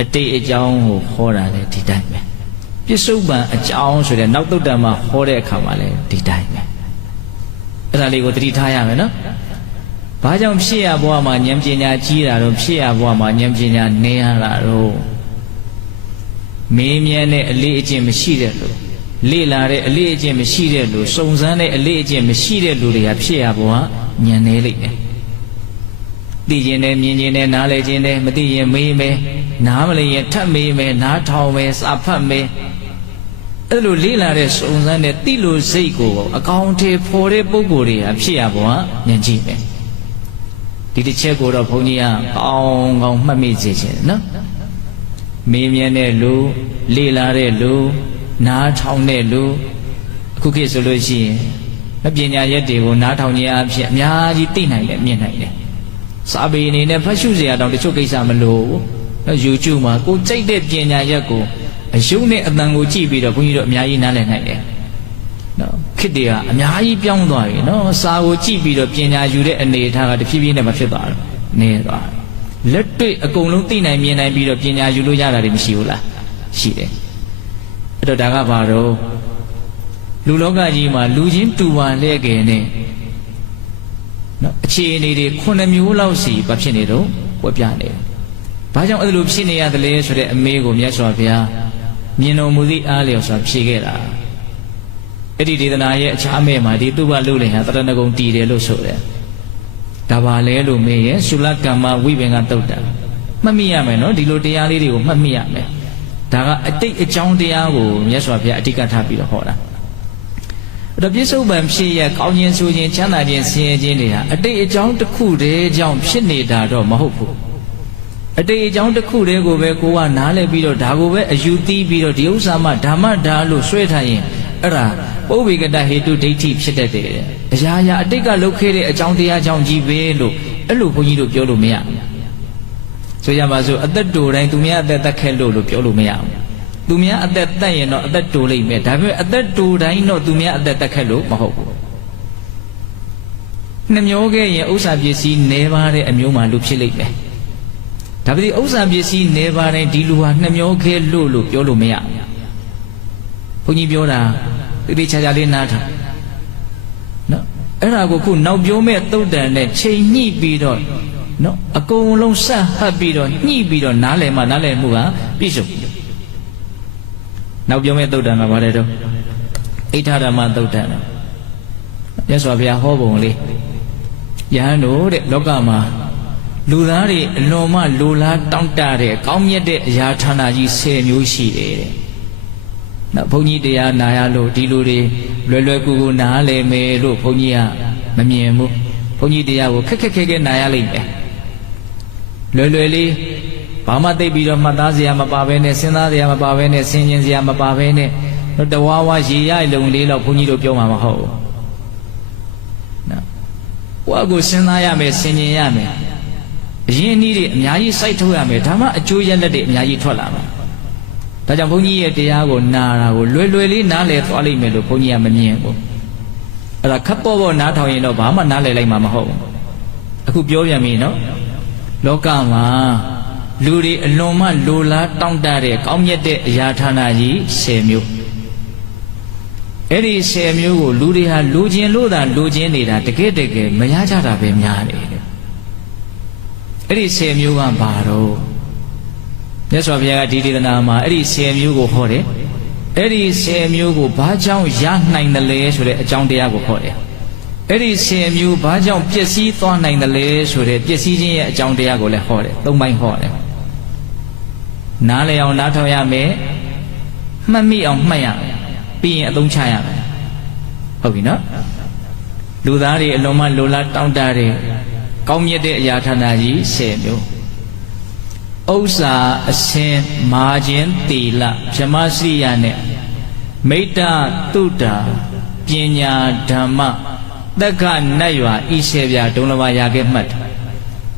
အတိတ်အကြောင်းကိုဟောတာလေဒီတိုင်းပဲပြစ္ဆုတ်ပံအကြောင်းဆိုတဲ့နောက်သုတ္တမှာဟောတဲ့အခါမှာလည်းဒီတိုင်းပဲအဲ့ဒါလေးကိုသတိထားရမယ်နော်ဘာကြောင့်ဖြစ်ရဘဝမှာဉာဏ်ပညာကြီးတာတော့ဖြစ်ရဘဝမှာဉာဏ်ပညာနေရတာတော့မေးမြန်းတဲ့အလေးအကျင့်မရှိတဲ့လူလေ့လာတဲ့အလေးအကျင့်မရှိတဲ့လူစုံစမ်းတဲ့အလေးအကျင့်မရှိတဲ့လူတွေကဖြစ်ရဘဝဉာဏ်နေလိမ့်မယ်သိခြင်းနဲ့မြင်ခြင်းနဲ့နားလည်ခြင်းနဲ့မသိရင်မေးမယ်နားမလည်ရင်ထပ်မေးမယ်နားထောင်မယ်စာဖတ်မယ်အဲ့လိုလေ့လာတဲ့စုံစမ်းတဲ့သိလို့စိတ်ကိုအကောင်ထေဖော်တဲ့ပုဂ္ဂိုလ်တွေကဖြစ်ရဘဝဉာဏ်ကြီးပဲဒီတစ်ချက်ကိုတော့ဘုန်းကြီးကကောင်းကောင်းမှတ်မိစေချင်တယ်နော်မေးမြန်းတဲ့လူလေ့လာတဲ့လူနားထောင်တဲ့လူအခုခေတ်ဆိုလို့ရှိရင်ပညာရက်တွေကိုနားထောင်ခြင်းအဖြစ်အများကြီးသိနိုင်တယ်မြင်နိုင်တယ်စာပေအနေနဲ့ဖတ်ရှုစရာတောင်တချို့ကိစ္စမလိုဘူးနော် YouTube မှာကိုကြိုက်တဲ့ပညာရက်ကိုအယုံနဲ့အတန်ကိုကြည့်ပြီးတော့ဘုန်းကြီးတို့အများကြီးနားလည်နိုင်တယ်နော်ခေတ်တွေကအများကြီးပြောင်းသွားပြီနော်စာကိုကြည့်ပြီးတော့ပညာယူတဲ့အနေအထားကတဖြည်းဖြည်းနဲ့မဖြစ်သွားဘူးနေသွားလက်တွေ့အကုန်လုံးသိနိုင်မြင်နိုင်ပြီးတော့ပညာယူလို့ရတာတွေမရှိဘူးလားရှိတယ်အဲ့တော့ဒါကဘာတော့လူလောကကြီးမှာလူချင်းတူပါလဲကယ်နဲ့နော်အခြေအနေတွေ9မျိုးလောက်စီဘာဖြစ်နေတော့ဝက်ပြနေတယ်ဘာကြောင့်အဲ့လိုဖြစ်နေရတယ်လဲဆိုတဲ့အမေကိုမြတ်စွာဘုရားမြင်တော်မူသည့်အားလျော်စွာဖြေခဲ့တာအဲ့ဒီဒေသနာရဲ့အခြားမဲ့မှာဒီသူဘလုလင်ဟာတရဏဂုံတည်တယ်လို့ဆိုတယ်ဒါပါလဲလို့မေးရင်သုလကမ္မဝိပင်္ဂသုတ်တံမှတ်မိရမယ်နော်ဒီလိုတရားလေးတွေကိုမှတ်မိရမယ်ဒါကအတိတ်အကြောင်းတရားကိုမြတ်စွာဘုရားအဓိကထားပြီးတော့ဟောတာအဲ့တော့ပြစ္ဆုတ်ပံဖြစ်ရကောင်းခြင်းဆိုခြင်းချမ်းသာခြင်းဆင်းရဲခြင်းတွေဟာအတိတ်အကြောင်းတစ်ခုတည်းကြောင့်ဖြစ်နေတာတော့မဟုတ်ဘူးအတိတ်အကြောင်းတစ်ခုတည်းကိုပဲကိုကနားလည်ပြီးတော့ဒါကိုပဲအယူသီးပြီးတော့ဒီဥစ္စာမှဓမ္မဓာလို့ဆွဲထားရင်အဲ့ဒါပုဗ္ဗေကတဟေတုဒိဋ္ဌိဖြစ်တတ်တယ်အရာရာအတိတ်ကလုပ်ခဲ့တဲ့အကြောင်းတရားကြောင့်ကြီးပဲလို့အဲ့လိုဘုန်းကြီးတို့ပြောလို့မရဘူးဆိုရပါစို့အသက်တူတိုင်းသူများအသက်သက်ခဲ့လို့ပြောလို့မရဘူးသူများအသက်သက်ရင်တော့အသက်တူလိမ့်မယ်ဒါပေမဲ့အသက်တူတိုင်းတော့သူများအသက်သက်ခဲ့လို့မဟုတ်ဘူးနှမျိုးခဲ့ရင်ဥစ္စာပစ္စည်းနေပါတဲ့အမျိုးမှလူဖြစ်လိမ့်မယ်ဒါပေမဲ့ဥစ္စာပစ္စည်းနေပါတိုင်းဒီလူဟာနှမျိုးခဲ့လို့ပြောလို့မရဘူးဘုန်းကြီးပြောတာတိတိကျကျလေးနားထားနော်အဲ့ဒါကိုခုနောက်ပြောမဲ့သုတ်တန်နဲ့ချိန်ညှိပြီးတော့နော်အကုန်လုံးဆက်ဟပ်ပြီးတော့ညှိပြီးတော့နားလည်မှနားလည်မှုကပြည့်စုံနောက်ပြောမဲ့သုတ်တန်ကဘာလဲတော့အိဋ္ဌဓမ္မသုတ်တန်မြတ်စွာဘုရားဟောပုံလေးယဟန်တို့တဲ့လောကမှာလူသားတွေအလွန်မှလိုလားတောင့်တတဲ့ကောင်းမြတ်တဲ့အရာဌာနကြီး10မျိုးရှိတယ်တဲ့နော်ဘုန်းကြီးတရားနာရလို့ဒီလူတွေလွယ်ကူကူနားလည်မယ်လို့ဘုန်းကြီးကမမြင်ဘူးဘုန်းကြီးတရားကိုခက်ခဲနားရလိမ့်မယ်လွယ်လေးဘာမှသိပြီးတော့မှတ်သားစရာမပါဘဲနဲ့စဉ်းစားစရာမပါဘဲနဲ့ဆင်ခြင်စရာမပါဘဲနဲ့တဝါဝါရေရလုံလေးတော့ဘုန်းကြီးတို့ပြောမှာမဟုတ်ဘူးနော်ကိုယ့်အကိုစဉ်းစားရမယ်ဆင်ခြင်ရမယ်အရင်နည်းတွေအများကြီးစိုက်ထုတ်ရမယ်ဒါမှအကျိုးရလဒ်တွေအများကြီးထွက်လာမှာဒါကြောင့်ဘုန်းကြီးရဲ့တရားကိုနာတာကိုလွယ်လေးနားလည်သွားလိမ့်မယ်လို့ဘုန်းကြီးကမမြင်ဘူးအဲ့ဒါခပ်ပေါ်နားထောင်ရင်တော့ဘာမှနားလည်လိုက်မှာမဟုတ်ဘူးအခုပြောပြန်ပြီနော်လောကမှာလူတွေအလွန်မှလိုလားတောင့်တတဲ့ကောင်းမြတ်တဲ့အရာဌာနကြီး10မျိုးအဲ့ဒီ10မျိုးကိုလူတွေဟာလူချင်းလို့သာလူချင်းနေတာတကယ်မရကြတာပဲများတယ် အဲ့ဒီ10မျိုးကဘာတော့မြတ်စွာဘုရားကဒီဒေသနာမှာအဲ့ဒီ10မျိုးကိုဟောတယ်အဲ့ဒီ10မျိုးကိုဘာကြောင့်ရနိုင်တယ်လဲဆိုတဲ့အကြောင်းတရားကိုဟောတယ်အဲ့ဒီ10မျိုးဘာကြောင့်ပျက်စီးသွားနိုင်တယ်လဲဆိုတဲ့ပျက်စီးခြင်းရဲ့အကြောင်းတရားကိုလည်းဟောတယ်၃ပိုင်းဟောတယ်နားလည်အောင်နားထောင်ရမယ်မှတ်မိအောင်မှတ်ရမယ်ပြီးရင်အသုံးချရမယ်ဟုတ်ပြီနော်လူသားတွေအလုံးမလိုလားတောင့်တတဲ့ကောင်းမြတ်တဲ့အရာဌာနကြီး10မျိုးဥစ္စာအစင်မာခြင်းတီလဗြဟ္မစရိယနဲ့မိတ္တတုဒ္ဒါပညာဓမ္မတက္ကနတ်ရွာဤ10ပြားဒုံလဘရာခဲ့မှတ်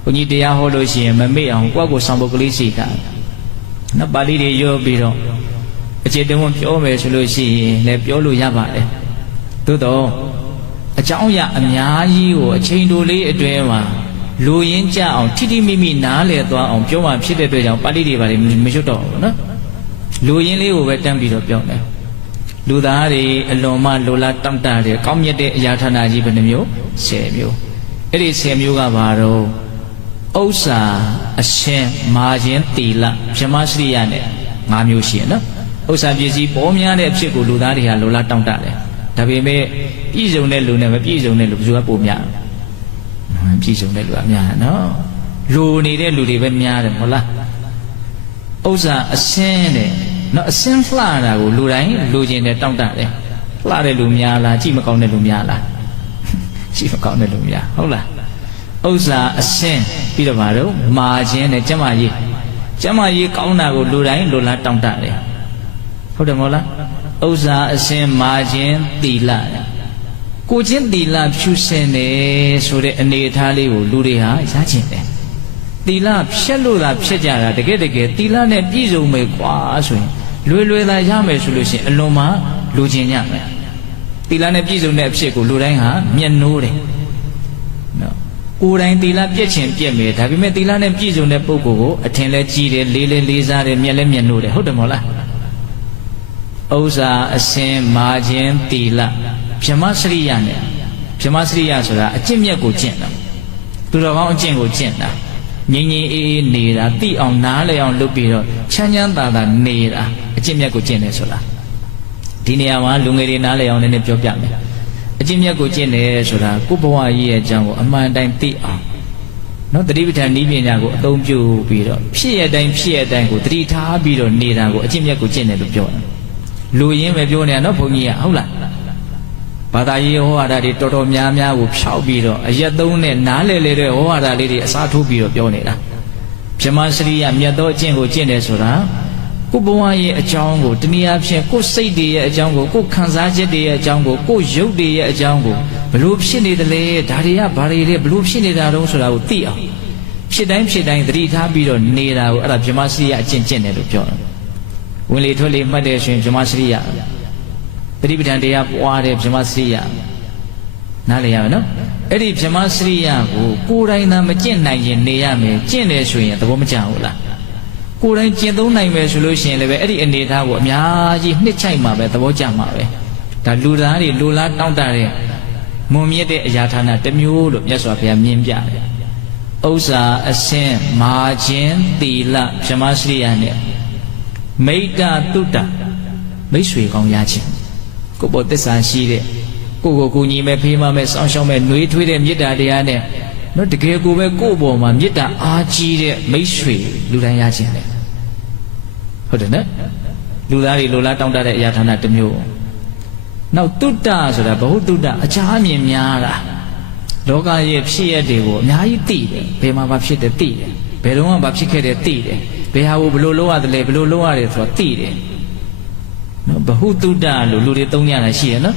ဘုန်းကြီးတရားဟောလို့ရှိရင်မမေ့အောင်ကိုယ့်ကိုဆောင်ပုဒ်ကလေးရှိတာနော်ပါဠိတွေရောပြီးတော့အခြေတုံးပြောမယ်ဆိုလို့ရှိရင်လည်းပြောလို့ရပါတယ်သို့တော့အကြောင်းအရာအများကြီးကိုအချိန်တိုလေးအတွင်းမှာလူရင်းကြအောင်ထိထိမိမိနားလည်သွားအောင်ပြောမှဖြစ်တဲ့အတွက်ကြောင့်ပါဠိတွေပါလေမရွတ်တော့ဘူးနော်လူရင်းလေးကိုပဲတန်းပြီးတော့ပြောတယ်လူသားတွေအလွန်မှလိုလားတောင့်တတဲ့ကောင်းမြတ်တဲ့အရာဌာနကြီးဘယ်နှမျိုး10မျိုးအဲ့ဒီ10မျိုးကဘာတော့ဥစ္စာအရှင်မာခြင်းတီလဗြဟ္မစရိယနဲ့5မျိုးရှိရနော်ဥစ္စာပစ္စည်းပေါ်များတဲ့အဖြစ်ကိုလူသားတွေဟာလိုလားတောင့်တတယ်ဒါပေမဲ့ပြည့်စုံတဲ့လူနဲ့မပြည့်စုံတဲ့လူဘယ်သူကပိုများပြည့်စုံတဲ့လူကများနော်လူနေတဲ့လူတွေပဲများတယ်မဟုတ်လားဥစ္စာအစင်းတဲ့နော်အစင်းလှတာကိုလူတိုင်းလူချင်းနဲ့တောင့်တတယ်လှတဲ့လူများလားကြည့်မကောင်းတဲ့လူများလားကြည့်မကောင်းတဲ့လူများဟုတ်လားဥစ္စာအစင်းပြီးတော့ဗါတော့မာခြင်းနဲ့ကျမကြီးကောင်းတာကိုလူတိုင်းလူလားတောင့်တတယ်ဟုတ်တယ်မဟုတ်လားဥစ္စာအစင်းမာခြင်းတီလကိုချင်းတီလဖြူစင်တယ်ဆိုတဲ့အနေအထားလေးကိုလူတွေဟာရချင်တယ်တီလဖြက်လို့သာဖြက်ကြတာတကယ်တီလနဲ့ပြည့်စုံမယ်ကွာဆိုရင်လွယ်သာရမယ်ဆိုလို့ရှိရင်အလွန်မှလူချင်းညမယ်တီလနဲ့ပြည့်စုံတဲ့အဖြစ်ကိုလူတိုင်းဟာမျက်နှိုးတယ်နော်ကိုယ်တိုင်တီလပြက်ချင်ပြက်မယ်ဒါပေမဲ့တီလနဲ့ပြည့်စုံတဲ့ပုဂ္ဂိုလ်ကိုအထင်လဲကြီးတယ်လေးစားတယ်မျက်နှိုးတယ်ဟုတ်တယ်မဟုတ်လားဥစ္စာအစင်မာခြင်းတီလဗြဟ္မစရိယနဲ့ဗြဟ္မစရိယဆိုတာအကျင့်မြတ်ကိုကျင့်တာသူတော်ကောင်းအကျင့်ကိုကျင့်တာငြိမ်အေးနေတာသိအောင်နားလည်အောင်လုပ်ပြီးတော့ချမ်းသာနေတာအကျင့်မြတ်ကိုကျင့်တယ်ဆိုတာဒီနေရာမှာလူငယ်တွေနားလည်အောင်လည်းပြောပြမယ်အကျင့်မြတ်ကိုကျင့်တယ်ဆိုတာကိုယ့်ဘဝကြီးရဲ့အကြောင်းကိုအမှန်တိုင်းသိအောင်နော်တတိပဋ္ဌာန်ဤပညာကိုအသုံးပြုပြီးတော့ဖြစ်ရတိုင်းကိုတတိထားပြီးတော့နေတာကိုအကျင့်မြတ်ကိုကျင့်တယ်လို့ပြောတယ်လူရင်းပဲပြောနေတာနော်ဘုန်းကြီးကဟုတ်လားဘာသာရေးဟောဝါဒတွေတော်များကိုဖြောက်ပြီးတော့အရက်သုံးနဲ့နားလည်တဲ့ဟောဝါဒလေးတွေအစားထိုးပြီးတော့ပြောနေတာဗြဟ္မစရိယမြတ်သောအကျင့်ကိုကျင့်တယ်ဆိုတာကိုယ်ဘဝရဲ့အကြောင်းကိုတနည်းအားဖြင့်ကိုယ်စိတ်တွေရဲ့အကြောင်းကိုကိုယ်ခံစားချက်တွေရဲ့အကြောင်းကိုကိုယ်ရုပ်တွေရဲ့အကြောင်းကိုဘလို့ဖြစ်နေတယ်လဲဒါတွေကဘာတွေလဲဘလို့ဖြစ်နေတာတုံးဆိုတာကိုသိအောင်ဖြစ်တိုင်းသတိထားပြီးတော့နေတာကိုအဲ့ဒါဗြဟ္မစရိယအကျင့်ကျင့်တယ်လို့ပြောတယ်ဝင်လေထွက်လေမှတ်တယ်ဆိုရင်ဗြဟ္မစရိယတတိပဋ္ဌာန်တရားပွားတဲ့ဗြဟ္မစရိယနားလည်ရမယ်နော်အဲ့ဒီဗြဟ္မစရိယကိုကိုယ်တိုင်သာမကျင့်နိုင်ရင်နေရမယ်ကျင့်တယ်ဆိုရင်သဘောမကျဘူးလားကိုယ်တိုင်ကျင့်သုံးနိုင်မယ်ဆိုလို့ရှိရင်လည်းပဲအဲ့ဒီအနေထားကိုအများကြီးနှစ်ချိုက်မှာပဲသဘောကျမှာပဲဒါလူသားတွေလူလားတောင့်တတဲ့မွန်မြတ်တဲ့အရာဌာနတစ်မျိုးလို့မြတ်စွာဘုရားမြင်ပြတယ်ဥစ္စာအစင်မာခြင်းတီလဗြဟ္မစရိယနဲ့မိတ္တတုတ္တမိတ်ဆွေကောင်းရခြင်းကိုယ်ပေါ်သစ္စာရှိတဲ့ကိုညီမဲ့ဖေးမမဲ့စောင်းရှောင်းမဲ့နှွေးထွေးတဲ့မေတ္တာတရားနဲ့နော်တကယ်ကိုပဲကိုယ့်ပေါ်မှာမေတ္တာအားကြီးတဲ့မိတ်ဆွေလူတိုင်းရခြင်းလေဟုတ်တယ်နော်လူသားတွေလိုလားတောင့်တတဲ့အရာဌာနတစ်မျိုးနောက်တုတ္တဆိုတာဘ ഹു တုတ္တအချားမြင်များတာလောကရဲ့ဖြစ်ရတွေကိုအများကြီးသိတယ်ဘယ်မှာဘာဖြစ်တယ်သိတယ်ဘယ်တော့မှဘာဖြစ်ခဲ့တယ်သိတယ်ဘယ်ဟာကိုဘယ်လိုလုပ်ရတယ်လဲဘယ်လိုလုပ်ရတယ်ဆိုတော့သိတယ်နော်ဘ ഹു တုတ္တလို့လူတွေသုံးကြတာရှိရနော်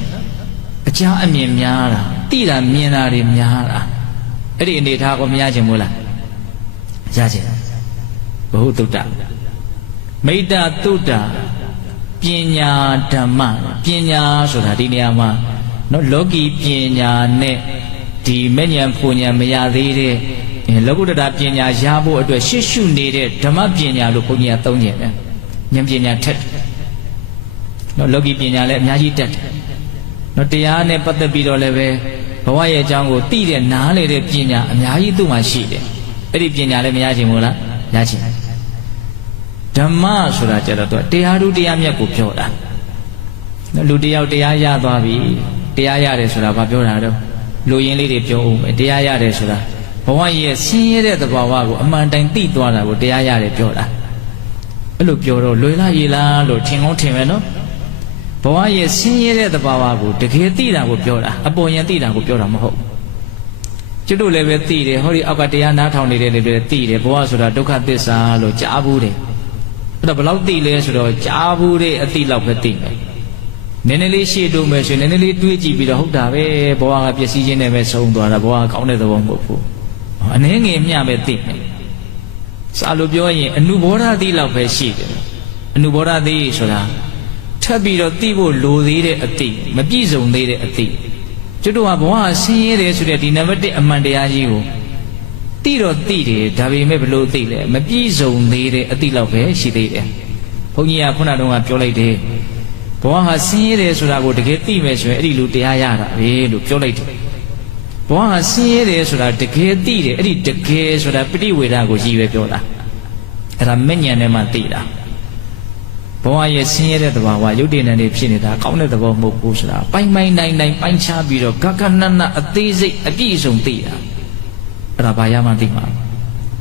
အချားအမြင်များတာသိတာမြင်တာတွေများတာအဲ့ဒီအနေထားကိုမရချင်ဘူးလားရချင်ဘ ഹു တုတ္တမိတ္တတုတ္တပညာဓမ္မပညာဆိုတာဒီနေရာမှာနော်လောကီပညာနဲ့ဒီမဲ့ဉဏ်ဖူဉဏ်မရသေးတဲ့လောကုတ္တရာပညာရဖို့အတွက်ရှေ့ရှုနေတဲ့ဓမ္မပညာလို့ဘုန်းကြီးကသုံးကြတယ်ဉာဏ်ပညာထက်နော်လောကီပညာလည်းအများကြီးတက်တယ်နော်တရားနဲ့ပတ်သက်ပြီးတော့လည်းပဲဘဝရဲ့အကြောင်းကိုသိတဲ့နားလေတဲ့ပညာအများကြီးသူ့မှာရှိတယ် အဲ့ဒီပညာလည်းမရခြင်းမို့လားရခြင်းဓမ္မဆိုတာကြတော့တရားဓုတရားမြတ်ကိုပြောတာလူတယောက်တရားရသွားပြီတရားရတယ်ဆိုတာဘာပြောတာတော့လူရင်းလေးတွေပြောဦးမယ်တရားရတယ်ဆိုတာဘဝရဲ့ဆင်းရဲတဲ့သဘာဝကိုအမှန်တိုင်းသိသွားတာကိုတရားရတယ်ပြောတာအဲ့လိုပြောတော့လွယ်လားရည်လားလို့ထင်ကောင်းထင်မယ်နော်ဘဝရဲ့ဆင်းရဲတဲ့သဘာဝကိုတကယ်သိတာကိုပြောတာအပေါ်ယံသိတာကိုပြောတာမဟုတ်ကျွတ်တို့လည်းပဲသိတယ်ဟောဒီအောက်ကတရားနားထောင်နေတဲ့လည်းပဲသိတယ်ဘဝဆိုတာဒုက္ခသစ္စာလို့ကြားဘူးတယ်အဲ့တော့ဘယ်လောက်သိလဲဆိုတော့ကြားဘူးတဲ့အသိလောက်ပဲသိမယ်နည်းနည်းလေးရှေ့တိုးမယ်ဆိုရင်နည်းနည်းလေးတွေးကြည့်ပြီးတော့ဟုတ်တာပဲဘဝကပျက်စီးခြင်းနဲ့ပဲဆုံးသွားတာဘဝကကောင်းတဲ့သဘောမဟုတ်ဘူးအနည်းငယ်မျှပဲသိမယ်စာလို့ပြောရင်အနုဘောဓသိလောက်ပဲရှိတယ်အနုဘောဓသိဆိုတာထပ်ပြီးတော့သိဖို့လိုသေးတဲ့အသိမပြည့်စုံသေးတဲ့အသိကျွတ်တို့ကဘဝဆင်းရဲတယ်ဆိုတဲ့ဒီနံပါတ်1အမှန်တရားကြီးကိုသိတော့သိတယ်ဒါပေမဲ့ဘလို့သိလဲမပြည့်စုံသေးတဲ့အသိလောက်ပဲရှိသေးတယ်ဘုန်းကြီးကခုနတုန်းကပြောလိုက်တယ်ဘဝဟာဆင်းရဲတယ်ဆိုတာကိုတကယ်သိမယ်ဆိုရင်အဲ့ဒီလူတရားရတာပဲလို့ပြောလိုက်တယ်ဘဝဟာဆင်းရဲတယ်ဆိုတာတကယ်သိတယ်အဲ့ဒီတကယ်ဆိုတာပဋိဝေဒကိုရည်ပဲပြောတာအဲ့ဒါမဲ့ဉာဏ်နဲ့မှသိတာဘဝရဲ့ဆင်းရဲတဲ့သဘာဝရုပ်တည်နေဖြစ်နေတာကောင်းတဲ့သဘောမဟုတ်ဘူးဆိုတာပိုင်နိုင်ပိုင်းခြားပြီးတော့ဂဂနနအသေးစိတ်အပြည့်အစုံသိတာအဲ့ဒါဘာရမှသိမှာ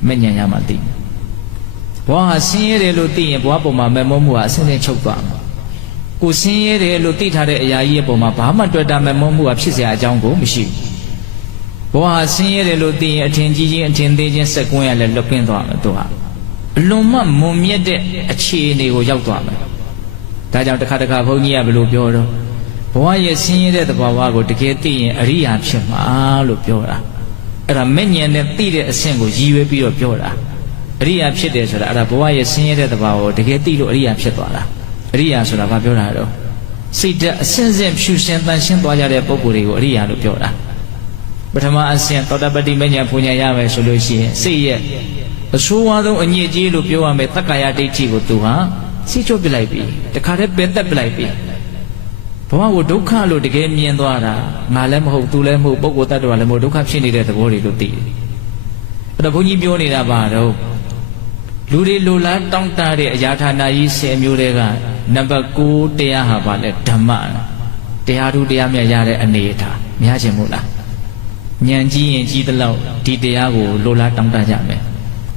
မဲ့ဉာဏ်ရမှသိဘဝဟာဆင်းရဲတယ်လို့သိရင်ဘဝပေါ်မှာမဲ့မုန်းမှုဟာအစင်းစင်းချုပ်သွားမှာကိုဆင်းရဲတယ်လို့သိထားတဲ့အရာကြီးရဲ့ပုံမှာဘာမှတွေ့တာမဲ့မုန်းမှုဟာဖြစ်เสียအကြောင်းကိုမရှိဘူးဘဝဟာဆင်းရဲတယ်လို့သိရင်အထင်ကြီးခြင်းအထင်သေးခြင်းစက်ကွင်းရလဲလွတ်ကင်းသွားမှာသူဟာအလွန်မှမွန်မြတ်တဲ့အခြေအနေကိုရောက်သွားမယ်ဒါကြောင့်တစ်ခါဘုန်းကြီးကဘယ်လိုပြောတော့ဘဝရဲ့ဆင်းရဲတဲ့သဘာဝကိုတကယ်သိရင်အရိယာဖြစ်မှာလို့ပြောတာအဲ့ဒါမဲ့ဉာဏ်နဲ့သိတဲ့အဆင့်ကိုရည်ရွယ်ပြီးတော့ပြောတာအရိယာဖြစ်တယ်ဆိုတာအဲ့ဒါဘဝရဲ့ဆင်းရဲတဲ့သဘာဝကိုတကယ်သိလို့အရိယာဖြစ်သွားတာအရိယာဆိုတာဘာပြောတာတော့စိတ်ဓာတ်အစဉ်စဉ်ဖြူရှင်တန်ရှင်းသွားကြတဲ့ပုဂ္ဂိုလ်တွေကိုအရိယာလို့ပြောတာပထမအဆင့်သောတပတ္တိမဉ္ဇဉ်ပူညာရမယ်ဆိုလို့ရှိရင်စိတ်ရဲ့အဆိုးဝါးဆုံးအညစ်အကြေးလို့ပြောရမယ်တက္ကာယဒိဋ္ဌိကိုသူဟာစိတ်ချပလိုက်ပြီတခါတည်းပယ်သက်ပလိုက်ပြီဘဝကိုဒုက္ခလို့တကယ်မြင်သွားတာငါလည်းမဟုတ်သူလည်းမဟုတ်ပုဂ္ဂိုလ်တ attva လည်းမဟုတ်ဒုက္ခဖြစ်နေတဲ့သဘောတွေလို့သိတယ်အဲ့တော့ဘုန်းကြီးပြောနေတာပါတော့လူတွေလိုလားတောင်းတတဲ့အရာဌာနကြီး10မျိုးတွေကနံပါတ်9တရားဟာပါလဲဓမ္မတရားဓုတရားမြတ်ရတဲ့အနေအထားမရခြင်းမို့လားဉာဏ်ကြီးရင်ကြီးသလောက်ဒီတရားကိုလိုလားတောင်းတကြမယ်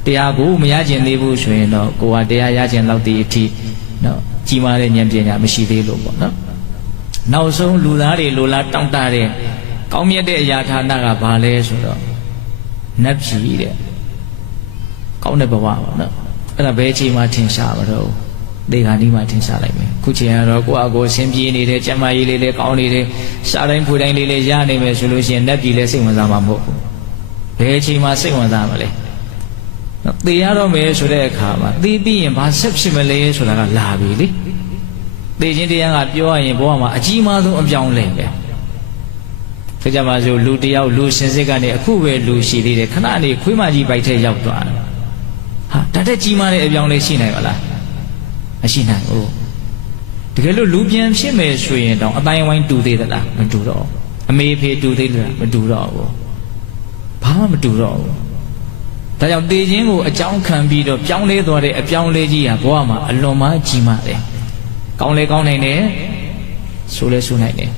တရားကိုမရခြင်းသေးဘူးဆိုရင်တော့ကိုယ်ကတရားရခြင်းလောက်တည်းအထိနော်ကြီးမားတဲ့ဉာဏ်ပညာမရှိသေးလို့ပေါ့နော်နောက်ဆုံးလူသားတွေလိုလားတောင်းတတဲ့ကောင်းမြတ်တဲ့အရာဌာနကဘာလဲဆိုတော့နတ်ပြည်တဲ့ကောင်းတဲ့ဘဝပေါ့နော်အဲ့ဒါဘယ်အချိန်မှထင်ရှားမလို့ဒေဂာနီးမှထင်ရှားလိုက်မယ်ခုချိန်ကတော့ကိုယ့်အကိုအစဉ်ပြေးနေတယ်ကျမကြီးလေးလေးကောင်းနေတယ်စားတိုင်းဖွေတိုင်းလေးလေးရနေမယ်ဆိုလို့ရှိရင်နတ်ပြည်လည်းစိတ်ဝင်စားမှာမဟုတ်ဘူးဘယ်အချိန်မှစိတ်ဝင်စားမလဲသေရတော့မယ်ဆိုတဲ့အခါမှာသေပြီးရင်ဘာဆက်ဖြစ်မလဲဆိုတာကလာပြီလေသေခြင်းတရားကပြောရရင်ဘဝမှာအကြီးမားဆုံးအပြောင်းလဲပဲဆိုကြပါစို့လူတယောက်လူရှင်စစ်ကနေအခုပဲလူရှိသေးတယ်ခဏနေခွေးမကြီးပိုက်ထဲရောက်သွားတယ်ဟာတတ်တဲ့ကြီးမားတဲ့အပြောင်းလဲရှိနိုင်ပါလားမရှိနိုင်ဘူးတကယ်လို့လူပြန်ဖြစ်မယ်ဆိုရင်တောင်အတိုင်းဝိုင်းတူသေးသလားမတူတော့အမေဖေတူသေးလားမတူတော့ဘူးဘာမှမတူတော့ဘူးဒါကြောင့်တေခြင်းကိုအကြောင်းခံပြီးတော့ပြောင်းလဲသွားတဲ့အပြောင်းလဲကြီးဟာဘဝမှာအလွန်မှကြီးမားတယ်ကောင်းလဲကောင်းနိုင်တယ်ဆိုလဲဆိုနိုင်တယ်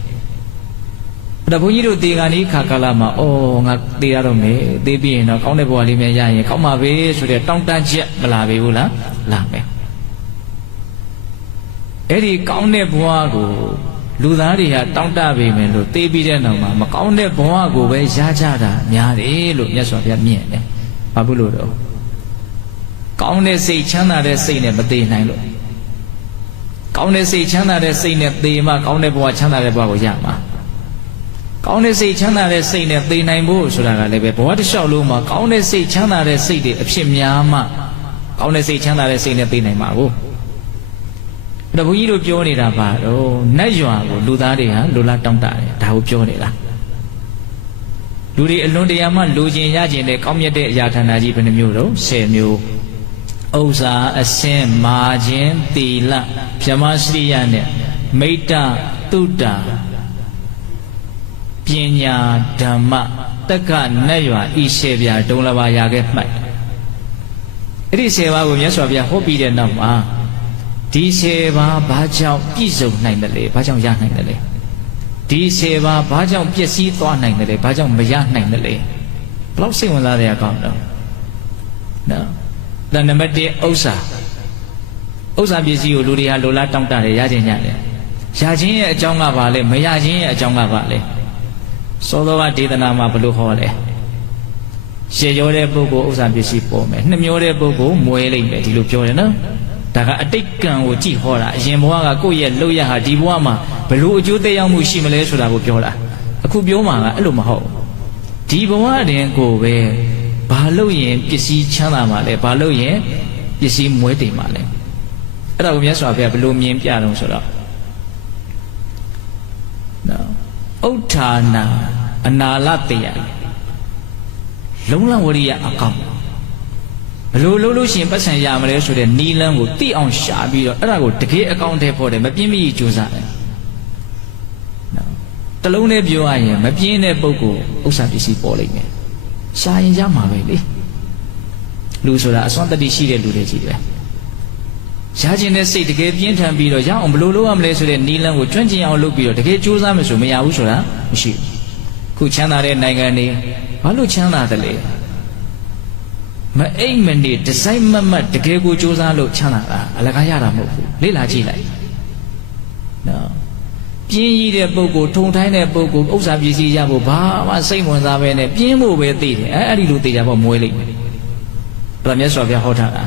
အဲ့ဒါဘုန်းကြီးတို့တေဂာနီခါကာလမှာအော်ငါတေရတော့မယ်တေးပြီးရင်တော့ကောင်းတဲ့ဘဝလေးများရရင်ကောင်းပါပဲဆိုတဲ့တောင်းတချက်မလာပေဘူးလားလာမယ်အဲ့ဒီကောင်းတဲ့ဘဝကိုလူသားတွေဟာတောင်းတပေမယ်လို့တေးပြီးတဲ့နောက်မှာမကောင်းတဲ့ဘဝကိုပဲရကြတာများတယ်လို့မြတ်စွာဘုရားမြင်တယ်ဘာဖြစ်လို့တော့ကောင်းတဲ့စိတ်ချမ်းသာတဲ့စိတ်နဲ့မသေးနိုင်လို့ကောင်းတဲ့စိတ်ချမ်းသာတဲ့စိတ်နဲ့သေမှကောင်းတဲ့ဘဝချမ်းသာတဲ့ဘဝကိုရမှာကောင်းတဲ့စိတ်ချမ်းသာတဲ့စိတ်နဲ့သေနိုင်ဖို့ဆိုတာကလည်းပဲဘဝတစ်လျှောက်လုံးမှာကောင်းတဲ့စိတ်ချမ်းသာတဲ့စိတ်တွေအဖြစ်များမှကောင်းတဲ့စိတ်ချမ်းသာတဲ့စိတ်နဲ့သေနိုင်မှာကိုအဲ့တော့ဘုန်းကြီးတို့ပြောနေတာပါတော့နတ်ရွာကိုလူသားတွေဟာလူလားတောင်းတတယ်ဒါကိုပြောနေတာလူတွေအလွန်တရာမှလူချင်းရချင်းတဲ့ကောင်းမြတ်တဲ့အရာဌာနကြီးဘယ်နှမျိုးတော့10မျိုးဥစ္စာအစင်မာခြင်းသီလဗြဟ္မစရိယနဲ့မိတ္တသုတ္တပညာဓမ္မတက္ကနတ်ရွာဤ10ပြာဒုံလဘာရာခဲ့မှတ် အဲ့ဒီ10ပါးကိုမြတ်စွာဘုရားဟောပြီးတဲ့နောက်မှာဒီ10ပါးဘာကြောင့်ပြည့်စုံနိုင်တယ်လဲဘာကြောင့်ရနိုင်တယ်လဲဒီ10ပါးဘာကြောင့်ပျက်စီးသွားနိုင်တယ်လဲဘာကြောင့်မရနိုင်တယ်လဲဘလောက်စိတ်ဝင်စားတဲ့အကောင်းတော့နော်ဒါနံပါတ်1ဥစ္စာပစ္စည်းကိုလူတွေဟာလိုလားတောင့်တတယ်ရခြင်းညတယ်ရခြင်းရဲ့အကြောင်းကဘာလဲမရခြင်းရဲ့အကြောင်းကဘာလဲသောသောကဒေသနာမှာဘယ်လိုဟောလဲရှေရောတဲ့ပုဂ္ဂိုလ်ဥစ္စာပစ္စည်းပေါ်မယ်နှမျောတဲ့ပုဂ္ဂိုလ်မွဲလိုက်မယ်ဒီလိုပြောတယ်နော်ဒါကအတိတ်ကံကိုကြည့်ဟောတာအရင်ဘဝကကိုယ့်ရဲ့လုပ်ရဟာဒီဘဝမှာဘယ်လိုအကျိုးသက်ရောက်မှုရှိမလဲဆိုတာကိုပြောတာအခုပြောမှာကအဲ့လိုမဟုတ်ဒီဘဝတည်းကိုပဲဘာလို့ရင်ပစ္စည်းချမ်းသာမှာလဲဘာလို့ရင်ပစ္စည်းမွဲတိမ်မှာလဲအဲ့ဒါကိုမြတ်စွာဘုရားဘယ်လိုမြင်ပြတော့ဆိုတော့နော်ဥဋ္ဌာနာအနာလတေယလုံးလဝရိယအကောင်ဘယ်လိုလုပ်လို့ရှိရင်ပတ်စံရမလဲဆိုတဲ့နီလန်းကိုသိအောင်ရှာပြီးတော့အဲ့ဒါကိုတကယ်အကောင်ထဲပေါ်တယ်မပြင်းမကြီးကြိုးစားတယ်နော်တလုံးနဲ့ပြောရရင်မပြင်းတဲ့ပုဂ္ဂိုလ်ဥစ္စာပစ္စည်းပေါ်လိမ့်မယ်ရှာရင်ရမှာပဲလေလူဆိုတာအစွမ်းတတိရှိတဲ့လူတွေကြီးတယ်ရခြင်းတဲ့စိတ်တကယ်ပြင်းထန်ပြီးတော့ရအောင်ဘယ်လိုလုပ်ရမလဲဆိုတဲ့နီလန်းကိုကျွမ်းကျင်အောင်လုပ်ပြီးတော့တကယ်ကြိုးစားမယ်ဆိုမရဘူးဆိုတာမရှိဘူးခုချမ်းသာတဲ့နိုင်ငံတွေဘာလို့ချမ်းသာတယ်လဲမအိမ်မနေဒီဇိုင်းမတ်တကယ်ကိုစူးစမ်းလို့ချမ်းသာတာအလကားရတာမဟုတ်ဘူးလေ့လာကြည့်လိုက်နော်ပြင်းရည်တဲ့ပုဂ္ဂိုလ်ထုံထိုင်းတဲ့ပုဂ္ဂိုလ်ဥစ္စာပစ္စည်းရဖို့ဘာမှစိတ်ဝင်စားပဲနဲ့ပြင်းဖို့ပဲသိတယ်အဲ့ဒီလိုသိကြပေါ့မွေးလိမ့်မယ်ဒါမြတ်စွာဘုရားဟောထားတာ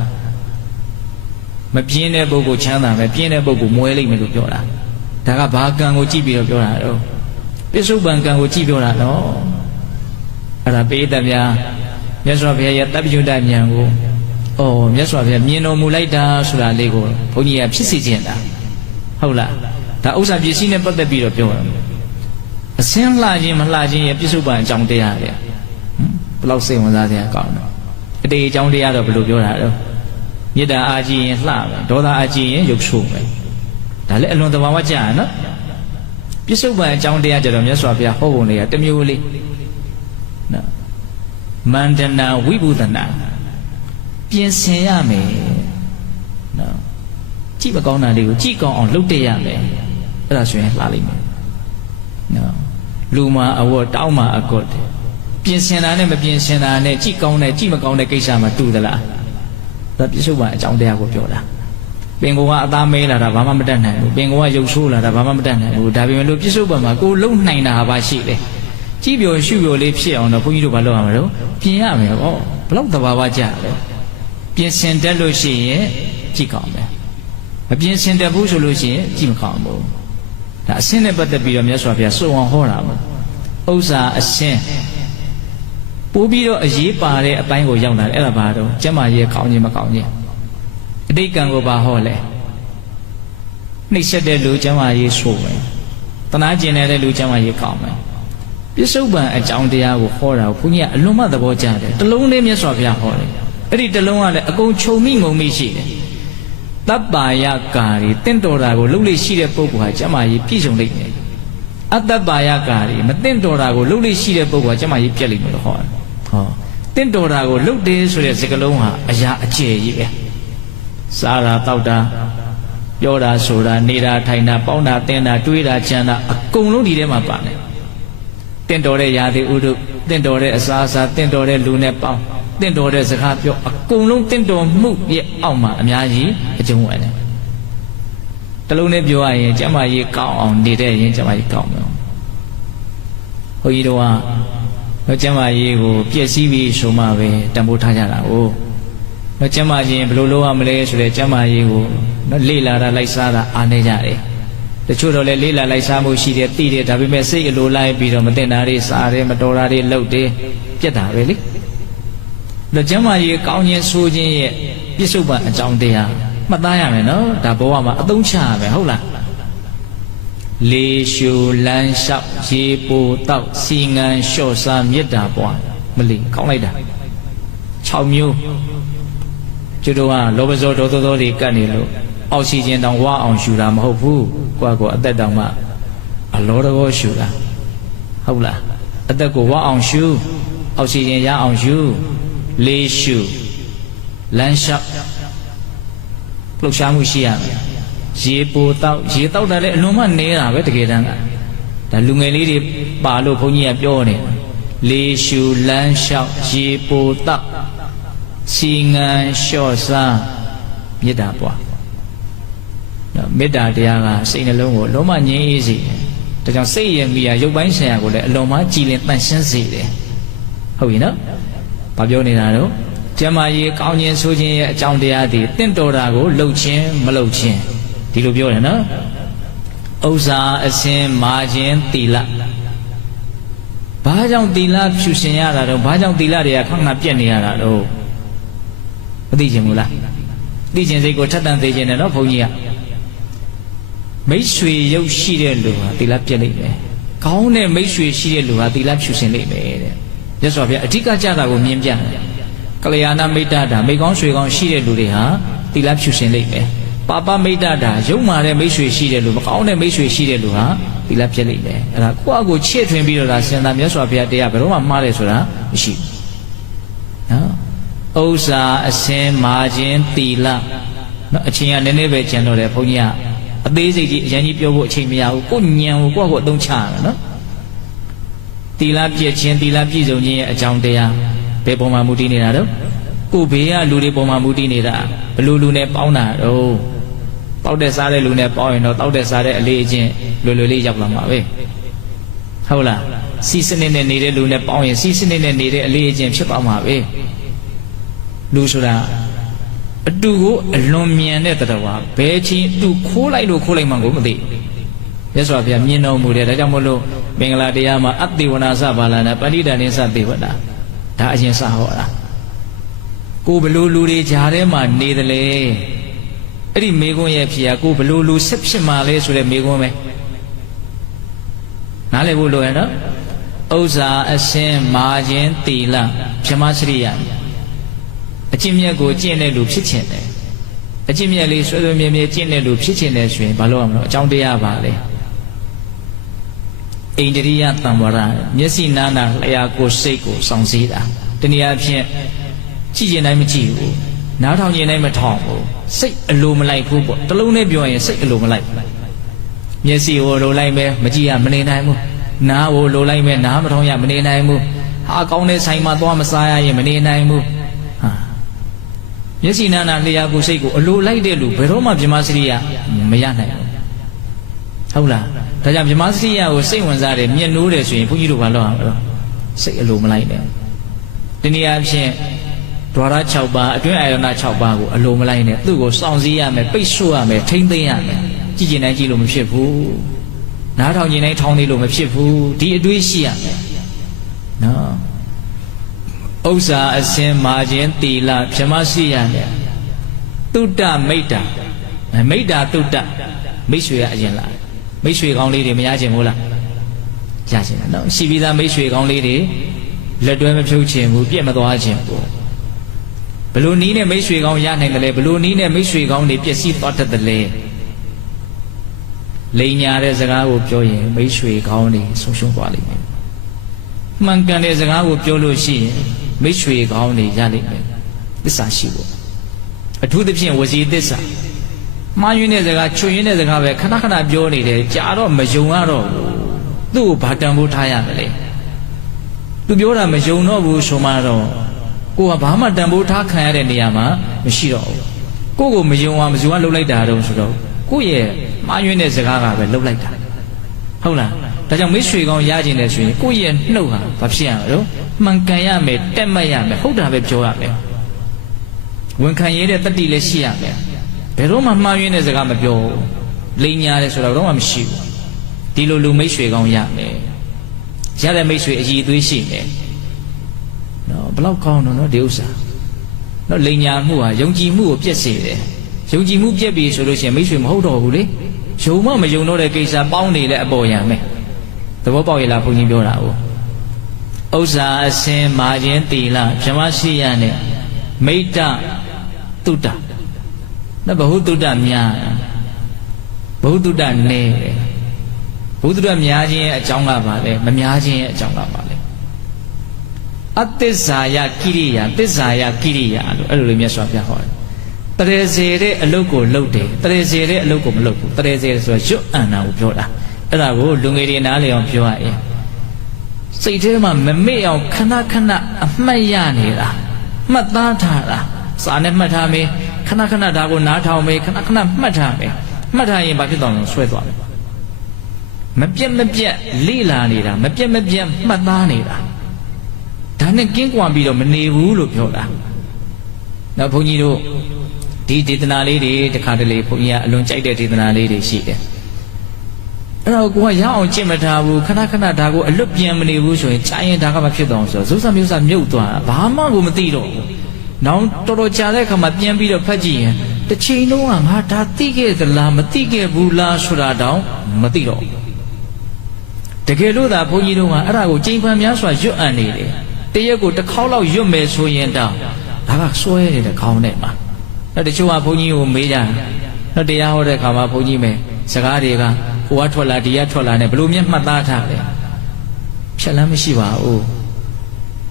မပြင်းတဲ့ပုဂ္ဂိုလ်ချမ်းသာပဲပြင်းတဲ့ပုဂ္ဂိုလ်မွေးလိမ့်မယ်လို့ပြောတာဒါကဘာကံကိုကြည့်ပြီးတော့ပြောတာတော့ပစ္စုပန်ကံကိုကြည့်ပြောတာနော်အဲ့ဒါပိဋကများမြတ်စွာဘုရားရဲ့တပ်ပြုတ္တဉာဏ်ကိုမြတ်စွာဘုရားမြင်တော်မူလိုက်တာဆိုတာလေးကိုဘုန်းကြီးကဖြစ်စေခြင်းတာဟုတ်လားဒါဥစ္စာပစ္စည်းနဲ့ပတ်သက်ပြီးတော့ပြောတာအစင်းလှခြင်းမလှခြင်းရဲ့ပြစ္ဆုတ်ပံအကြောင်းတရားလေဘယ်လောက်စိတ်ဝင်စားစရာကောင်းတော့အတေအကြောင်းတရားတော့ဘယ်လိုပြောတာတော့မေတ္တာအားကြီးရင်လှမယ်ဒေါသအားကြီးရင်ရုပ်ဆိုးမယ်ဒါလည်းအလွန်သဘာဝကျရနော်ပြစ္ဆုတ်ပံအကြောင်းတရားကြတော့မြတ်စွာဘုရားဟောပုံလေးကတစ်မျိုးလေးနော်မန္တနာဝိဘုဒနာပြင်ဆင်ရမယ်နော်ကြည့်မကောင်းတာလေးကိုကြည့်ကောင်းအောင်လုပ်တတ်ရမယ်အဲ့ဒါဆိုရင်လှလိမ့်မယ်နော်လူမှာအဝတ်တောင်းမှာအကွတ်ပြင်ဆင်တာနဲ့မပြင်ဆင်တာနဲ့ကြည့်ကောင်းတဲ့ကြည့်မကောင်းတဲ့ကိစ္စမှာတူသလားဒါပြစ္ဆုတ်ပံအကြောင်းတရားကိုပြောတာပင်ကိုကအသားမဲလာတာဘာမှမတတ်နိုင်ဘူးပင်ကိုကရုပ်ဆိုးလာတာဘာမှမတတ်နိုင်ဘူးဒါပေမဲ့လို့ပြစ္ဆုတ်ပံမှာကိုလုံနိုင်တာဘာရှိလဲကြည့်ပြောရှုပြောလေးဖြစ်အောင်တော့ဘုန်းကြီးတို့ဘာလုပ်ရမလဲပြင်ရမယ်ဟောဘလောက်သဘာဝကျလဲပြင်ဆင်တတ်လို့ရှိရင်ကြည့်ကောင်းမယ်မပြင်ဆင်တတ်ဘူးဆိုလို့ရှိရင်ကြည့်မကောင်းဘူးဒါအစင်းနဲ့ပတ်သက်ပြီးတော့မြတ်စွာဘုရားစွန့်အောင်ဟောတာပေါ့ဥစ္စာအစင်းပို့ပြီးတော့အရေးပါတဲ့အပိုင်းကိုရောက်လာတယ်အဲ့ဒါဘာတော့ကျမ်းမာရေးကောင်းခြင်းမကောင်းခြင်းအတိတ်ကံကိုဘာဟောလဲနှိမ့်ဆက်တဲ့လူကျမ်းမာရေးဆိုမယ်တနာကျင်တဲ့လူကျမ်းမာရေးကောင်းမယ်ပြစ္ဆုတ်ပံအကြောင်းတရားကိုဟောတာကိုဘုန်းကြီးကအလွန်မှသဘောကျတယ်တလုံးလေးမြတ်စွာဘုရားဟောတယ်အဲ့ဒီတလုံးကလည်းအကုန်ခြုံမိငုံမိရှိတယ်တပ္ပါယကာရီတင့်တော်တာကိုလုပ်လို့ရှိတဲ့ပုဂ္ဂိုလ်ဟာကျမ်းမာရေးပြည့်စုံလိမ့်မယ်အတ္တပါယကာရီမတင့်တော်တာကိုလုပ်လို့ရှိတဲ့ပုဂ္ဂိုလ်ဟာကျမ်းမာရေးပြည့်လိမ့်မယ်လို့ဟောတယ်ဟောတင့်တော်တာကိုလုပ်တယ်ဆိုတဲ့စကားလုံးဟာအရာအကျယ်ကြီးပဲစားတာတောက်တာပြောတာဆိုတာနေတာထိုင်တာပေါင်းတာတင်းတာတွေးတာကြံတာအကုန်လုံးဒီထဲမှာပါတယ်တင့်တော်တဲ့ရာသီဥတုတင့်တော်တဲ့အစာအစာတင့်တော်တဲ့လူနဲ့ပေါင်းတင့်တော်တဲ့စကားပြောအကုန်လုံးတင့်တော်မှုရဲ့အောက်မှာအများကြီးအကျုံးဝင်တယ်တလုံးနဲ့ပြောရရင်ကျမကြီးကောင်းအောင်နေတဲ့ရင်ကျမကြီးကောင်းမယ်ဘုန်းကြီးတို့ကကျမကြီးကိုပြည့်စည်ပြီးဆိုမှပဲတံပိုးထားကြတာကိုကျမကြီးဘယ်လိုလုပ်ရမလဲဆိုတဲ့ကျမကြီးကိုလေ့လာတာလိုက်စားတာအားနေကြတယ်တချို့တော့လည်းလေးလာလိုက်စားမှုရှိတယ်သိတယ်ဒါပေမဲ့စိတ်အလိုလိုက်ပြီးတော့မတင်တာတွေစားတယ်မတော်တာတွေလုပ်တယ်ပြက်တာပဲလေဒါကျမ်းမာရေးကောင်းခြင်းဆိုးခြင်းရဲ့ပြစ္ဆုတ်ပံအကြောင်းတရားမှတ်သားရမယ်နော်ဒါဘဝမှာအသုံးချရမယ်ဟုတ်လားလေရှူလန်းလျှောက်ရေပိုတောက်စီငန်လျှော့စားမေတ္တာပွားမလီကောင်းလိုက်တာ6မျိုးကျွတ်တော့လောဘဇောဒေါသဇောတွေကတ်နေလို့အောက်ဆီဂျင်တောင်ဝါအောင်ရှူတာမဟုတ်ဘူးကိုယ့်ကိုအသက်တောင်မှအလောတကောရှူတာဟုတ်လားအသက်ကိုဝါအောင်ရှူအောက်ဆီဂျင်ရအောင်ရှူလေးရှူ လမ်းလျှောက်လှုပ်ရှားမှုရှိရမယ်ရေပိုတောက်ရေတောက်တာလည်းအလွန်မှနေတာပဲတကယ်တမ်းကဒါလူငယ်လေးတွေပါလို့ဘုန်းကြီးကပြောနေလေရှူလမ်းလျှောက်ရေပိုတောက်စီငန်လျှော့စားမေတ္တာပွားမေတ္တာတရားကစိတ်နှလုံးကိုလုံးဝငြိမ်းအေးစေတယ်ဒါကြောင့်စိတ်ရဲ့မိယာရုပ်ပိုင်းဆိုင်ရာကိုလည်းအလွန်မှကြည်လင်တန့်ရှင်းစေတယ်ဟုတ်ပြီနော်ဘာပြောနေတာတော့ကျမ်းမာရေးကောင်းခြင်းဆိုခြင်းရဲ့အကြောင်းတရားတွေတင့်တော်တာကိုလှုပ်ခြင်းမလှုပ်ခြင်းဒီလိုပြောတယ်နော်ဥစ္စာအစင်မာခြင်းသီလဘာကြောင့်သီလဖြူရှင်ရတာတော့ဘာကြောင့်သီလတွေကခဏခဏပြက်နေရတာတော့မသိချင်ဘူးလားသိချင်စိတ်ကိုထက်တန်သေးခြင်းနဲ့နော်ဘုန်းကြီးကမိတ်ဆွေရုပ်ရှိတဲ့လူဟာသီလပြက်လိမ့်မယ်ကောင်းတဲ့မိတ်ဆွေရှိတဲ့လူဟာသီလဖြူရှင်လိမ့်မယ်တဲ့မြတ်စွာဘုရားအဓိကကြတာကိုမြင်ပြတယ်ကလျာဏမိတ်တတာမိတ်ကောင်းဆွေကောင်းရှိတဲ့လူတွေဟာသီလဖြူရှင်လိမ့်မယ်ပါပမိတ်တတာရုပ်မာတဲ့မိတ်ဆွေရှိတဲ့လူမကောင်းတဲ့မိတ်ဆွေရှိတဲ့လူဟာသီလပြက်လိမ့်မယ်အဲ့ဒါကိုယ့်အကိုချစ်ထွင်ပြီးတော့ဒါစင်သာမြတ်စွာဘုရားတရားဘယ်တော့မှမှားတယ်ဆိုတာမရှိဘူးနော်ဥစ္စာအစင်မာခြင်းသီလနော်အချင်းကနည်းနည်းပဲကျန်တော့တယ်ဘုန်းကြီးကအသေးစိတ်ကြီးအရင်ကြီးပြောဖို့အချိန်မရဘူးကိုယ်ညံကိုကိုယ့်ကိုအသုံးချရမယ်နော်သီလပြည့်ခြင်းသီလပြည့်စုံခြင်းရဲ့အကြောင်းတရားဘယ်ပုံမှာမူတည်နေတာတော့ကိုယ်ဘေးကလူတွေပုံမှာမူတည်နေတာဘလူလူနဲ့ပေါင်းတာတော့ပေါက်တဲ့စားတဲ့လူနဲ့ပေါင်းရင်တော့တောက်တဲ့စားတဲ့အလေးအချင်းလွယ်လွယ်လေးရောက်လာမှာပဲဟုတ်လားစီစနစ်နဲ့နေတဲ့လူနဲ့ပေါင်းရင်စီစနစ်နဲ့နေတဲ့အလေးအချင်းဖြစ်သွားမှာပဲလူဆိုတာအတူကိုအလွန်မြန်တဲ့တရားပါဘယ်ချင်းအတူခိုးလိုက်လို့ခိုးလိုက်မှကိုမသိမြတ်စွာဘုရားမြင်တော်မူတယ်ဒါကြောင့်မို့လို့မင်္ဂလာတရားမှာအတ္တိဝနာစဘာလနာပဏိဒာနိသသေဝတာဒါအရင်စဟောတာကိုဘလို့လူတွေဂျာထဲမှာနေတယ်လေအဲ့ဒီမေကွန်းရဲ့ဖြေကကိုဘလို့လူဆက်ဖြစ်မှာလဲဆိုတဲ့မေကွန်းပဲနားလည်ဖို့လိုရနော်ဥစ္စာအစင်မာခြင်းသီလဗြဟ္မစရိယအကျင့်မြတ်ကိုကျင့်တဲ့လူဖြစ်ခြင်းတယ်အကျင့်မြတ်လေးဆွေးဆွေးမြဲမြဲကျင့်တဲ့လူဖြစ်ခြင်းတယ်ဆိုရင်ဘာလို့ရမလဲအကြောင်းတရားပါလေဣန္ဒြိယတံဝရမျက်စိနားနာလျှာကိုစိတ်ကိုစောင့်စည်းတာတနည်းအားဖြင့်ကြည့်ရင်တိုင်းမကြည့်ဘူးနားထောင်ရင်တိုင်းမထောင်ဘူးစိတ်အလိုမလိုက်ဘူးပေါ့တလုံးနဲ့ပြောရင်စိတ်အလိုမလိုက်မျက်စိကိုလိုလိုက်မယ်မကြည့်ရမနေနိုင်ဘူးနားကိုလိုလိုက်မယ်နားမထောင်ရမနေနိုင်ဘူးဟာကောင်းတဲ့ဆိုင်မှာသွားမစားရရင်မနေနိုင်ဘူးဟာမျက်စိနားနာလျှာကိုစိတ်ကိုအလိုလိုက်တဲ့လူဘယ်တော့မှဗြဟ္မစရိယမရနိုင်ဘူးဟုတ်လားဒါကြောင့်ဗြဟ္မစရိယကိုစိတ်ဝင်စားတယ်မျက်နှိုးတယ်ဆိုရင်ဘုန်းကြီးတို့ဘာလုပ်အောင်လဲစိတ်အလိုမလိုက်နဲ့ဒီနည်းအားဖြင့်ဒွါရ6ပါးအတွင်းအာယနာ6ပါးကိုအလိုမလိုက်နဲ့သူ့ကိုစောင့်စည်းရမယ်ပိတ်ဆို့ရမယ်ထိမ့်သိမ်းရမယ်ကြည့်ကျင်တိုင်းကြည့်လို့မဖြစ်ဘူးနားထောင်ကျင်တိုင်းထောင်နေလို့မဖြစ်ဘူးဒီအတွေးရှိရမယ်နော်ဥစ္စာအစင်မာခြင်းသီလဗြဟ္မစရိယနဲ့တုဒ္ဒမိတ္တာမိတ္တာတုဒ္ဒမိတ်ဆွေကအရင်လာမိတ်ဆွေကောင်းလေးတွေမရခြင်းဘူးလားရခြင်းတယ်နော်ရှိပြီးသားမိတ်ဆွေကောင်းလေးတွေလက်တွဲမဖြုတ်ခြင်းဘူးပြက်မသွားခြင်းဘူးဘလို့နီးနဲ့မိတ်ဆွေကောင်းရနိုင်တယ်လေဘလို့နီးနဲ့မိတ်ဆွေကောင်းတွေပျက်စီးသွားတတ်တယ်လေလိန်ညာတဲ့စကားကိုပြောရင်မိတ်ဆွေကောင်းတွေဆုံးရှုံးသွားလိမ့်မယ်မှန်ကန်တဲ့စကားကိုပြောလို့ရှိရင်မိတ်ဆွေကောင်းတွေရလိမ့်မယ်သစ္စာရှိဖို့အထူးသဖြင့်ဝစီသစ္စာမှားယွင်းတဲ့စကားချွတ်ယွင်းတဲ့စကားပဲခဏခဏပြောနေတယ်ကြာတော့မယုံရတော့ဘူးသူ့ကိုဘာတန်ဖိုးထားရမလဲသူပြောတာမယုံတော့ဘူးဆိုမှတော့ကိုကဘာမှတန်ဖိုးထားခံရတဲ့နေရာမှာမရှိတော့ဘူးကိုကိုမယုံအောင်မယုံအောင်လှုပ်လိုက်တာတော့ဆိုတော့ကိုရဲ့မှားယွင်းတဲ့စကားကပဲလှုပ်လိုက်တာဟုတ်လားဒါကြောင့်မိတ်ဆွေကောင်းရခြင်းတယ်ဆိုရင်ကိုရဲ့နှုတ်ဟာဘာဖြစ်ရမလဲမှန်ကန်ရမယ်တက်မှတ်ရမယ်ဟုတ်တာပဲပြောရမယ်ဝန်ခံရတဲ့တတ္တိလည်းရှိရမယ်ဘယ်တော့မှမှားယွင်းတဲ့စကားမပြောဘူးလိန်ညာတယ်ဆိုတာတော့မှမရှိဘူးဒီလိုလူမိတ်ဆွေကောင်းရမယ်ရတဲ့မိတ်ဆွေအည်အသွေးရှိမယ်နော်ဘလောက်ကောင်းတော့နော်ဒီဥစ္စာနော်လိန်ညာမှုဟာယုံကြည်မှုကိုပြည့်စေတယ်ယုံကြည်မှုပြည့်ပြီဆိုလို့ရှိရင်မိတ်ဆွေမဟုတ်တော့ဘူးလေယုံမယုံတော့တဲ့ကိစ္စပေါင်းနေတဲ့အပေါ်ရမယ်သဘောပေါက်ရလားဘုန်းကြီးပြောတာဟုတ်ဥစ္စာအစင်မာခြင်းသီလဗြဟ္မစရိယနဲ့မိတ္တတုဒ္ဒနော်ဘဟုတုဒ္ဒများဘဟုတုဒ္ဒနည်းဘုဒ္ဓများခြင်းရဲ့အကြောင်းကပါလေမများခြင်းရဲ့အကြောင်းကပါလေ အသစ္စာယကိရိယာသစ္စာယကိရိယာလို့အဲ့လိုလေးမြတ်စွာဘုရားဟောတယ်တရေစေတဲ့အလုပ်ကိုလုပ်တယ်တရေစေတဲ့အလုပ်ကိုမလုပ်ဘူးတရေစေဆိုတော့ရွတ်အံတာကိုပြောတာအဲ့ဒါကိုလူငယ်တွေနားလည်အောင်ပြောရရင်စိတ်ထဲမှာမမေ့အောင်ခဏခဏအမှတ်ရနေတာမှတ်သားထားတာစာနဲ့မှတ်ထားမယ်ခဏခဏဒါကိုနားထောင်မယ်ခဏခဏမှတ်ထားမယ်မှတ်ထားရင်ဘာဖြစ်သွားလဲဆွဲသွားတယ်မပြတ်မပြတ်လိလာနေတာမပြတ်မပြတ်မှတ်သားနေတာဒါနဲ့ကင်းကွာပြီးတော့မနေဘူးလို့ပြောတာနောက်ဘုန်းကြီးတို့ဒီဒေသနာလေးတွေတခါတလေဘုန်းကြီးကအလွန်ကြိုက်တဲ့ဒေသနာလေးတွေရှိတယ်အဲ့တော့ကိုကရအောင်ကြင့်မထားဘူးခဏခဏဒါကိုအလွတ်ပြန်မနေဘူးဆိုရင်ကြာရင်ဒါကမဖြစ်တော့ဆိုဇုစမျိုးစမြုပ်သွားဘာမှကိုမသိတော့ဘူးနောက်တော်တော်ကြာတဲ့အခါမှာပြန်ပြီးတော့ဖတ်ကြည့်ရင်တစ်ချိန်လုံးကငါဒါသိခဲ့သလားမသိခဲ့ဘူးလားဆိုတာတောင်မသိတော့ဘူးတကယ်လို့သာဘုန်းကြီးတို့ကအဲ့ဒါကိုကြိမ်ဖန်များစွာရွတ်အံ့နေတယ်တရက်ကိုတစ်ခေါက်လောက်ရွတ်မယ်ဆိုရင်တောင်ဒါကစွဲနေတဲ့ခေါင်းနဲ့မှာနောက်တချို့ကဘုန်းကြီးကိုမေးကြနောက်တရားဟောတဲ့အခါမှာဘုန်းကြီးမယ်စကားတွေကဟိုကထွက်လာဒီကထွက်လာနဲ့ဘလို့မျက်မှတ်သားထားတယ်ဖြတ်လမ်းမရှိပါဘူး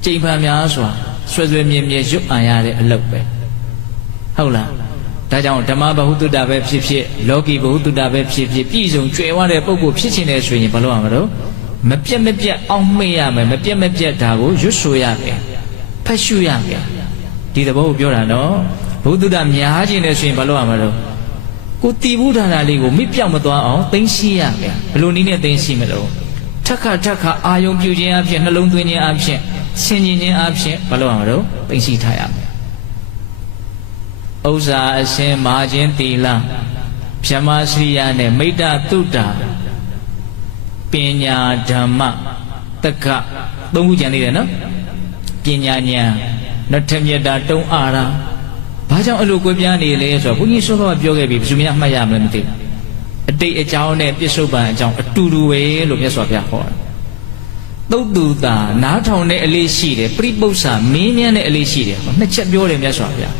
ကြိမ်ဖန်များစွာဆွဲဆွဲမြဲမြဲရွတ်အံ့ရတဲ့အလုပ်ပဲဟုတ်လားဒါကြောင့်ဓမ္မဗဟုသုတပဲဖြစ်ဖြစ်လောကီဗဟုသုတပဲဖြစ်ဖြစ်ပြည့်စုံကြွယ်ဝတဲ့ပုဂ္ဂိုလ်ဖြစ်ခြင်းနဲ့ဆိုရင်ဘာလို့ရမလို့မပြတ်မပြတ်အောင်မေ့ရမယ်မပြတ်မပြတ်ဒါကိုရွတ်ဆိုရမယ်ဖတ်ရှုရမယ်ဒီသဘောကိုပြောတာနော်ဗဟုသုတများခြင်းနဲ့ဆိုရင်ဘာလို့ရမလို့ကိုတည်ဘူးဌာနလေးကိုမိပြောက်မသွားအောင်သိသိရမယ်ဘယ်လိုနည်းနဲ့သိသိမလို့ထက်ခါအာယုံပြုခြင်းအဖြစ်နှလုံးသွင်းခြင်းအဖြစ်ဆင်ခြင်ခြင်းအဖြစ်ဘာလို့ရမလို့သိသိထားရမယ်ဥစ္စာအရှင်မာခြင်းတီလဗြဟ္မစရိယနဲ့မိတ္တသုတ္တပညာဓမ္မတက္ကသုံးခုကျန်သေးတယ်နော်ပညာဉာဏ်နောက်ထမြတ်တာတုံးအားရာဘာကြောင့်အဲ့လိုကွဲပြားနေလဲဆိုတော့ဘုန်းကြီးစောစောပြောခဲ့ပြီဘယ်သူများမှတ်ရမလဲမသိဘူးအတိတ်အကြောင်းနဲ့ပြစ္ဆုတ်ပံအကြောင်းအတူတူပဲလို့မြတ်စွာဘုရားဟောတယ်သုတ်တူတာနားထောင်တဲ့အလေးရှိတယ်ပြိပု္ပ္ပာမင်းမြန်းတဲ့အလေးရှိတယ်ဟောနှစ်ချက်ပြောတယ်မြတ်စွာဘုရား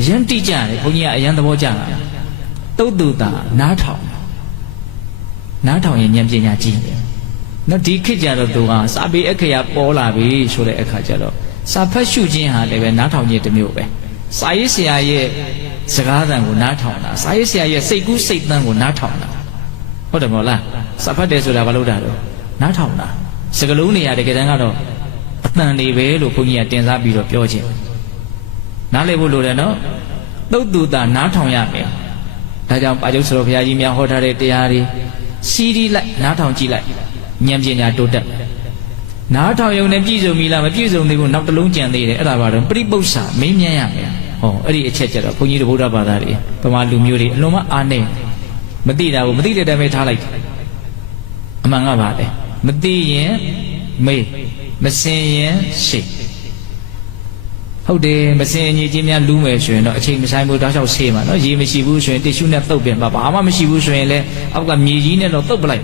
အရန်တိကျတယ်ဘုန်းကြီးကအရန်သဘောကျတာသုတ်တူတာနားထောင်ရင်ဉာဏ်ပညာကြီးတယ်နော်ဒီခေတ်ကြတော့သူကစာပေအခရာပေါ်လာပြီဆိုတဲ့အခါကျတော့စာဖတ်ရှုခြင်းဟာလည်းပဲနားထောင်ခြင်းတစ်မျိုးပဲစာရေးဆရာရဲ့စကားသံကိုနားထောင်တာစာရေးဆရာရဲ့စိတ်ကူးစိတ်သံကိုနားထောင်တာဟုတ်တယ်မဟုတ်လားစာဖတ်တယ်ဆိုတာဘာလို့တာတော့နားထောင်တာစကလုံးနေရာတကယ်တမ်းကတော့အတန်တွေပဲလို့ဘုန်းကြီးကတင်စားပြီးတော့ပြောခြင်းနားလည်ဖို့လိုတယ်နော်သုတ်တူတာနားထောင်ရမယ်ဒါကြောင့်ပါကျုပ်ဆရာဘုရားကြီးများဟောထားတဲ့တရားတွေစီးရီးလိုက်နားထောင်ကြည့်လိုက်ဉာဏ်ပညာတိုးတက်နားထောင်ရုံနဲ့ပြည့်စုံပြီလားမပြည့်စုံသေးဘူးနောက်တစ်လုံးကြံသေးတယ်အဲ့ဒါပါတော့ပြိပု္ပ္ပာမင်းမြန်းရမယ်ဟောအဲ့ဒီအချက်ကျတော့ဘုန်းကြီးတို့ဗုဒ္ဓဘာသာတွေဗမာလူမျိုးတွေအလွန်မှအားနေမသိတာကိုမသိတဲ့တည်းပဲထားလိုက်အမှန်ကပါလေမသိရင်မေးမစင်ရင်ရှိဟုတ်တယ်မစင်အညီချင်းများလူးမယ်ဆိုရင်တော့အချိန်မဆိုင်ဘူးတောက်လျှောက်ဆေးမှာနော်ရေမရှိဘူးဆိုရင်တစ်ရှူနဲ့တုပ်ပြန်ပါဘာမှမရှိဘူးဆိုရင်လည်းအောက်ကမြေကြီးနဲ့တော့တုပ်ပလိုက်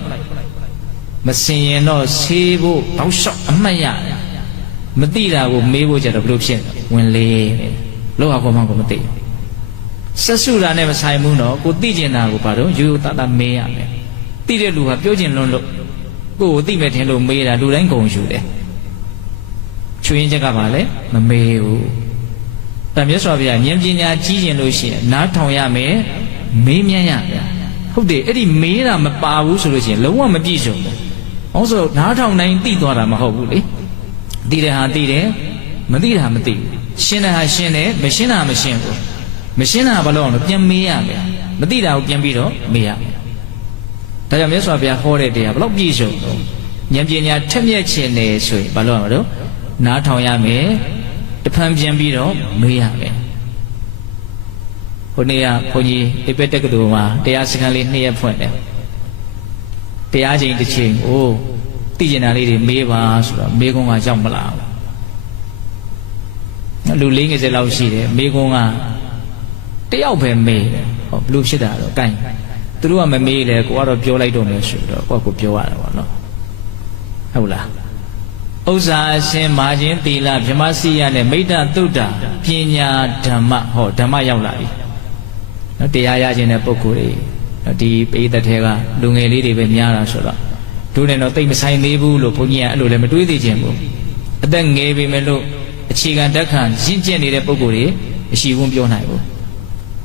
မစင်ရင်တော့ဆေးဖို့တောက်လျှောက်အမှတ်ရတယ်မသိတာကိုမေးဖို့ကြတော့ဘလို့ဖြစ်ဝင်လေလောကကောမှကိုမသိဆက်စုတာနဲ့မဆိုင်ဘူးနော်ကိုသိကျင်တာကိုဘာလို့ရိုးရိုးသားသားမေးရမယ်သိတဲ့လူကပြောကျင်လွန်းလို့ကိုယ်ကိုသိမဲ့ထင်လို့မေးတာလူတိုင်းကုန်ယူတယ်ချွေးရင်ချက်ကပါလေမမေးဘူးတန်မြတ်စွာဘုရားဉာဏ်ပညာကြီးကျင်လို့ရှိရင်နားထောင်ရမယ်မေးမြန်းရမယ်ဟုတ်တယ်အဲ့ဒီမေးတာမပါဘူးဆိုလို့ရှိရင်လုံးဝမပြည့်စုံဘူးဟောဆိုနားထောင်တိုင်းသိသွားတာမဟုတ်ဘူးလေသိတယ်ဟာသိတယ်မသိတာမသိဘူးရှင်းတယ်ဟာရှင်းတယ်မရှင်းတာမရှင်းဘူးမရှင်းတာဘာလို့အောင်လဲပြန်မေးရမယ်မသိတာကိုပြန်ပြီးတော့မေးရမယ်ဒါကြောင့်မြတ်စွာဘုရားဟောတဲ့တရားဘယ်လောက်ပြည့်စုံတော့ဉာဏ်ပညာထက်မြက်ခြင်းနေဆိုရင်ဘာလို့အောင်လဲနားထောင်ရမယ်တဖန်ပြန်ပြီးတော့မေးရမယ်ဟိုနေ့ကဘုန်းကြီးအိပက်တက္ကသိုလ်မှာတရားစခန်းလေး2ရက်ဖွင့်တယ်တရားချိန်တစ်ချိန်အိုးသိကျင်တာလေးတွေမေးပါဆိုတော့မေးခွန်းကရောက်မလာဘူးလူ40လောက်ရှိတယ်မေးခွန်းကတယောက်ပဲမေးတယ်ဟောဘလို့ဖြစ်တာတော့ကိုင်းသူတို့ကမမေးလေကိုကတော့ပြောလိုက်တော့မယ်ဆိုတော့ကိုပြောရတာပေါ့နော်ဟုတ်လားဥစ္စာအရှင်မာခြင်းသီလဗြဟ္မစီယနဲ့မိတ္တသုတ္တပညာဓမ္မဟောဓမ္မရောက်လာပြီနော်တရားရခြင်းတဲ့ပုဂ္ဂိုလ်တွေဒီပိဋကထဲကလူငယ်လေးတွေပဲများတာဆိုတော့တို့နဲ့တော့တိတ်မဆိုင်သေးဘူးလို့ဘုန်းကြီးကအဲ့လိုလည်းမတွေးသေးခြင်းဘူး အသက်ငယ်ပေမဲ့လို့အခြေခံတက်ခံရင့်ကျက်နေတဲ့ပုဂ္ဂိုလ်တွေအရှိဝန်းပြောနိုင်ဘူး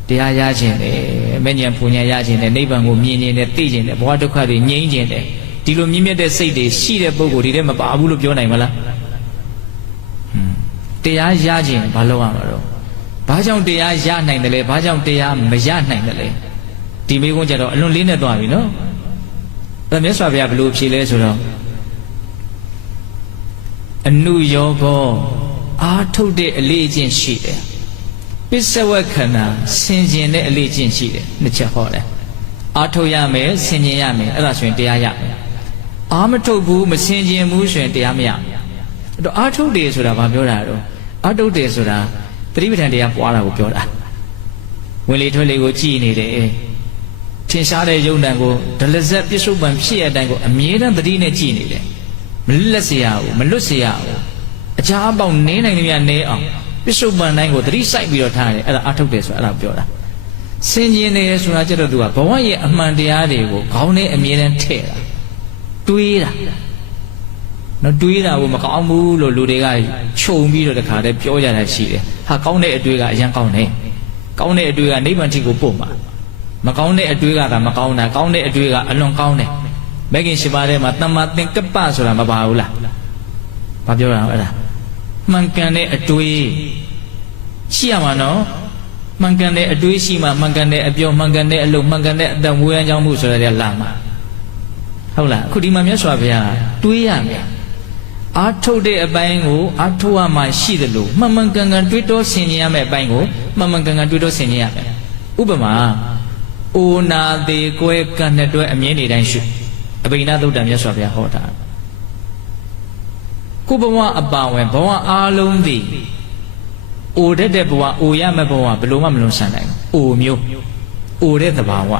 တရားရခြင်းတယ်မဉ္ဇဉ်ပူညာရခြင်းတယ်နိဗ္ဗာန်ကိုမြင်ခြင်းတယ်သိခြင်းတယ်ဘဝဒုက္ခတွေငြိမ်းခြင်းတယ်ဒီလိုမြင့်မြတ်တဲ့စိတ်တွေရှိတဲ့ပုဂ္ဂိုလ်တွေတည်းမပါဘူးလို့ပြောနိုင်မလားတရားရခြင်းဘာလို့ရမှာတော့ဘာကြောင့်တရားရနိုင်တယ်လဲဘာကြောင့်တရားမရနိုင်တယ်လဲဒီမိကုန်းကြတော့အလွန်လေးနဲ့သွားပြီနော်ဒါမြတ်စွာဘုရားဘယ်လိုဖြေလဲဆိုတော့အနုယောဂောအာထုတ်တဲ့အလေးအကျင့်ရှိတယ်ပစ္စဝခဏဆင်ခြင်တဲ့အလေးအကျင့်ရှိတယ်နှစ်ချက်ဟောတယ်အာထုတ်ရမယ်ဆင်ခြင်ရမယ်အဲ့ဒါဆိုရင်တရားရမယ်အာမထုတ်ဘူးမဆင်ခြင်ဘူးဆိုရင်တရားမရဘူးအဲ့တော့အာထုတ်တယ်ဆိုတာဘာပြောတာတော့အာထုတ်တယ်ဆိုတာသတိပဋ္ဌာန်တရားပွားတာကိုပြောတာဝင်လေထွက်လေကိုကြည်နေတယ်ထင်ရှားတဲ့ယုံတန်ကိုဒလဇက်ပြစ္ဆုတ်ပံဖြစ်ရတဲ့အတိုင်းကိုအမြဲတမ်းသတိနဲ့ကြည်နေတယ်မလွတ်เสียရဘူးမလွတ်เสียရဘူးအချားအပေါက်နင်းနိုင်တယ်များနင်းအောင်ပြစ္ဆုတ်ပံတိုင်းကိုသတိစိုက်ပြီးတော့ထားတယ်အဲ့ဒါအာထုတ်တယ်ဆိုတာအဲ့ဒါပြောတာဆင်ခြင်နေဆိုတာကြတော့သူကဘဝရဲ့အမှန်တရားတွေကိုခေါင်းထဲအမြဲတမ်းထည့်တာတွေးတာနော်တွေးတာကိုမကောင်းဘူးလို့လူတွေကခြုံပြီးတော့တခါတည်းပြောကြတာရှိတယ်ဟာကောင်းတဲ့အတွေးကအရင်ကောင်းတယ်ကောင်းတဲ့အတွေးကနိဗ္ဗာန်ထိကိုပို့မှာမကောင်းတဲ့အတွေးကမကောင်းတာကောင်းတဲ့အတွေးကအလွန်ကောင်းတယ်မဂ္ဂင်၈ပါးထဲမှာတမ္မာသင်္ကပ္ပဆိုတာမပါဘူးလားဘာပြောတာအဲ့ဒါမှန်ကန်တဲ့အတွေးရှိရမှာနော်မှန်ကန်တဲ့အတွေးရှိမှမှန်ကန်တဲ့အပြောမှန်ကန်တဲ့အလုပ်မှန်ကန်တဲ့အတန်ဝေးရန်ကြောင်းမှုဆိုရတဲ့လာမှာဟုတ်လားအခုဒီမှာမြတ်စွာဘုရားတွေးရမယ်အာထုတ်တဲ့အပိုင်းကိုအာထုတ်ရမှရှိတယ်လို့မှန်မှန်ကန်ကန်တွေးတောဆင်ခြင်ရမယ့်အပိုင်းကိုမှန်မှန်ကန်ကန်တွေးတောဆင်ခြင်ရမယ်ဥပမာအိုနာသေးကွဲကံနဲ့တွဲအမြင်နေတိုင်းရှုအဘိဓါသုတ်တံမြတ်စွာဘုရားဟောတာကိုဘဝအပါဝင်ဘဝအားလုံးသည်အိုတဲ့ဘဝအိုရမယ့်ဘဝဘယ်လိုမှမလွန်ဆန်နိုင်ဘူးအိုမျိုးအိုတဲ့သဘာဝ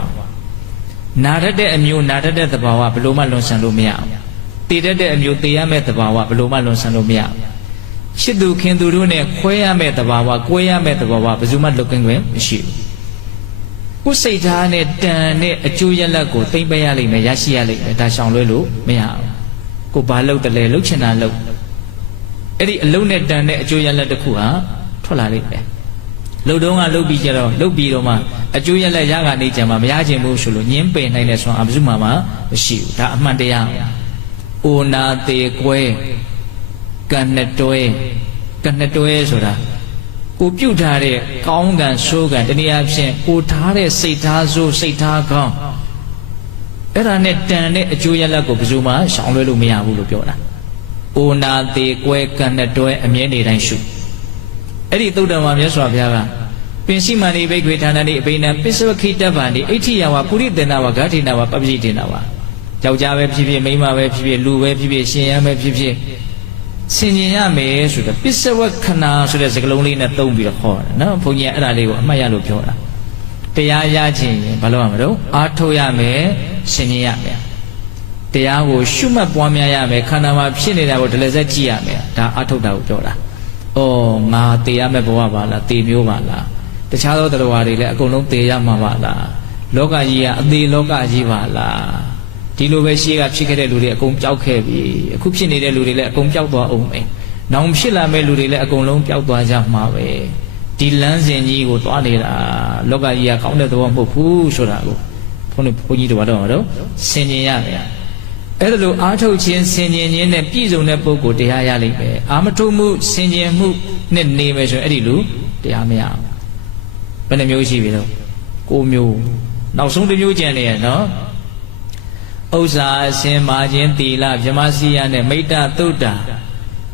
နာရတဲ့အမျိုးနာရတဲ့သဘာဝဘယ်လိုမှလွန်ဆန်လို့မရဘူးတည်တဲ့အမျိုးတည်ရမယ့်သဘာဝဘယ်လိုမှလွန်ဆန်လို့မရဘူးချစ်သူခင်သူတို့နဲ့ခွဲရမယ့်သဘာဝကွဲရမယ့်သဘာဝဘယ်သူမှလွတ်ကင်းခွင့်မရှိဘူးကိုယ်စိတ်ထားနဲ့တန်တဲ့အကျိုးရလဒ်ကိုသိမ့်ပေးရလိမ့်မယ်ရရှိရလိမ့်မယ်ဒါရှောင်လွဲလို့မရဘူးကိုဘာလုပ်တယ်လဲလှုပ်ချင်တာလှုပ်အဲ့ဒီအလုံးနဲ့တန်တဲ့အကျိုးရလဒ်တစ်ခုဟာထွက်လာလိမ့်မယ်လှုပ်တော့ကလှုပ်ပြီးကြတော့လှုပ်ပြီးတော့မှအကျိုးရလဒ်ရကနေကြမှာမရခြင်းဘူးဆိုလို့ညင်းပယ်နိုင်တဲ့ဆွမ်းအဘယ်သူမှမရှိဘူးဒါအမှန်တရားအိုနာသေးကွဲကံနဲ့တွဲဆိုတာကိုပြုတ်ထားတဲ့ကောင်းကံဆိုးကံတနည်းအားဖြင့်ကိုထားတဲ့စိတ်ထားဆိုးစိတ်ထားကောင်းအဲ့ဒါနဲ့တန်တဲ့အကျိုးရလဒ်ကိုဘယ်သူမှရှောင်လွှဲလို့မရဘူးလို့ပြောတာ။အိုနာသေးကွဲကံနဲ့တွဲအမြဲနေတိုင်းရှုအဲ့ဒီသုတ္တမမြတ်စွာဘုရားကပင်စီမဏိဘိက္ခွေဌာနတိအဘိနံပစ္စဝခိတ္တဗန္တိအဋ္ဌိယဝပုရိသေနဝဂါထိနဝပပ္ပိတေနဝယောက်ျားပဲဖြစ်ဖြစ်မိန်းမပဲဖြစ်ဖြစ်လူပဲဖြစ်ဖြစ်ရှင်ရမ်းပဲဖြစ်ဖြစ်ဆင်ញင်ရမယ်ဆိုတော့ပစ္စဝခဏဆိုတဲ့စကားလုံးလေးနဲ့သုံးပြီးတော့ခေါ်တယ်နော်ဘုန်းကြီးကအဲ့ဒါလေးကိုအမှတ်ရလို့ပြောတာတရားရခြင်းဘာလို့ရမလို့အားထုတ်ရမယ်ဆင်ញင်ရမယ်တရားကိုရှုမှတ်ပွားများရမယ်ခန္ဓာမှာဖြစ်နေတာကိုဒလစက်ကြည့်ရမယ်ဒါအားထုတ်တာကိုပြောတာဩငါတေရမယ်ဘဝပါလားတေမျိုးပါလားတခြားသောတရားတွေလည်းအကုန်လုံးတေရမှာပါလားလောကကြီးကအသေးလောကကြီးပါလားဒီလိုပဲရှေးကဖြစ်ခဲ့တဲ့လူတွေအကုန်ပျောက်ခဲ့ပြီအခုဖြစ်နေတဲ့လူတွေလည်းအကုန်ပျောက်သွားအောင်မယ်နောင်ဖြစ်လာမဲ့လူတွေလည်းအကုန်လုံးပျောက်သွားကြမှာပဲဒီလမ်းစဉ်ကြီးကိုသွားနေတာလောကကြီးကကောင်းတဲ့သဘောမဟုတ်ဘူးဆိုတာကိုဘုန်းကြီးတို့ကတော့ဆင်ញင်ရမယ်အဲ့ဒါလိုအာထုတ်ခြင်းဆင်ញင်ခြင်းနဲ့ပြည့်စုံတဲ့ပုဂ္ဂိုလ်တရားရလိမ့်မယ်အာမထုတ်မှုဆင်ញင်မှုနဲ့နေမယ်ဆိုရင်အဲ့ဒီလိုတရားမရဘူးဘယ်နှမျိုးရှိပြီတော့9မျိုးနောက်ဆုံးတစ်မျိုးကျန်နေရနော်ဥစ္စာအစင်မာခြင်းသီလဗြဟ္မစီယနဲ့မိတ္တသုတ္တ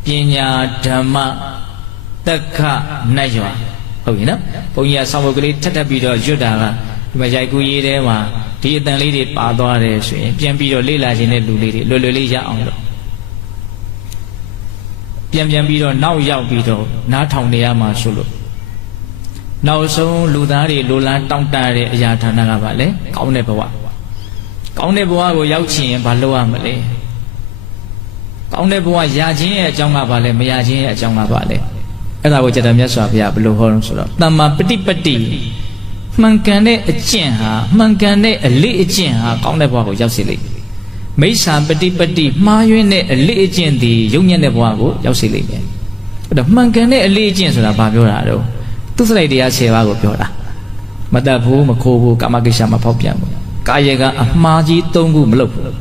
ပညာဓမ္မတက္ခနတ်ရွာဟုတ်ပြီနော်ဘုန်းကြီးကဆောင်းဘုတ်ကလေးထပ်ပြီးတော့ရွတ်တာကဒီမှာရိုက်ကူးရေးထဲမှာဒီအတန်လေးတွေပါသွားတယ်ဆိုရင်ပြန်ပြီးတော့လေ့လာခြင်းတဲ့လူလေးတွေလွယ်လေးရအောင်လို့ပြန်ပြီးတော့နောက်ရောက်ပြီးတော့နားထောင်နေရမှာဆိုလို့နောက်ဆုံးလူသားတွေလိုလားတောင့်တတဲ့အရာဌာနကပါလေကောင်းတဲ့ဘဝကောင်းတဲ့ဘဝကိုရောက်ချင်ရင်ဘာလုပ်ရမလဲကောင်းတဲ့ဘဝရခြင်းရဲ့အကြောင်းကဘာလဲမရခြင်းရဲ့အကြောင်းကဘာလဲအဲ့ဒါကိုကျတဲ့မြတ်စွာဘုရားဘယ်လိုဟောလို့ဆိုတော့တမ္မာပฏิပတ္တိမှန်ကန်တဲ့အကျင့်ဟာမှန်ကန်တဲ့အလေးအကျင့်ဟာကောင်းတဲ့ဘဝကိုရောက်စေလိမ့် မိစ္ဆာပฏิပတ္တိမှားယွင်းတဲ့အလေးအကျင့်သည်ယုံညံ့တဲ့ဘဝကိုရောက်စေလိမ့်မယ်အဲ့တော့မှန်ကန်တဲ့အလေးအကျင့်ဆိုတာဘာပြောတာတော့သူစရိုက်တရား10ပါးကိုပြောတာမတတ်ဘူးမခိုးဘူးကာမကိစ္စမဖောက်ပြန်ဘူးကာယကအမှားကြီး3ခုမလုပ်ဘူး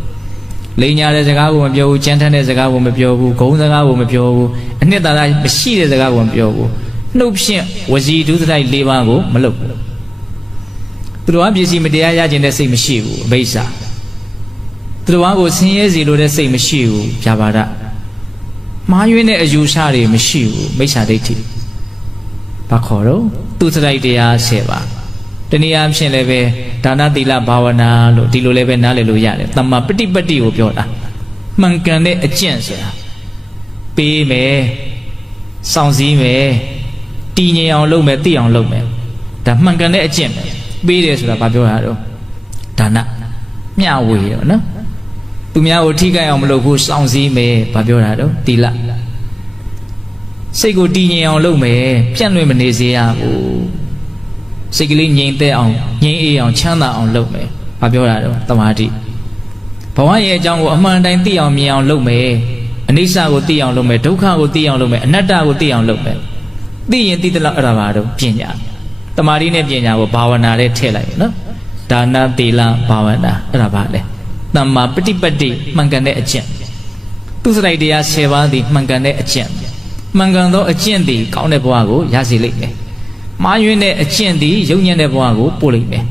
လိန်ညာတဲ့စကားကိုမပြောဘူးကြမ်းတမ်းတဲ့စကားကိုမပြောဘူးဂုံစကားကိုမပြောဘူးအနှစ်သာရမရှိတဲ့စကားကိုမပြောဘူးနှုတ်ဖြင့်ဝစီဒုစရိုက်4ပါးကိုမလုပ်ဘူးသူတော်ပစ္စည်းမတရားရခြင်းတဲ့စိတ်မရှိဘူးအဘိဓါသူတော်ကိုဆင်းရဲစေလိုတဲ့စိတ်မရှိဘူးဗျာပါဒမှားယွင်းတဲ့အယူဆတွေမရှိဘူးမိစ္ဆာဒိဋ္ဌိဘာခေါ်တော့သူစရိုက်တရား10ပါးတနည်းအားဖြင့်လည်းပဲဒါနသီလဘာဝနာလို့ဒီလိုလည်းပဲနားလည်လို့ရတယ်တမ္မာပฏิပတ္တိကိုပြောတာမှန်ကန်တဲ့အကျင့်ဆိုတာပေးမယ်စောင့်စည်းမယ်တည်ငြိမ်အောင်လုပ်မယ်သိအောင်လုပ်မယ်ဒါမှန်ကန်တဲ့အကျင့်ပဲပေးတယ်ဆိုတာဘာပြောတာတော့ဒါနမျှဝေတော့နော်သူများကိုထိခိုက်အောင်မလုပ်ဘူးစောင့်စည်းမယ်ဘာပြောတာတော့သီလစိတ်ကိုတည်ငြိမ်အောင်လုပ်မယ်ပြန့်လွင့်မနေစေရဘူးစိတ်ကလေးငြိမ်သက်အောင်ငြိမ်အေးအောင်ချမ်းသာအောင်လုပ်မယ်ဘာပြောတာတော့သမာဓိဘဝရဲ့အကြောင်းကိုအမှန်တိုင်းသိအောင်မြင်အောင်လုပ်မယ်အနိစ္စကိုသိအောင်လုပ်မယ်ဒုက္ခကိုသိအောင်လုပ်မယ်အနတ္တကိုသိအောင်လုပ်မယ်သိရင်သိသလောက်အဲ့ဒါပါတော့ပညာသမာဓိနဲ့ပညာကိုဘာဝနာနဲ့ထည့်လိုက်နော်ဒါနသီလဘာဝနာအဲ့ဒါပါလေတမ္မာပฏิပတ္တိမှန်ကန်တဲ့အကျင့်သူစရိုက်တရား10ပါးသည်မှန်ကန်တဲ့အကျင့်မှန်ကန်သောအကျင့်သည်ကောင်းတဲ့ဘဝကိုရစေလိမ့်မယ်မှားယွင်းတဲ့အကျင့်သည်ယုံညံ့တဲ့ဘဝကိုပို့လိမ့်မယ်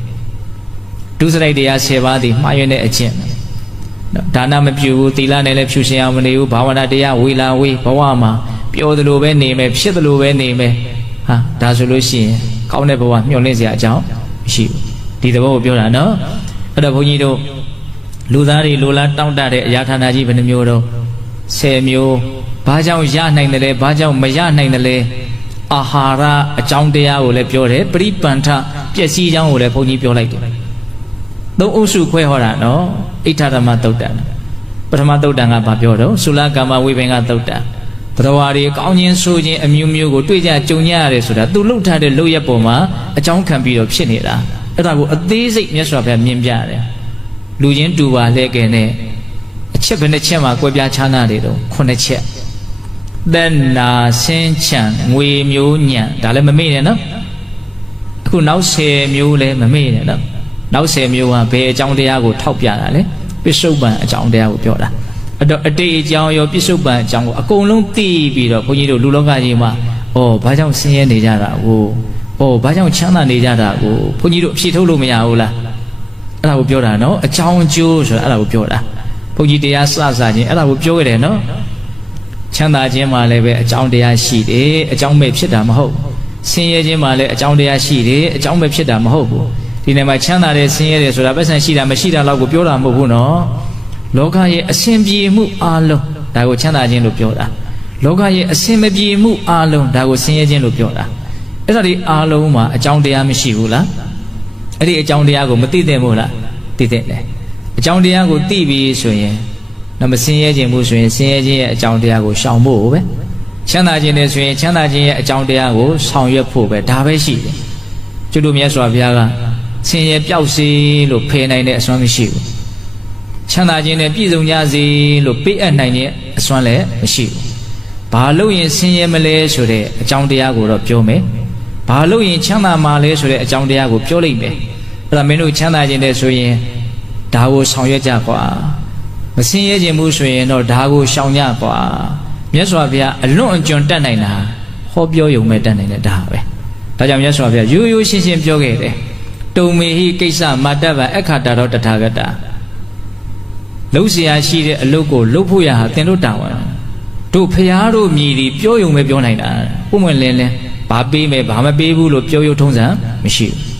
ဒုစရိုက်တရား10ပါးသည်မှားယွင်းတဲ့အကျင့်ဒါနမပြုဘူးသီလနဲ့လည်းဖြူရှင်အောင်မနေဘူးဘာဝနာတရားဝေလာဝေးဘဝမှာပျော်သလိုပဲနေမယ်ဖြစ်သလိုပဲနေမယ်ဟာဒါဆိုလို့ရှိရင်ကောင်းတဲ့ဘဝမျှော်လင့်စရာအကြောင်းမရှိဘူးဒီသဘောကိုပြောတာနော်အဲ့တော့ဘုန်းကြီးတို့လူသားတွေလိုလားတောင့်တတဲ့အရာဌာနကြီးဘယ်နှမျိုးတော့10မျိုးဘာကြောင့်ရနိုင်တယ်လဲဘာကြောင့်မရနိုင်တယ်လဲအာဟာရအကြောင်းတရားကိုလည်းပြောတယ်ပရိပန္ထပျက်စီးကြောင်းကိုလည်းဘုန်းကြီးပြောလိုက်တယ်သုံးအုပ်စုခွဲဟောတာနော်ဣဋ္ဌဓမ္မသုတ်တံပထမသုတ်တံကဘာပြောတော့သုလကာမဝိပင်ကသုတ်တံတရားတွေကောင်းခြင်းဆိုခြင်းအမျိုးမျိုးကိုတွေ့ကြကြုံကြရတယ်ဆိုတာသူလှုပ်ထားတဲ့လှုပ်ရက်ပေါ်မှာအကြောင်းခံပြီးတော့ဖြစ်နေတာအဲ့ဒါကိုအသေးစိတ်မြတ်စွာဘုရားမြင်ပြတယ်လူချင်းတူပါလဲကဲနဲ့အချက်ဘယ်နှချက်မှာကွဲပြားခြားနားတယ်တော့9ချက်တဏ္ဍာဆင်းချံငွေမျိုးညံဒါလည်းမမေ့နဲ့နော်အခုနောက်10မျိုးလည်းမမေ့နဲ့နော်နောက်10မျိုးကဘယ်အကြောင်းတရားကိုထောက်ပြတာလဲပစ္စုပန်အကြောင်းတရားကိုပြောတာအဲ့တော့အတိတ်အကြောင်းရောပစ္စုပန်အကြောင်းကိုအကုန်လုံးသိပြီးတော့ဘုန်းကြီးတို့လူလောကကြီးမှာဘာကြောင့်ဆင်းရဲနေကြတာကိုဘာကြောင့်ချမ်းသာနေကြတာကိုဘုန်းကြီးတို့အဖြေထုတ်လို့မရဘူးလားအဲ့ဒါကိုပြောတာနော်အကြောင်းအကျိုးဆိုတာအဲ့ဒါကိုပြောတာဘုန်းကြီးတရားစခြင်းအဲ့ဒါကိုပြောခဲ့တယ်နော်ချမ်းသာခြင်းမှာလည်းပဲအကြောင်းတရားရှိတယ်အကြောင်းမဲ့ဖြစ်တာမဟုတ်ဆင်းရဲခြင်းမှာလည်းအကြောင်းတရားရှိတယ်အကြောင်းမဲ့ဖြစ်တာမဟုတ်ဘူးဒီနေ့မှာချမ်းသာတယ်ဆင်းရဲတယ်ဆိုတာပတ်စံရှိတာမရှိတာလောက်ကိုပြောတာမဟုတ်ဘူးနော်လောကရဲ့အစဉ်ပြေမှုအလုံးဒါကိုချမ်းသာခြင်းလို့ပြောတာလောကရဲ့အစဉ်မပြေမှုအလုံးဒါကိုဆင်းရဲခြင်းလို့ပြောတာအဲ့ဒါဒီအလုံးမှာအကြောင်းတရားမရှိဘူးလားအဲ့ဒီအကြောင်းတရားကိုမသိသင့်ဘူးလားသိသင့်တယ်အကြောင်းတရားကိုသိပြီဆိုရင်မဆင်းရဲခြင်းဘူးဆိုရင်ဆင်းရဲခြင်းရဲ့အကြောင်းတရားကိုရှောင်ဖို့ပဲချမ်းသာခြင်းနဲ့ဆိုရင်ချမ်းသာခြင်းရဲ့အကြောင်းတရားကိုဆောင်ရွက်ဖို့ပဲဒါပဲရှိတယ်ကျွတ်တို့မြတ်စွာဘုရားကဆင်းရဲပျောက်စေလို့ဖယ်နိုင်တဲ့အစွမ်းမရှိဘူးချမ်းသာခြင်းနဲ့ပြည့်စုံကြစေလို့ပေးအပ်နိုင်တဲ့အစွမ်းလည်းမရှိဘူးဘာလို့ရင်ဆင်းရဲမလဲဆိုတဲ့အကြောင်းတရားကိုတော့ပြောမယ်ဘာလို့ရင်ချမ်းသာမှာလဲဆိုတဲ့အကြောင်းတရားကိုပြောလိုက်မယ်အဲ့ဒါမင်းတို့ချမ်းသာခြင်းနဲ့ဆိုရင်ဒါကိုဆောင်ရွက်ကြကွာမဆင်းရဲခြင်းမှုဆိုရင်တော့ဒါကိုရှောင်ကြကွာမြတ်စွာဘုရားအလွန်အကျွံတတ်နိုင်တာဟောပြောယုံမဲ့တတ်နိုင်တဲ့ဒါပဲဒါကြောင့်မြတ်စွာဘုရားရိုးရိုးရှင်းရှင်းပြောခဲ့တယ်တုံမေဟိကိစ္စမတ္တဗံအခါတာတော်တထာဂတလှုပ်ရှားရှိတဲ့အလုပ်ကိုလှုပ်ဖို့ရဟာသင်တို့တာဝန်တို့ဖျားတို့မြည်ဒီပြောယုံပဲပြောနိုင်တာပုံမှန်လင်းလင်းဘာပေးမယ်ဘာမပေးဘူးလို့ပြောရုံထုံးစံမရှိဘူး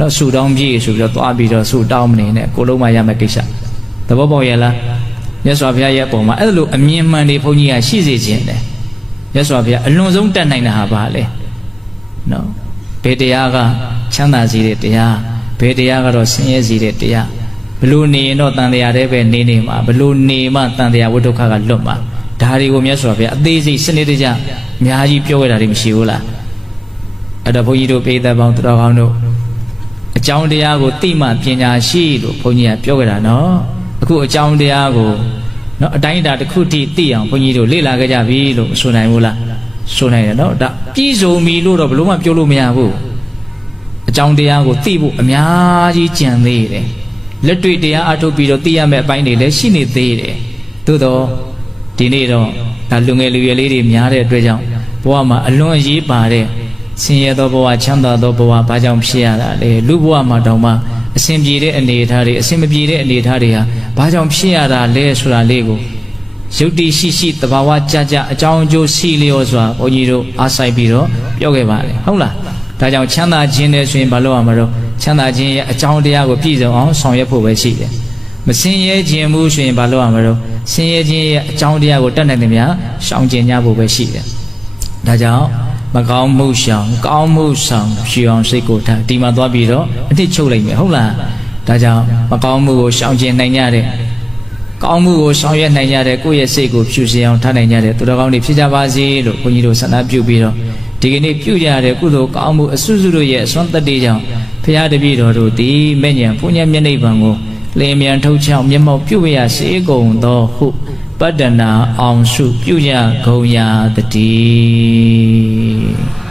တော့ဆူတောင်းပြေးဆိုပြီးတော့သွားပြီးတော့ဆူတောင်းမနေနဲ့ကိုလုံးမရမယ့်ကိစ္စသဘောပေါက်ရဲ့လားမြတ်စွာဘုရားရဲ့အပေါ်မှာအဲ့လိုအမြင်မှန်တွေဘုန်းကြီးကရှိစေခြင်းတယ်မြတ်စွာဘုရားအလွန်ဆုံးတတ်နိုင်တာဟာဘာလဲနော်ဘယ်တရားကချမ်းသာစေတဲ့တရားဘယ်တရားကတော့ဆင်းရဲစေတဲ့တရားဘလို့နေရင်တော့တန်တရားတွေပဲနေမှာဘလို့နေမှတန်တရားဝိဒုက္ခကလွတ်မှာဒါတွေကိုမြတ်စွာဘုရားအသေးစိတ်စနစ်တကျအများကြီးပြောခဲ့တာတွေမရှိဘူးလားအဲ့တော့ဘုန်းကြီးတို့ပိဋကပေါင်းတော်ကောင်းတို့အကြောင်းတရားကိုသိမှပညာရှိလို့ဘုန်းကြီးကပြောခဲ့တာနော် အခုအကြောင်းတရားကိုနော်အတိုင်းအတာတစ်ခုထိသိအောင်ဘုန်းကြီးတို့လေ့လာကြကြပြီလို့ဆိုနိုင်ဘူးလားဆိုနိုင်တယ်နော်ဒါပြည့်စုံပြီလို့တော့ဘယ်လို့မှပြောလို့မရဘူးအကြောင်းတရားကိုသိဖို့အများကြီးကြံသေးတယ်လက်တွေ့တရားအထုတ်ပြီးတော့သိရမယ့်အပိုင်းတွေလည်းရှိနေသေးတယ်သို့တော့ဒီနေ့တော့ဒါလူငယ်လူရွယ်လေးတွေများတဲ့အတွက်ကြောင့်ဘဝမှာအလွန်အရေးပါတဲ့ဆင်းရဲသောဘဝချမ်းသာသောဘဝဘာကြောင့်ဖြစ်ရတာလဲလူဘဝမှာတောင်မှအစဉ်ပြေတဲ့အနေအထားတွေအစဉ်မပြေတဲ့အနေအထားတွေဟာဘာကြောင့်ဖြစ်ရတာလဲဆိုတာလေးကိုယုတ်တိရှိရှိတဘာဝကြကြအကြောင်းအကျိုးရှိလျောစွာဘုန်းကြီးတို့အားစိုက်ပြီးတော့ပြောခဲ့ပါတယ်ဟုတ်လားဒါကြောင့်ချမ်းသာခြင်းနဲ့ဆိုရင်ဘာလို့ရမှာတော့ချမ်းသာခြင်းရဲ့အကြောင်းတရားကိုပြည့်စုံအောင်ဆောင်ရွက်ဖို့ပဲရှိတယ်မဆင်းရဲခြင်းမှုဆိုရင်ဘာလို့ရမှာတော့ဆင်းရဲခြင်းရဲ့အကြောင်းတရားကိုတတ်နိုင်တယ်များရှောင်ကျဉ်ကြဖို့ပဲရှိတယ်ဒါကြောင့်မကောင်းမှုရှောင်ကောင်းမှုဆောင်ဖြူအောင်စိတ်ကိုထားဒီမှာသွားပြီးတော့အထစ်ချုပ်လိုက်မယ်ဟုတ်လားဒါကြောင့်မကောင်းမှုကိုရှောင်ကျဉ်နိုင်ကြတဲ့ကောင်းမှုကိုဆောင်ရွက်နိုင်ကြတဲ့ကိုယ့်ရဲ့စိတ်ကိုဖြူစင်အောင်ထားနိုင်ကြတဲ့သူတော်ကောင်းတွေဖြစ်ကြပါစေလို့ဘုန်းကြီးတို့ဆန္ဒပြုပြီးတော့ဒီကနေ့ပြုကြတဲ့ကုသိုလ်ကောင်းမှုအစွတ်စွတ်တို့ရဲ့အစွမ်းတတ္တိကြောင့်ဘုရားတပည့်တော်တို့သည်မဲ့ညာဘုညာမျက်နှိပ်ပံကိုလင်းမြန်ထုတ်ချောင်းမျက်မှောက်ပြုရစေကုန်သောဟုပတ္တနာအောင်စုပြုကြကုန်ရာတည်း